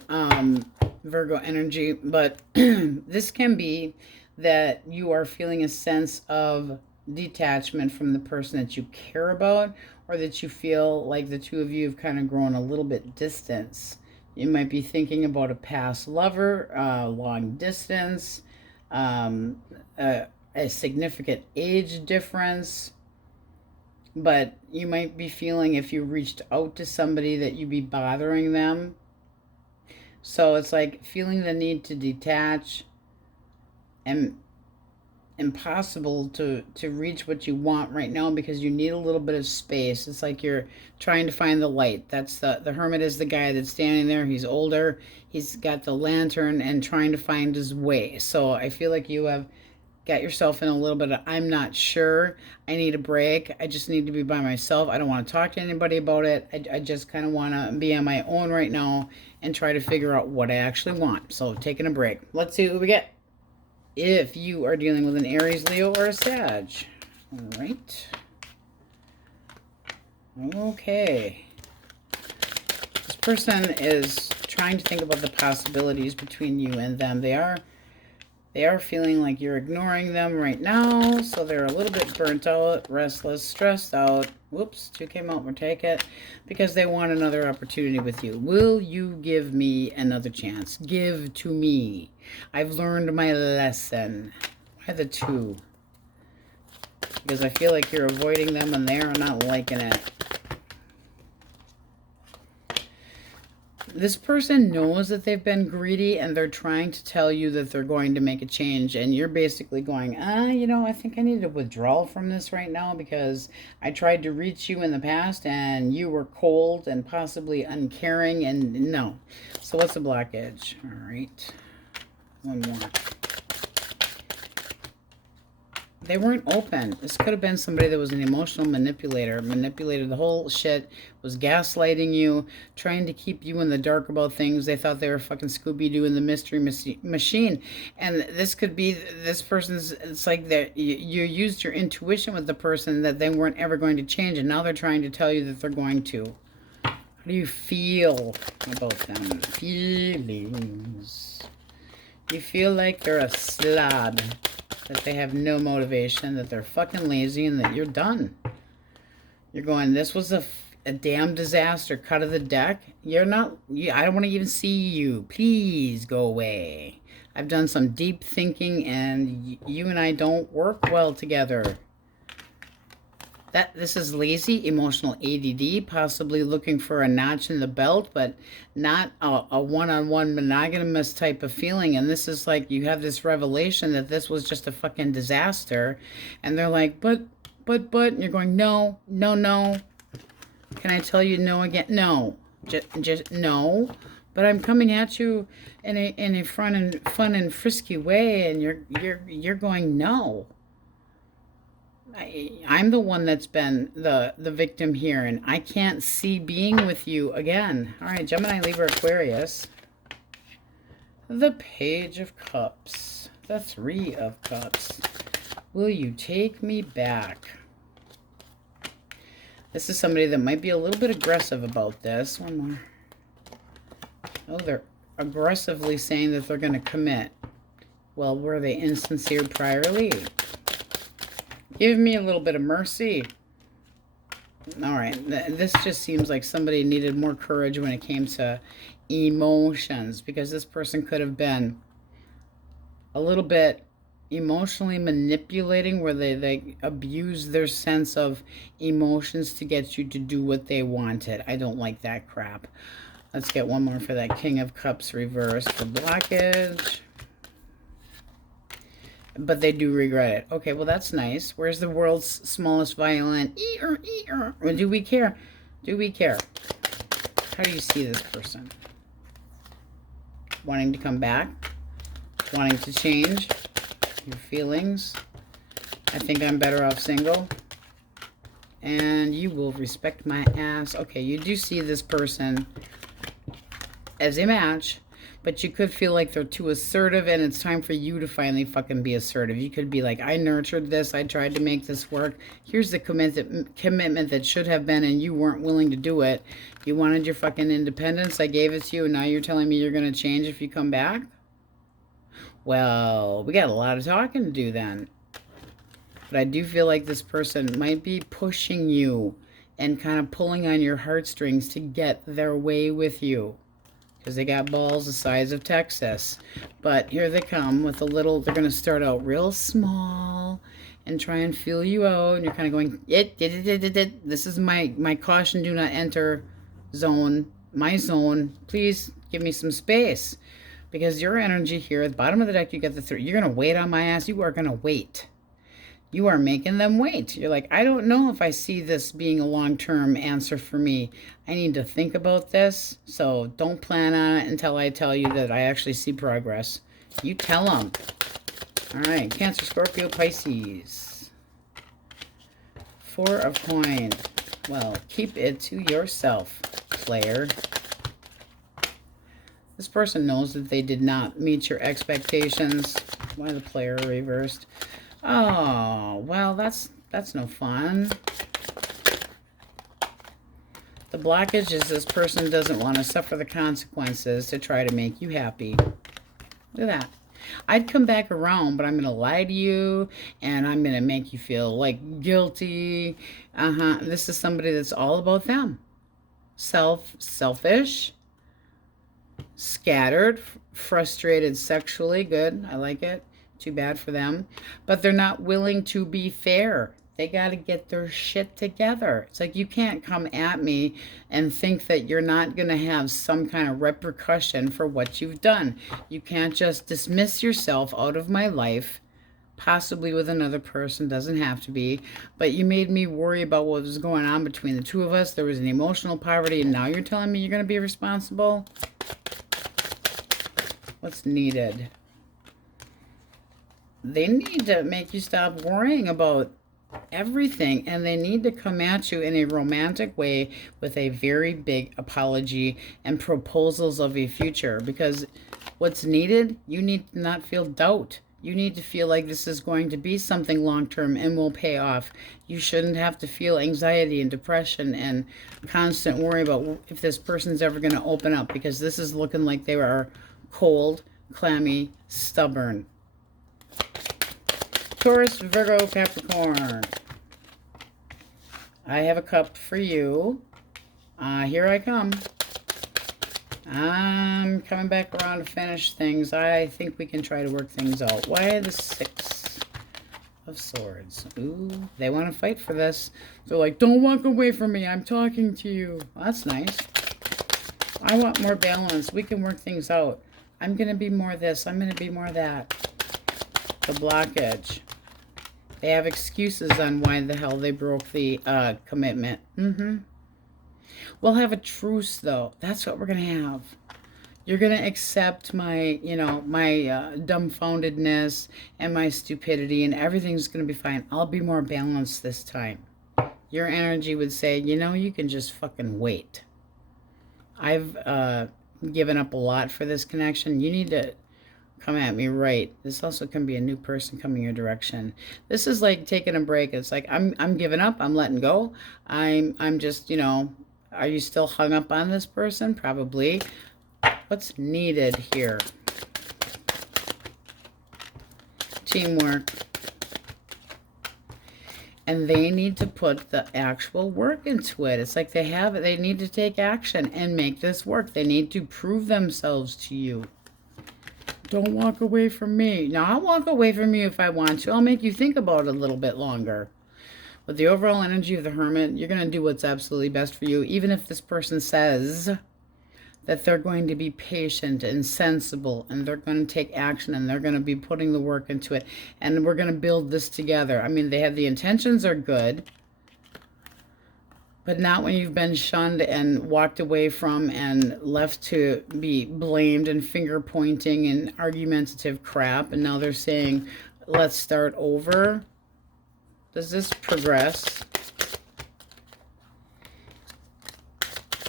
Virgo energy. But this can be that you are feeling a sense of detachment from the person that you care about, or that you feel like the two of you have kind of grown a little bit distance. You might be thinking about a past lover, long distance, a significant age difference. But you might be feeling, if you reached out to somebody, that you'd be bothering them. So it's like feeling the need to detach, and impossible to reach what you want right now, because you need a little bit of space. It's like you're trying to find the light. That's the Hermit is the guy that's standing there. He's older. He's got the lantern and trying to find his way. So I feel like you have got yourself in a little bit of, I'm not sure. I need a break. I just need to be by myself. I don't want to talk to anybody about it. I just kind of want to be on my own right now and try to figure out what I actually want. So taking a break. Let's see what we get. If you are dealing with an Aries, Leo, or a Sag. All right. Okay. This person is trying to think about the possibilities between you and them. They are feeling like you're ignoring them right now, so they're a little bit burnt out, restless, stressed out. Whoops, 2 came out, we'll take it. Because they want another opportunity with you. Will you give me another chance? Give to me. I've learned my lesson. Why the 2? Because I feel like you're avoiding them and they're not liking it. This person knows that they've been greedy, and they're trying to tell you that they're going to make a change, and you're basically going, you know, I think I need to withdraw from this right now, because I tried to reach you in the past and you were cold and possibly uncaring, and no. So what's the blockage? All right, one more. They weren't open. This could have been somebody that was an emotional manipulator, manipulated the whole shit, was gaslighting you, trying to keep you in the dark about things. They thought they were fucking Scooby-Doo in the mystery machine. And this could be this person's, it's like that you used your intuition with the person, that they weren't ever going to change, and now they're trying to tell you that they're going to. How do you feel about them? Feelings. You feel like they're a slob, that they have no motivation, that they're fucking lazy, and that you're done. You're going, this was a damn disaster. Cut of the deck. You're not, I don't want to even see you. Please go away. I've done some deep thinking, and you and I don't work well together. This is lazy, emotional ADD, possibly looking for a notch in the belt, but not a one-on-one monogamous type of feeling. And this is like, you have this revelation that this was just a fucking disaster. And they're like, but, and you're going, no. Can I tell you no again? No. Just no. But I'm coming at you in a fun and frisky way, and you're going, no. I'm the one that's been the victim here, and I can't see being with you again. All right, Gemini, Libra, Aquarius. The Page of Cups. The 3 of Cups. Will you take me back? This is somebody that might be a little bit aggressive about this. One more. Oh, they're aggressively saying that they're going to commit. Well, were they insincere priorly? Give me a little bit of mercy. All right, this just seems like somebody needed more courage when it came to emotions, because this person could have been a little bit emotionally manipulating, where they abuse their sense of emotions to get you to do what they wanted. I don't like that crap. Let's get one more for that King of Cups reversed for blockage. but they do regret it. Okay, well, that's nice. Where's the world's smallest violin? Or do we care? Do we care? How do you see this person? Wanting to come back? Wanting to change? Your feelings? I think I'm better off single. And you will respect my ass. Okay, you do see this person as a match, but you could feel like they're too assertive, and it's time for you to finally fucking be assertive. You could be like, I nurtured this. I tried to make this work. Here's the commitment that should have been, and you weren't willing to do it. You wanted your fucking independence. I gave it to you, and now you're telling me you're going to change if you come back? Well, we got a lot of talking to do then. But I do feel like this person might be pushing you and kind of pulling on your heartstrings to get their way with you. Because they got balls the size of Texas. But here they come with a little, they're going to start out real small and try and feel you out. And you're kind of going, this is my caution, do not enter zone, my zone. Please give me some space. Because your energy here, at the bottom of the deck, you get the 3. You're going to wait on my ass. You are going to wait. You are making them wait. You're like, I don't know if I see this being a long-term answer for me. I need to think about this. So don't plan on it until I tell you that I actually see progress. You tell them. All right, Cancer, Scorpio, Pisces. 4 of coins. Well, keep it to yourself, player. This person knows that they did not meet your expectations. Why the player reversed? Oh, well, that's no fun. The blockage is this person doesn't want to suffer the consequences to try to make you happy. Look at that. I'd come back around, but I'm going to lie to you, and I'm going to make you feel like guilty. This is somebody that's all about them. Selfish, scattered, frustrated sexually. Good. I like it. Too bad for them. But they're not willing to be fair. They got to get their shit together. It's like, you can't come at me and think that you're not going to have some kind of repercussion for what you've done. You can't just dismiss yourself out of my life, possibly with another person, doesn't have to be. But you made me worry about what was going on between the two of us. There was an emotional poverty, and now you're telling me you're going to be responsible? What's needed? They need to make you stop worrying about everything, and they need to come at you in a romantic way with a very big apology and proposals of a future. Because what's needed, you need to not feel doubt. You need to feel like this is going to be something long-term and will pay off. You shouldn't have to feel anxiety and depression and constant worry about if this person's ever going to open up, because this is looking like they are cold, clammy, stubborn. Taurus, Virgo, Capricorn. I have a cup for you. Here I come. I'm coming back around to finish things. I think we can try to work things out. Why the 6 of Swords? Ooh, they want to fight for this. They're like, don't walk away from me. I'm talking to you. Well, that's nice. I want more balance. We can work things out. I'm going to be more this. I'm going to be more that. The blockage. They have excuses on why the hell they broke the commitment. We'll have a truce, though. That's what we're going to have. You're going to accept my, my dumbfoundedness and my stupidity, and everything's going to be fine. I'll be more balanced this time. Your energy would say, you can just fucking wait. I've given up a lot for this connection. You need to come at me right. This also can be a new person coming your direction. This is like taking a break. It's like, I'm giving up. I'm letting go. I'm just, are you still hung up on this person? Probably. What's needed here? Teamwork. And they need to put the actual work into it. It's like they need to take action and make this work. They need to prove themselves to you. Don't walk away from me. Now, I'll walk away from you if I want to. I'll make you think about it a little bit longer. With the overall energy of the Hermit, you're going to do what's absolutely best for you, even if this person says that they're going to be patient and sensible, and they're going to take action, and they're going to be putting the work into it, and we're going to build this together. I mean, they have the intentions are good, but not when you've been shunned and walked away from and left to be blamed and finger pointing and argumentative crap, and now they're saying, let's start over. Does this progress?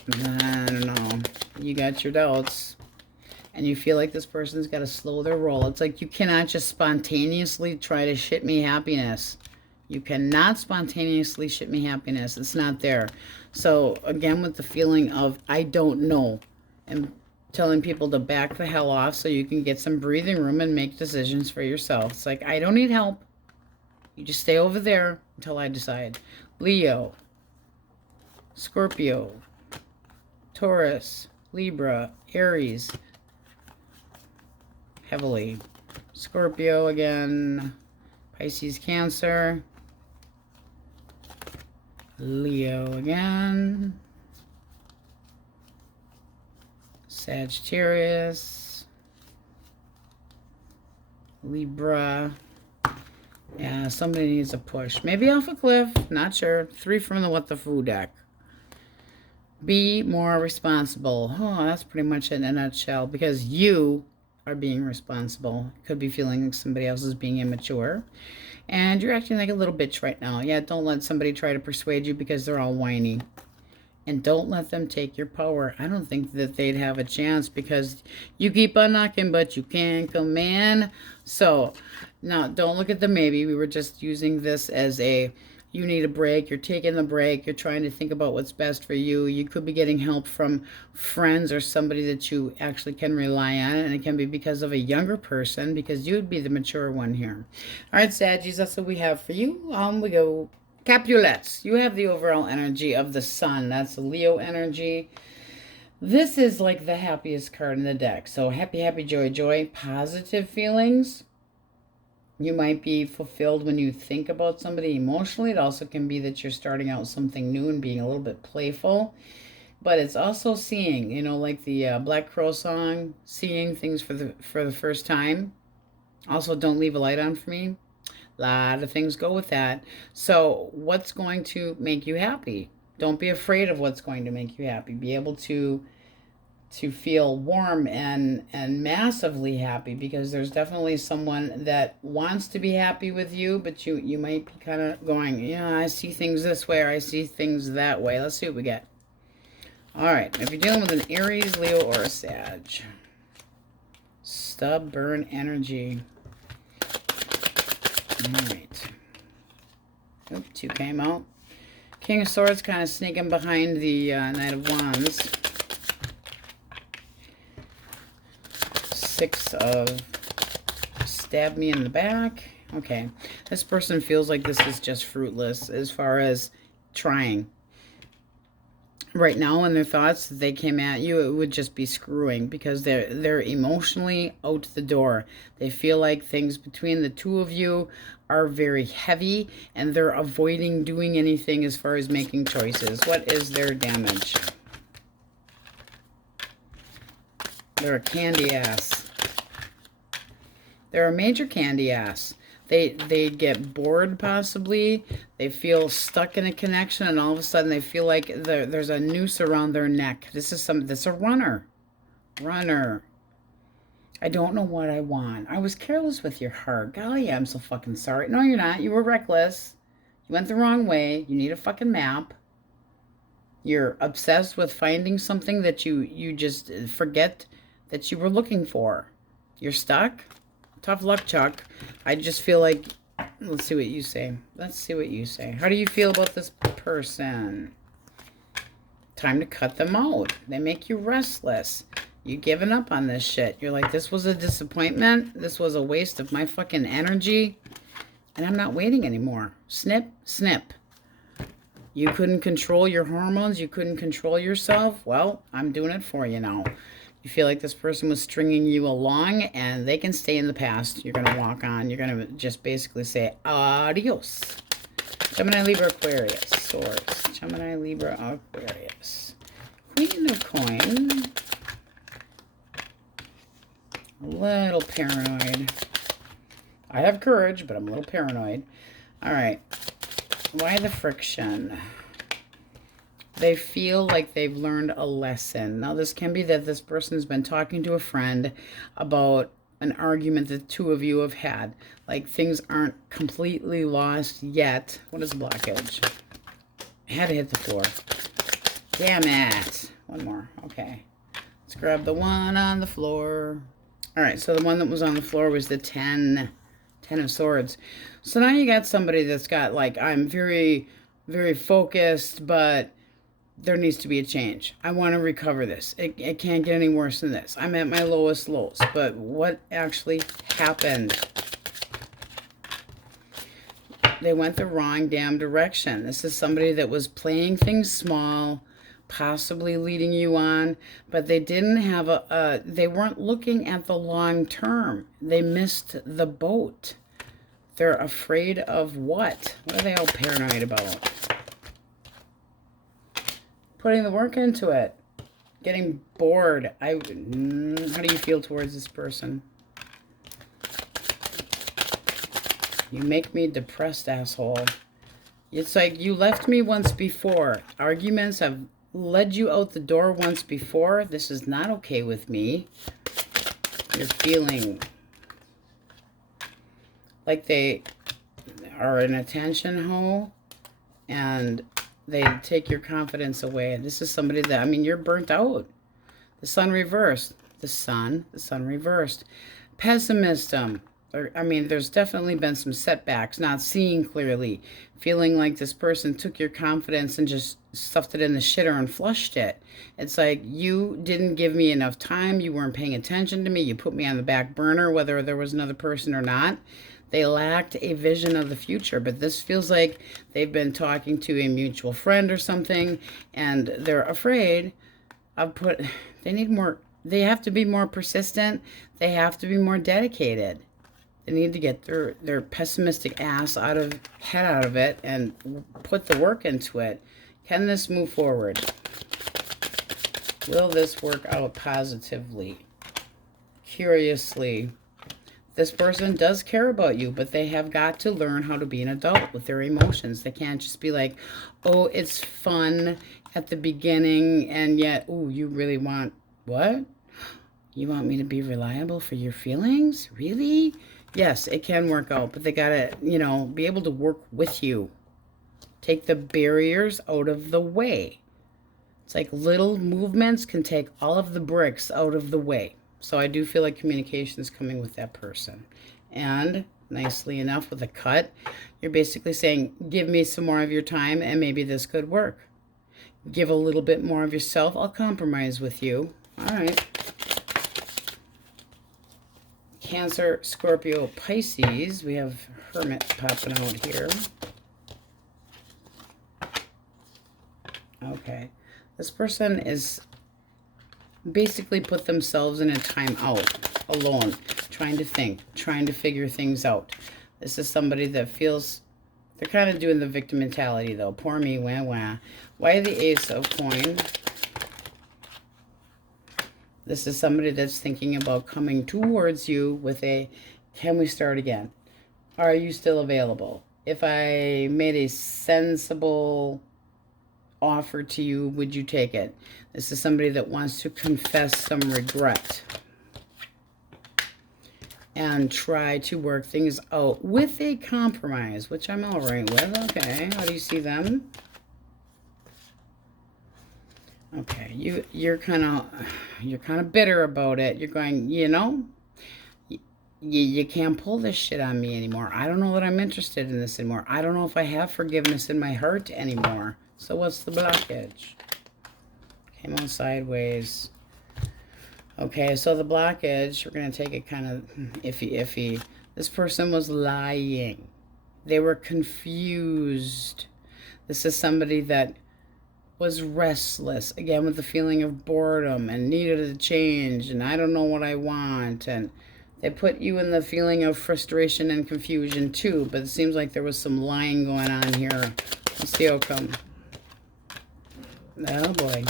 I don't know. You got your doubts. And you feel like this person's got to slow their roll. It's like you cannot just spontaneously try to ship me happiness. You cannot spontaneously ship me happiness. It's not there. So, again, with the feeling of, I don't know. And telling people to back the hell off so you can get some breathing room and make decisions for yourself. It's like, I don't need help. You just stay over there until I decide. Leo, Scorpio, Taurus, Libra, Aries, heavily. Scorpio again, Pisces, Cancer, Leo again, Sagittarius, Libra. Yeah, somebody needs a push. Maybe off a cliff, not sure. 3 from the What the Foo deck. Be more responsible. Oh, that's pretty much it in a nutshell. Because you are being responsible. Could be feeling like somebody else is being immature. And you're acting like a little bitch right now. Yeah, don't let somebody try to persuade you because they're all whiny. And don't let them take your power. I don't think that they'd have a chance because you keep on knocking, but you can't come in. So, now, don't look at the maybe. We were just using this as a, you need a break. You're taking the break. You're trying to think about what's best for you. You could be getting help from friends or somebody that you actually can rely on. And it can be because of a younger person because you would be the mature one here. All right, Saggies, that's what we have for you. We go Capulets. You have the overall energy of the sun. That's the Leo energy. This is like the happiest card in the deck. So happy, happy, joy, joy, positive feelings. You might be fulfilled when you think about somebody emotionally. It also can be that you're starting out something new and being a little bit playful. But it's also seeing, you know, like the Black Crow song, seeing things for the first time. Also, don't leave a light on for me. A lot of things go with that. So what's going to make you happy? Don't be afraid of what's going to make you happy. Be able to feel warm and massively happy, because there's definitely someone that wants to be happy with you, but you might be kind of going, yeah, I see things this way or I see things that way. Let's see what we get. All right, if you're dealing with an Aries, Leo, or a Sag. Stubborn energy. All right. Oop, 2 came out. King of Swords kind of sneaking behind the Knight of Wands. 6 of stab me in the back. Okay. This person feels like this is just fruitless as far as trying. Right now, in their thoughts, they came at you, it would just be screwing, because they're emotionally out the door. They feel like things between the two of you are very heavy, and they're avoiding doing anything as far as making choices. What is their damage? They're a candy ass. They're a major candy ass. They get bored, possibly. They feel stuck in a connection, and all of a sudden they feel like there's a noose around their neck. This is a runner. Runner. I don't know what I want. I was careless with your heart. Golly, I'm so fucking sorry. No, you're not. You were reckless. You went the wrong way. You need a fucking map. You're obsessed with finding something that you just forget that you were looking for. You're stuck. Tough luck, Chuck. I just feel like, let's see what you say. Let's see what you say. How do you feel about this person? Time to cut them out. They make you restless. You giving up on this shit. You're like, this was a disappointment. This was a waste of my fucking energy. And I'm not waiting anymore. Snip, snip. You couldn't control your hormones. You couldn't control yourself. Well, I'm doing it for you now. You feel like this person was stringing you along, and they can stay in the past. You're going to walk on. You're going to just basically say, adios. Gemini, Libra, Aquarius. Swords. Gemini, Libra, Aquarius. Queen of Coins. A little paranoid. I have courage, but I'm a little paranoid. All right. Why the friction? They feel like they've learned a lesson. Now, this can be that this person's been talking to a friend about an argument that the two of you have had. Like, things aren't completely lost yet. What is the blockage? I had to hit the floor. Damn it. One more. Okay. Let's grab the one on the floor. All right, so the one that was on the floor was the 10 of Swords. So now you got somebody that's got, like, I'm very, very focused, but there needs to be a change. I want to recover this. It can't get any worse than this. I'm at my lowest lows. But what actually happened? They went the wrong damn direction. This is somebody that was playing things small, possibly leading you on, but they didn't have they weren't looking at the long term. They missed the boat. They're afraid of what? What are they all paranoid about? Putting the work into it. Getting bored. How do you feel towards this person? You make me depressed, asshole. It's like you left me once before. Arguments have led you out the door once before. This is not okay with me. You're feeling like they are an attention hoe and they take your confidence away. This is somebody that, I mean, you're burnt out. The sun reversed. The sun reversed. Pessimism. I mean, there's definitely been some setbacks, not seeing clearly, feeling like this person took your confidence and just stuffed it in the shitter and flushed it. It's like, you didn't give me enough time. You weren't paying attention to me. You put me on the back burner, whether there was another person or not. They lacked a vision of the future, but this feels like they've been talking to a mutual friend or something, and they're afraid of they have to be more persistent. They have to be more dedicated. They need to get their pessimistic ass out of it and put the work into it. Can this move forward? Will this work out positively? Curiously, this person does care about you, but they have got to learn how to be an adult with their emotions. They can't just be like, oh, it's fun at the beginning, and yet, oh, you really want, what? You want me to be reliable for your feelings? Really? Yes, it can work out, but they got to, be able to work with you. Take the barriers out of the way. It's like little movements can take all of the bricks out of the way. So I do feel like communication is coming with that person. And nicely enough with a cut, you're basically saying, give me some more of your time and maybe this could work. Give a little bit more of yourself. I'll compromise with you. All right. Cancer, Scorpio, Pisces. We have Hermit popping out here. Okay. This person is basically put themselves in a time out, alone, trying to think, trying to figure things out. This is somebody that feels, they're kind of doing the victim mentality though. Poor me, wah wah. Why the Ace of Coins? This is somebody that's thinking about coming towards you with a, can we start again? Are you still available? If I made a sensible offer to you, would you take it? This is somebody that wants to confess some regret and try to work things out with a compromise, which I'm all right with. Okay, how do you see them? Okay, you're kind of bitter about it. You're going, you can't pull this shit on me anymore. I don't know that I'm interested in this anymore. I don't know if I have forgiveness in my heart anymore. So what's the blockage? Came out sideways. Okay, so the blockage, we're going to take it kind of iffy. This person was lying. They were confused. This is somebody that was restless, again, with the feeling of boredom and needed a change, and I don't know what I want, and they put you in the feeling of frustration and confusion too, but it seems like there was some lying going on here. What's the outcome? Oh boy.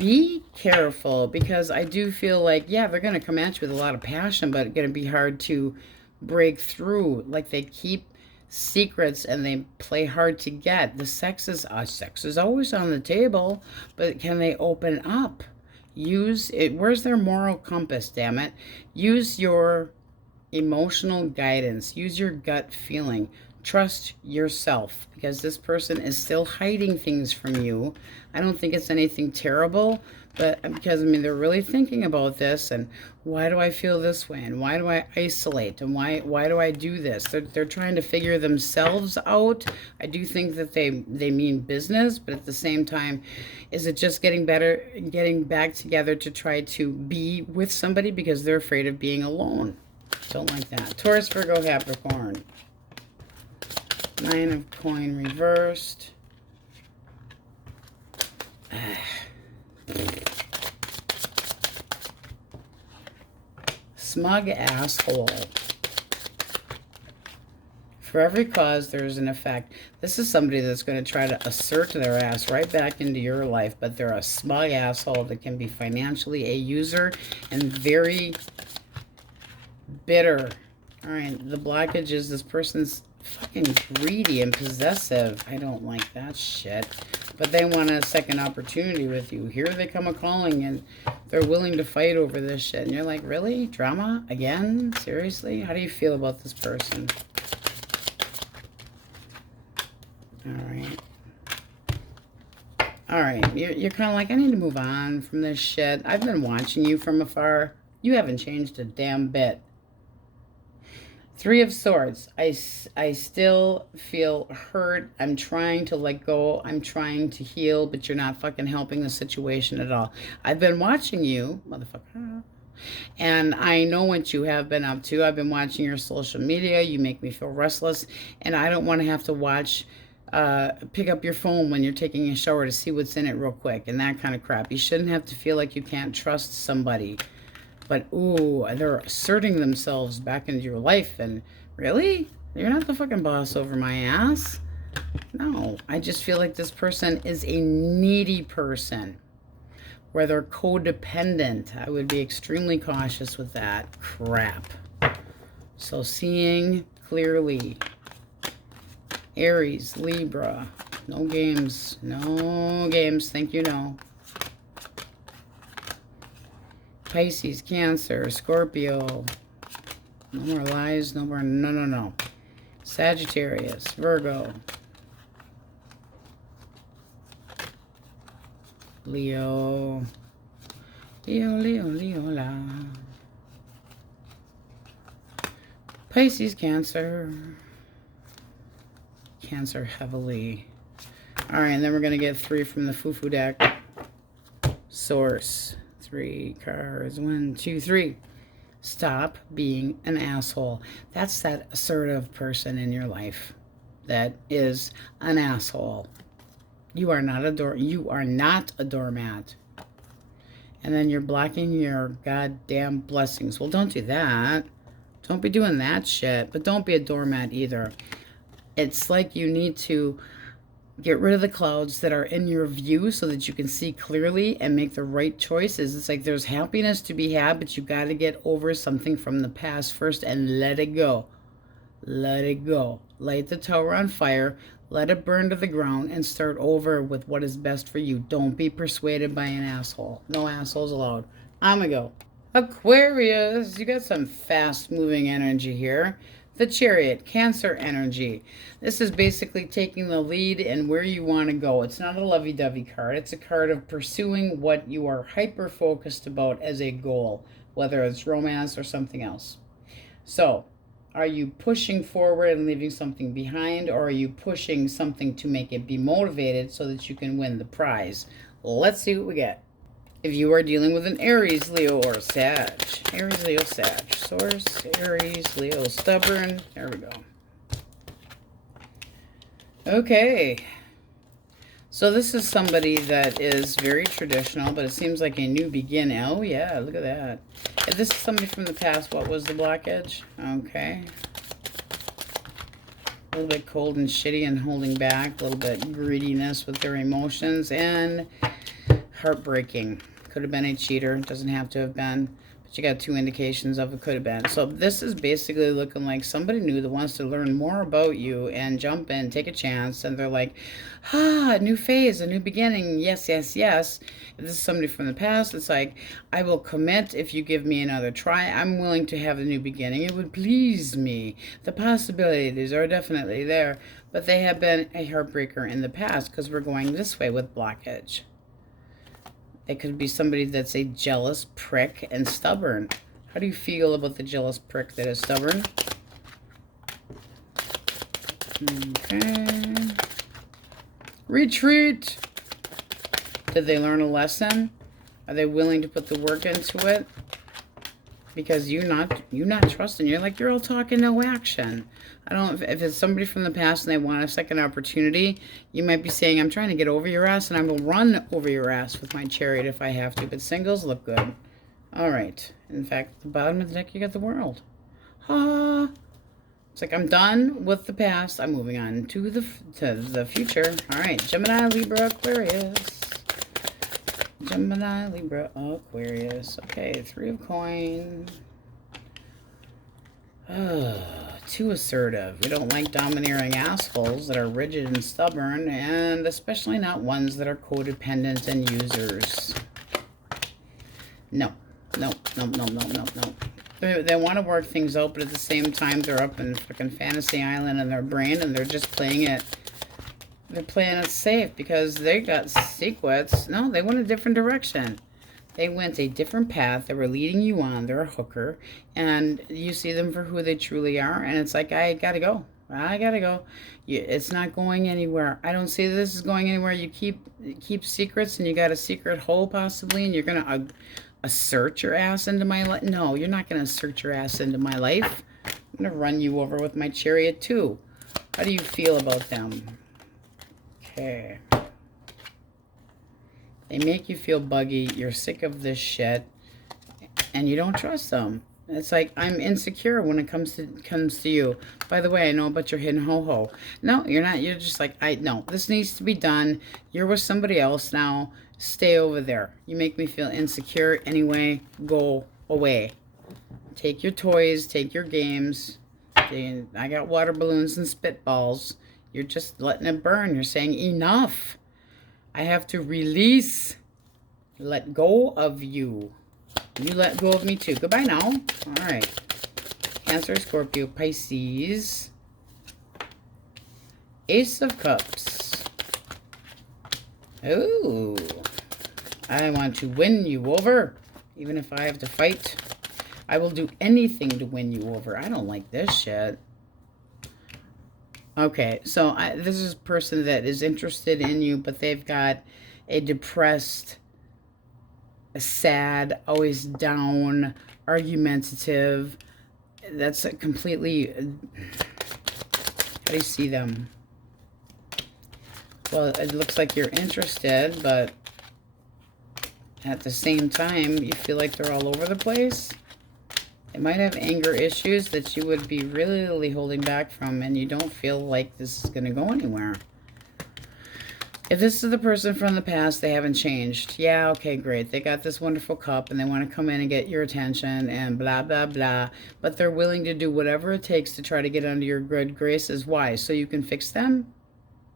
be careful, because I do feel like, yeah, they're going to come at you with a lot of passion, but it's going to be hard to break through. Like, they keep secrets and they play hard to get. The sex is always on the table, but can they open up? Use it. Where's their moral compass, damn it? Use your emotional guidance. Use your gut feeling. Trust yourself, because this person is still hiding things from you. I don't think it's anything terrible, but because, I mean, they're really thinking about this, and why do I feel this way, and why do I isolate, and why do I do this? They're trying to figure themselves out. I do think that they mean business, but at the same time, is it just getting back together to try to be with somebody because they're afraid of being alone? Don't like that. Taurus, Virgo, Capricorn. Nine of coin reversed. Smug asshole. For every cause, there is an effect. This is somebody that's going to try to assert their ass right back into your life, but they're a smug asshole that can be financially a user and very bitter. All right, the blockage is this person's fucking greedy and possessive. I don't like that shit. But they want a second opportunity with you. Here they come a-calling, and they're willing to fight over this shit. And you're like, really? Drama? Again? Seriously? How do you feel about this person? Alright. Alright, you're kind of like, I need to move on from this shit. I've been watching you from afar. You haven't changed a damn bit. Three of Swords. I still feel hurt. I'm trying to let go. I'm trying to heal, but you're not fucking helping the situation at all. I've been watching you, motherfucker, and I know what you have been up to. I've been watching your social media. You make me feel restless, and I don't want to have to watch, pick up your phone when you're taking a shower to see what's in it real quick and that kind of crap. You shouldn't have to feel like you can't trust somebody. But, ooh, they're asserting themselves back into your life. And really? You're not the fucking boss over my ass. No, I just feel like this person is a needy person, where they're codependent. I would be extremely cautious with that crap. So, seeing clearly. Aries, Libra. No games. No games. Thank you, no. Pisces, Cancer, Scorpio. No more lies, no more, no. Sagittarius, Virgo. Leo. La. Pisces, Cancer. Cancer heavily. All right, and then we're going to get 3 from the Foo deck. Source. 3 cards. 1, 2, 3. Stop being an asshole. That's that assertive person in your life that is an asshole. You are not a doormat. And then you're blocking your goddamn blessings. Well, don't do that. Don't be doing that shit. But don't be a doormat either. It's like you need to get rid of the clouds that are in your view so that you can see clearly and make the right choices. It's like there's happiness to be had, but you got to get over something from the past first and let it go. Let it go. Light the tower on fire. Let it burn to the ground and start over with what is best for you. Don't be persuaded by an asshole. No assholes allowed. I'm going to go. Aquarius, you got some fast-moving energy here. The Chariot, Cancer energy. This is basically taking the lead and where you want to go. It's not a lovey-dovey card. It's a card of pursuing what you are hyper-focused about as a goal, whether it's romance or something else. So, are you pushing forward and leaving something behind, or are you pushing something to make it be motivated so that you can win the prize? Let's see what we get. If you are dealing with an Aries, Leo, or Sag. Aries, Leo, Sag. Source, Aries, Leo, stubborn. There we go. Okay. So this is somebody that is very traditional, but it seems like a new beginning. Oh, yeah, look at that. If this is somebody from the past, what was the blockage? Okay. A little bit cold and shitty and holding back. A little bit greediness with their emotions. And heartbreaking. Could have been a cheater. Doesn't have to have been. But you got 2 indications of it could have been. So this is basically looking like somebody new that wants to learn more about you and jump in, take a chance. And they're like, a new phase, a new beginning. Yes, yes, yes. If this is somebody from the past, it's like, I will commit if you give me another try. I'm willing to have a new beginning. It would please me. The possibilities are definitely there. But they have been a heartbreaker in the past because we're going this way with blockage. It could be somebody that's a jealous prick and stubborn. How do you feel about the jealous prick that is stubborn? Okay. Retreat. Did they learn a lesson? Are they willing to put the work into it? Because you're not trusting. You're like, you're all talking, no action. I don't, if it's somebody from the past and they want a second opportunity, you might be saying, I'm trying to get over your ass and I will run over your ass with my chariot if I have to. But singles look good. All right. In fact, at the bottom of the deck, you got the world. It's like, I'm done with the past. I'm moving on to the future. All right. Gemini, Libra, Aquarius. Gemini, Libra, Aquarius. Okay, 3 of coins. Too assertive. We don't like domineering assholes that are rigid and stubborn, and especially not ones that are codependent and users. No. No, no, no, no, no, no. They want to work things out, but at the same time, they're up in fucking Fantasy Island in their brain, and they're just playing it. They're playing it safe because they got secrets. No, they went a different direction. They went a different path. They were leading you on. They're a hooker. And you see them for who they truly are. And it's like, I gotta go. I gotta go. It's not going anywhere. I don't see this is going anywhere. You keep secrets, and you got a secret hole possibly, and you're going to assert your ass into my life. No, you're not going to assert your ass into my life. I'm going to run you over with my chariot too. How do you feel about them? Okay. They make you feel buggy. You're sick of this shit. And you don't trust them. It's like, I'm insecure when it comes to you. By the way, I know about your hidden ho-ho. No, you're not. You're just like, no, this needs to be done. You're with somebody else now. Stay over there. You make me feel insecure anyway. Go away. Take your toys. Take your games. I got water balloons and spitballs. You're just letting it burn. You're saying, enough. I have to release. Let go of you. You let go of me too. Goodbye now. All right. Cancer, Scorpio, Pisces. Ace of Cups. Ooh. I want to win you over. Even if I have to fight. I will do anything to win you over. I don't like this shit. Okay, so this is a person that is interested in you, but they've got a depressed, a sad, always down, argumentative. That's a completely... How do you see them? Well, it looks like you're interested, but at the same time, you feel like they're all over the place. They might have anger issues that you would be really holding back from, and you don't feel like this is going to go anywhere. If this is the person from the past, they haven't changed. Yeah, okay, great. They got this wonderful cup, and they want to come in and get your attention, and blah, blah, blah. But they're willing to do whatever it takes to try to get under your good graces. Why? So you can fix them?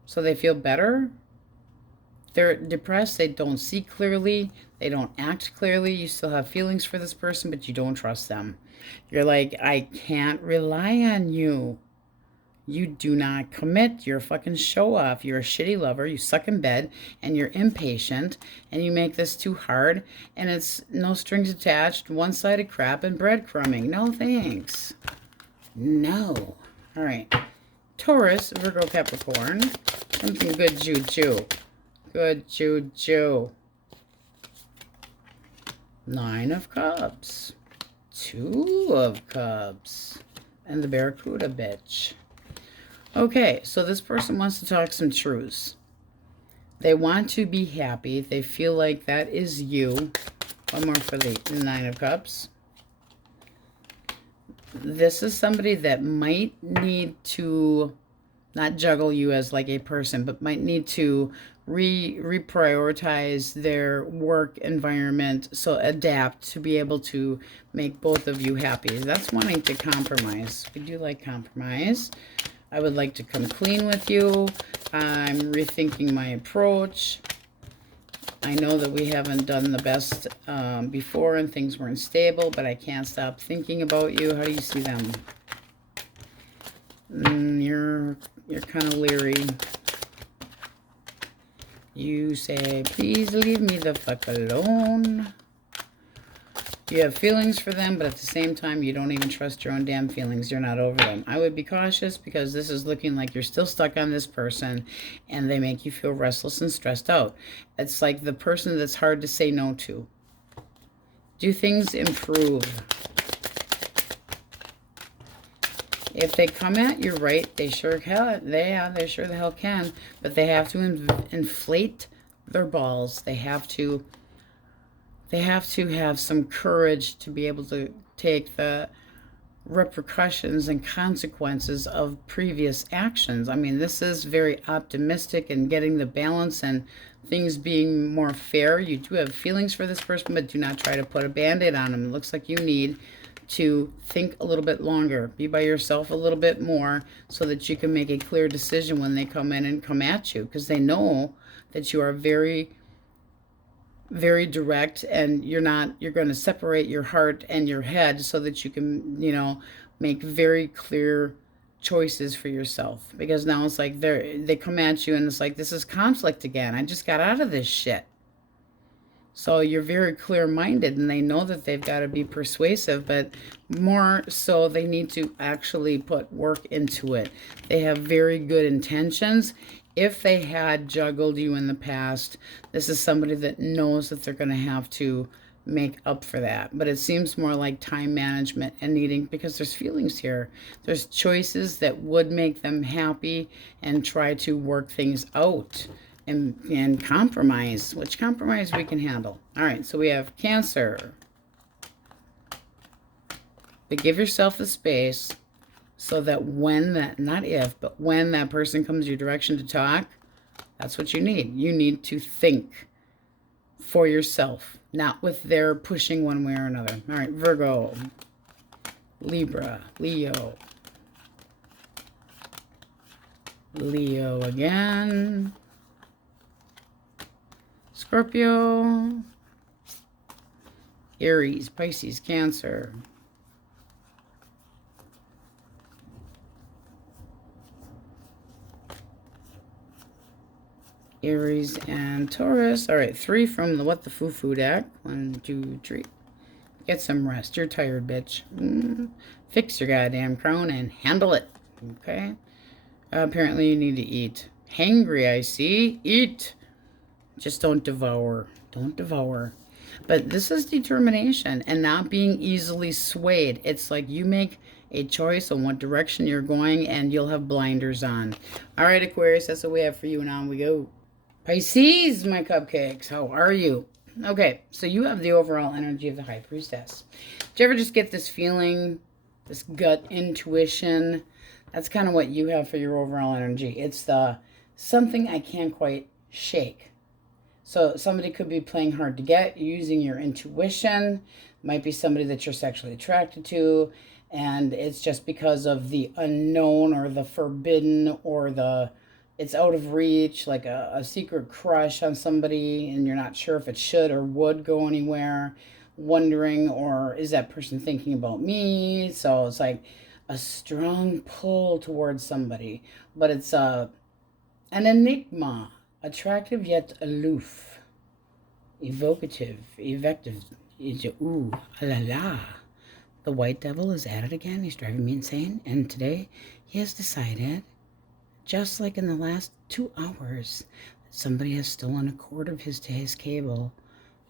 So they feel better? They're depressed. They don't see clearly. They don't act clearly. You still have feelings for this person, but you don't trust them. You're like, I can't rely on you. You do not commit. You're a fucking show-off. You're a shitty lover. You suck in bed, and you're impatient, and you make this too hard, and it's no strings attached, one-sided crap and breadcrumbing. No thanks. No. All right. Taurus, Virgo, Capricorn. Something good juju. Good juju. 9 of Cups. 2 of Cups. And the Barracuda bitch. Okay, so this person wants to talk some truths. They want to be happy. They feel like that is you. One more for the 9 of Cups. This is somebody that might need to not juggle you as like a person, but might need to reprioritize their work environment, so adapt to be able to make both of you happy. That's wanting to compromise. We do like compromise. I would like to come clean with you. I'm rethinking my approach. I know that we haven't done the best before and things weren't stable, but I can't stop thinking about you. How do you see them? You're kind of leery. You say, please leave me the fuck alone. You have feelings for them, but at the same time, you don't even trust your own damn feelings. You're not over them. I would be cautious because this is looking like you're still stuck on this person and they make you feel restless and stressed out. It's like the person that's hard to say no to. Do things improve? If they come at you right, they sure they sure the hell can, but they have to inflate their balls. They have to have some courage to be able to take the repercussions and consequences of previous actions. I mean, this is very optimistic and getting the balance and things being more fair. You do have feelings for this person, but do not try to put a band-aid on them. It looks like you need to think a little bit longer, be by yourself a little bit more so that you can make a clear decision when they come in and come at you, because they know that you are very, very direct, and you're going to separate your heart and your head so that you can, you know, make very clear choices for yourself. Because now it's like they come at you and it's like, this is conflict again. I just got out of this shit. So you're very clear-minded, and they know that they've got to be persuasive, but more so they need to actually put work into it. They have very good intentions. If they had juggled you in the past, this is somebody that knows that they're going to have to make up for that. But it seems more like time management and needing, because there's feelings here. There's choices that would make them happy and try to work things out. And compromise, which compromise we can handle. All right, so we have Cancer. But give yourself the space so that when that, not if, but when that person comes your direction to talk, that's what you need. You need to think for yourself, not with their pushing one way or another. All right, Virgo, Libra, Leo. Leo again. Scorpio, Aries, Pisces, Cancer, Aries and Taurus. All right, 3 from the What the Foo deck. 1, 2, 3. Get some rest. You're tired, bitch. Fix your goddamn crown and handle it. Okay? Apparently you need to eat. Hangry, I see. Eat. Just don't devour. Don't devour. But this is determination and not being easily swayed. It's like you make a choice on what direction you're going and you'll have blinders on. All right, Aquarius, that's what we have for you, and on we go. Pisces, my cupcakes, how are you? Okay, so you have the overall energy of the High Priestess. Do you ever just get this feeling, this gut intuition? That's kind of what you have for your overall energy. It's the something I can't quite shake. So somebody could be playing hard to get, using your intuition. Might be somebody that you're sexually attracted to, and it's just because of the unknown or the forbidden or it's out of reach, like a secret crush on somebody, and you're not sure if it should or would go anywhere, wondering, or is that person thinking about me? So it's like a strong pull towards somebody, but it's an enigma. Attractive yet aloof. Evocative. Effective. Ooh, la la. The white devil is at it again. He's driving me insane. And today he has decided, just like in the last 2 hours, that somebody has stolen a cord of his to his cable.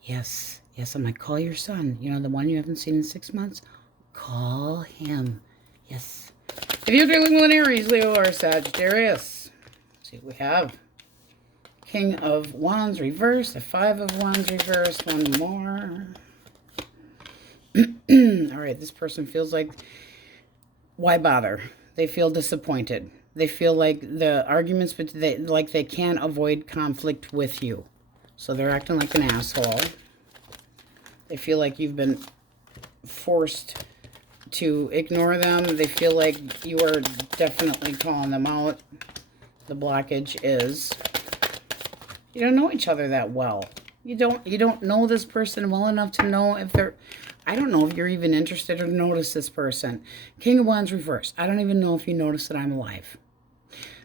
Yes, I'm like, call your son. You know, the one you haven't seen in 6 months? Call him. Yes. If you're dealing with an Aries, Leo, or Sagittarius, let's see what we have. King of Wands reversed, a 5 of Wands reversed, one more. All right, this person feels like, why bother? They feel disappointed. They feel like the arguments, but they can't avoid conflict with you. So they're acting like an asshole. They feel like you've been forced to ignore them. They feel like you are definitely calling them out. The blockage is you don't know each other that well. You don't know this person well enough to know if they're, I don't know if you're even interested or notice this person. King of Wands reversed. I don't even know if you notice that I'm alive.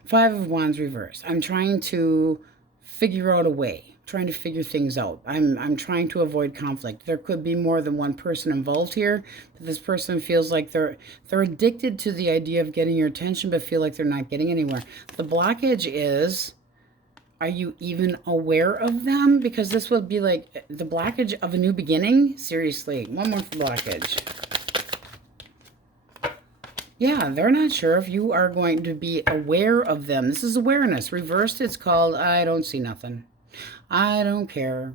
Five of Wands reversed. I'm trying to figure out a way, trying to figure things out. I'm trying to avoid conflict. There could be more than one person involved here, but this person feels like they're addicted to the idea of getting your attention, but feel like they're not getting anywhere. The blockage is, are you even aware of them? Because this would be like the blockage of a new beginning. Seriously, one more for blockage. Yeah, they're not sure if you are going to be aware of them. This is awareness. Reversed, it's called, I don't see nothing. I don't care.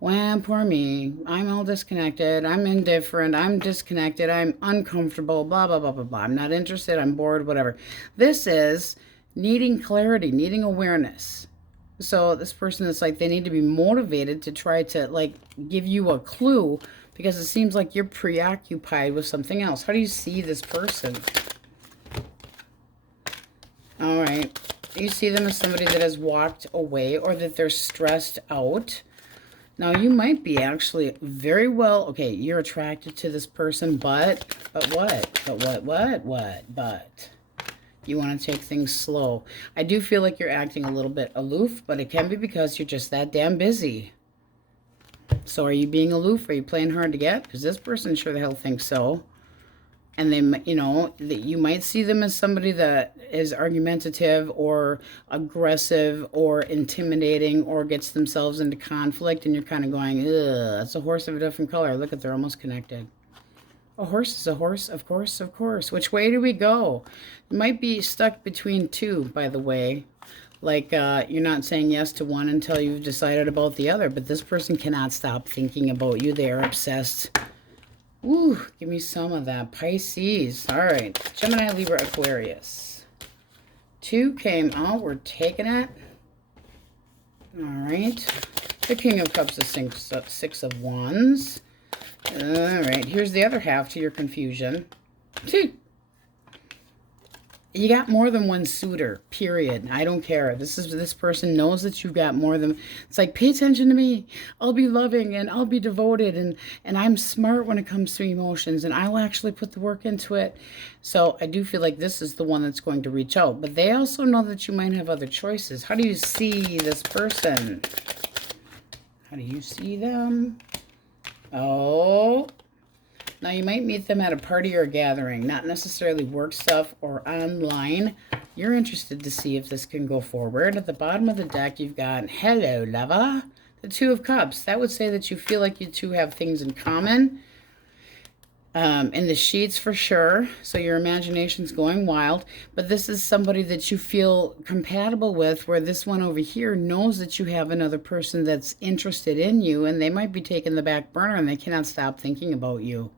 Well, poor me. I'm all disconnected. I'm indifferent. I'm disconnected. I'm uncomfortable. Blah, blah, blah, blah, blah. I'm not interested. I'm bored, whatever. This is needing clarity, needing awareness. So this person is like, they need to be motivated to try to, like, give you a clue, because it seems like you're preoccupied with something else. How do you see this person? All right. You see them as somebody that has walked away, or that they're stressed out. Now, you might be actually very well, okay, you're attracted to this person, but what? But you want to take things slow. I do feel like you're acting a little bit aloof, but it can be because you're just that damn busy. So are you being aloof? Are you playing hard to get? Because this person sure the hell thinks so. And they, you know, you might see them as somebody that is argumentative or aggressive or intimidating or gets themselves into conflict, and you're kind of going, ugh, that's a horse of a different color. Look at, they're almost connected. A horse is a horse, of course, of course. Which way do we go? You might be stuck between two, by the way. Like, you're not saying yes to one until you've decided about the other. But this person cannot stop thinking about you. They are obsessed. Ooh, give me some of that. Pisces. All right. Gemini, Libra, Aquarius. Two came out. We're taking it. All right. The King of Cups, the Six of Wands. All right. Here's the other half to your confusion. You got more than one suitor, period. I don't care. This person knows that you've got more than, it's like, pay attention to me. I'll be loving and I'll be devoted, and I'm smart when it comes to emotions, and I'll actually put the work into it. So I do feel like this is the one that's going to reach out. But they also know that you might have other choices. How do you see this person? How do you see them? Oh, now, you might meet them at a party or a gathering, not necessarily work stuff or online. You're interested to see if this can go forward. At the bottom of the deck, you've got, hello, lover, the Two of Cups. That would say that you feel like you two have things in common. In the sheets, for sure. So your imagination's going wild. But this is somebody that you feel compatible with, where this one over here knows that you have another person that's interested in you, and they might be taking the back burner, and they cannot stop thinking about you.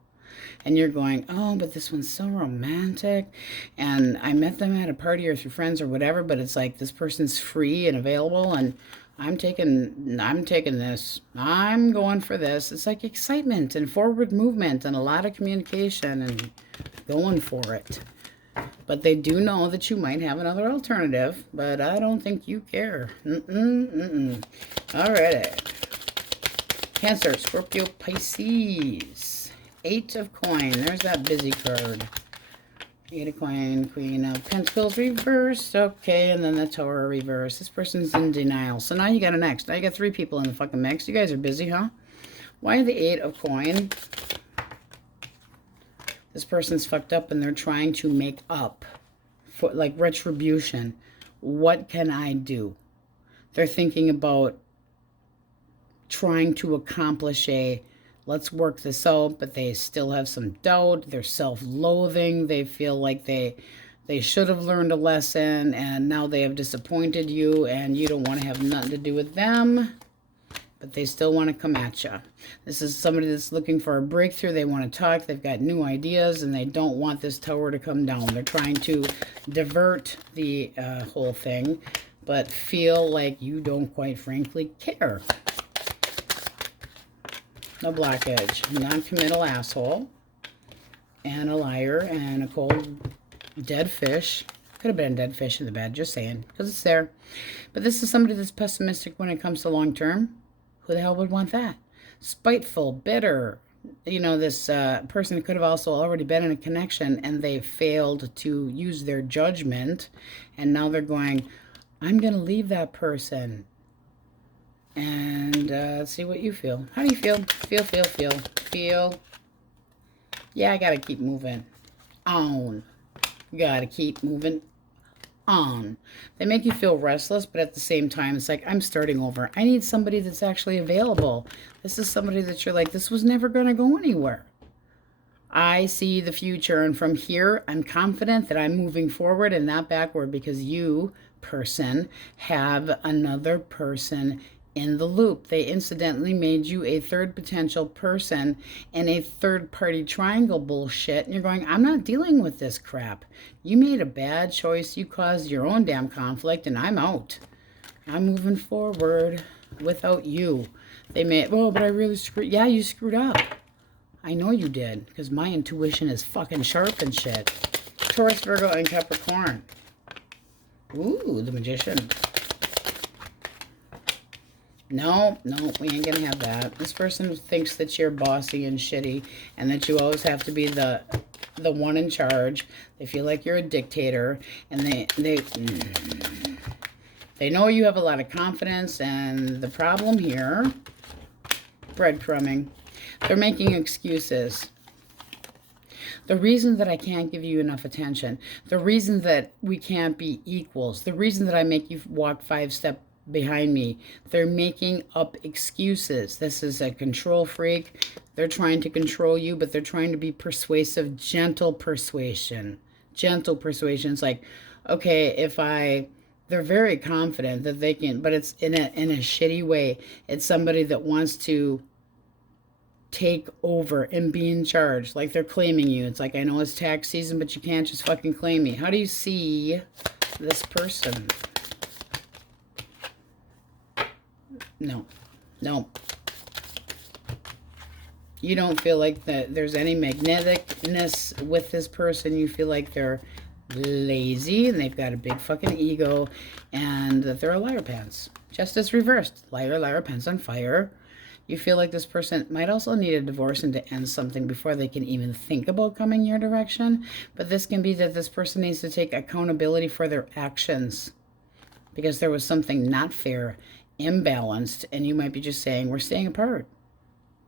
And you're going, oh, but this one's so romantic. And I met them at a party or through friends or whatever, but it's like this person's free and available, and I'm taking this. I'm going for this. It's like excitement and forward movement and a lot of communication and going for it. But they do know that you might have another alternative, but I don't think you care. All right. Cancer, Scorpio, Pisces. Eight of Coin. There's that busy card. Eight of Coin, Queen of Pentacles reversed. Okay, and then the Tower reversed. This person's in denial. So now you got a next. Now you got three people in the fucking mix. You guys are busy, huh? Why the Eight of Coin? This person's fucked up and they're trying to make up for, like, retribution. What can I do? They're thinking about trying to accomplish a, let's work this out, but they still have some doubt. They're self-loathing. They feel like they should have learned a lesson, and now they have disappointed you, and you don't want to have nothing to do with them. but they still want to come at you. This is somebody that's looking for a breakthrough. They want to talk. They've got new ideas, and they don't want this tower to come down. They're trying to divert the whole thing, but feel like you don't quite frankly care. A blockage, non-committal asshole, and a liar, and a cold dead fish. Could have been a dead fish in the bed, just saying, because it's there. But this is somebody that's pessimistic when it comes to long term. Who the hell would want that? Spiteful, bitter. You know, this person could have also already been in a connection and they failed to use their judgment. And now they're going, I'm going to leave that person. And let's see what you feel. How do you feel? Feel. Yeah, I got to keep moving on. Got to keep moving on. They make you feel restless, but at the same time, it's like, I'm starting over. I need somebody that's actually available. This is somebody that you're like, this was never going to go anywhere. I see the future, and from here, I'm confident that I'm moving forward and not backward, because you, person, have another person in the loop. They incidentally made you a third potential person in a third-party triangle bullshit, and you're going, I'm not dealing with this crap. You made a bad choice. You caused your own damn conflict, and I'm out. I'm moving forward without you. They made, oh, but I really screwed. Yeah, you screwed up. I know you did, because my intuition is fucking sharp and shit. Taurus, Virgo, and Capricorn. Ooh, the Magician. No, we ain't gonna have that. This person thinks that you're bossy and shitty, and that you always have to be the one in charge. They feel like you're a dictator, and they know you have a lot of confidence. And the problem here, breadcrumbing. They're making excuses. The reason that I can't give you enough attention, the reason that we can't be equals, the reason that I make you walk 5 steps behind me, they're making up excuses. This is a control freak. They're trying to control you, but they're trying to be persuasive, gentle persuasion. Gentle persuasion. It's like, okay, they're very confident that they can, but it's in a shitty way. It's somebody that wants to take over and be in charge, like they're claiming you. It's like, I know it's tax season, but you can't just fucking claim me. How do you see this person? No. You don't feel like that there's any magneticness with this person. You feel like they're lazy and they've got a big fucking ego, and that they're a liar pants. Justice reversed. Liar, pants on fire. You feel like this person might also need a divorce and to end something before they can even think about coming your direction. But this can be that this person needs to take accountability for their actions, because there was something not fair, imbalanced, and you might be just saying, we're staying apart.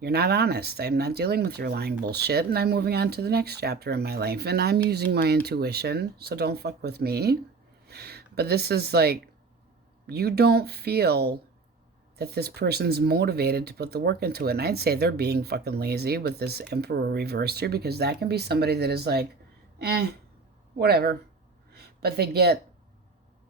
You're not honest. I'm not dealing with your lying bullshit, and I'm moving on to the next chapter in my life, and I'm using my intuition, so don't fuck with me. But this is like, you don't feel that this person's motivated to put the work into it. And I'd say they're being fucking lazy with this Emperor reversed here, because that can be somebody that is like, whatever. But they get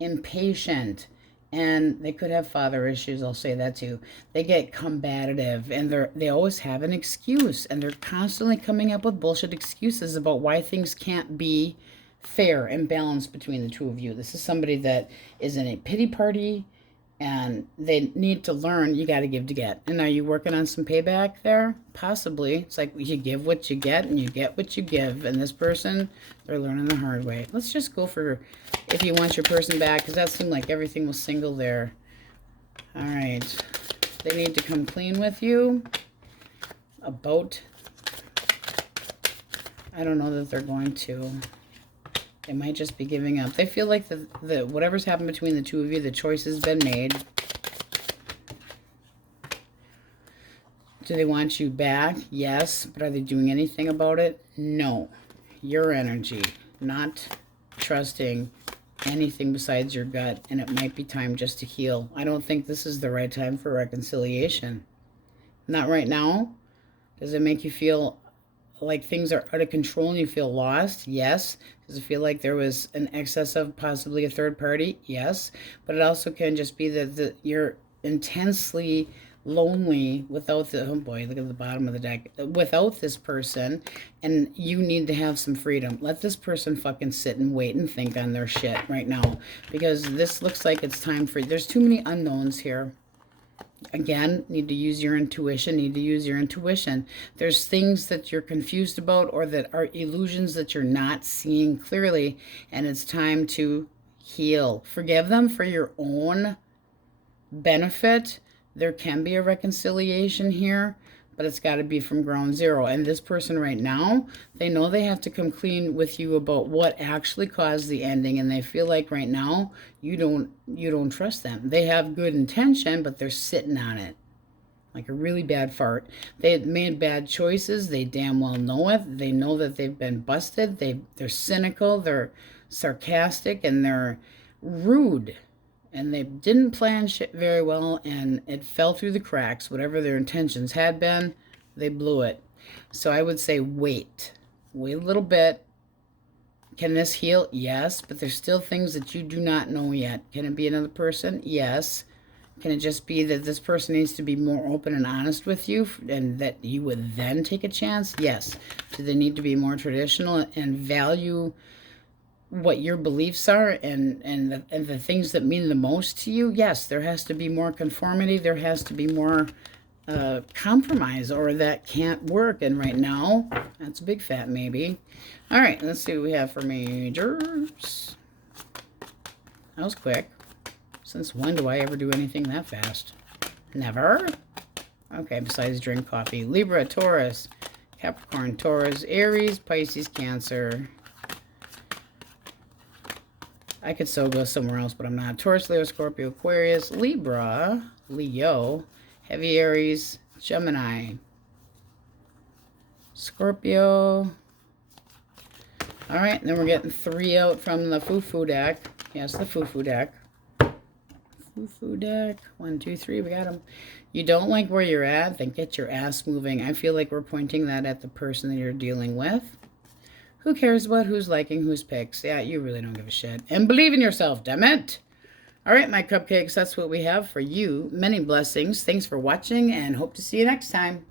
impatient, and they could have father issues. I'll say that too. They get combative, and they always have an excuse, and they're constantly coming up with bullshit excuses about why things can't be fair and balanced between the two of you. This is somebody that is in a pity party, and they need to learn you got to give to get. And are you working on some payback there? Possibly. It's like you give what you get, and you get what you give. And this person, they're learning the hard way. Let's just go for if you want your person back, because that seemed like everything was single there. All right. They need to come clean with you. A boat. I don't know that they're going to. They might just be giving up. They feel like the whatever's happened between the two of you, the choice has been made. Do they want you back? Yes. But are they doing anything about it? No. Your energy. Not trusting anything besides your gut. And it might be time just to heal. I don't think this is the right time for reconciliation. Not right now. Does it make you feel like things are out of control and you feel lost? Yes. Does it feel like there was an excess of possibly a third party? Yes. But it also can just be that you're intensely lonely without the, oh boy, look at the bottom of the deck, without this person, and you need to have some freedom. Let this person fucking sit and wait and think on their shit right now, because this looks like it's time for, there's too many unknowns here. Again, need to use your intuition, need to use your intuition. There's things that you're confused about or that are illusions that you're not seeing clearly, and it's time to heal. Forgive them for your own benefit. There can be a reconciliation here, but it's got to be from ground zero. And this person right now, they know they have to come clean with you about what actually caused the ending, and they feel like right now you don't trust them. They have good intention, but they're sitting on it like a really bad fart. They made bad choices. They damn well know it. They know that they've been busted. They're cynical, they're sarcastic, and they're rude. And they didn't plan shit very well, and it fell through the cracks. Whatever their intentions had been, they blew it. So I would say wait. Wait a little bit. Can this heal? Yes, but there's still things that you do not know yet. Can it be another person? Yes. Can it just be that this person needs to be more open and honest with you, and that you would then take a chance? Yes. Do they need to be more traditional and value what your beliefs are and the things that mean the most to you? Yes, there has to be more conformity. There has to be more compromise, or that can't work. And right now, that's a big fat maybe. All right, let's see what we have for majors. That was quick. Since when do I ever do anything that fast? Never. Okay, besides drink coffee. Libra, Taurus, Capricorn, Taurus, Aries, Pisces, Cancer. I could still go somewhere else, but I'm not. Taurus, Leo, Scorpio, Aquarius, Libra, Leo, Heavy Aries, Gemini, Scorpio. All right, and then we're getting 3 out from the Foo deck. Yes, the Foo deck. Foo deck. 1, 2, 3. We got them. You don't like where you're at? Then get your ass moving. I feel like we're pointing that at the person that you're dealing with. Who cares about who's liking whose picks? Yeah, you really don't give a shit. And believe in yourself, damn it. All right, my cupcakes, that's what we have for you. Many blessings. Thanks for watching, and hope to see you next time.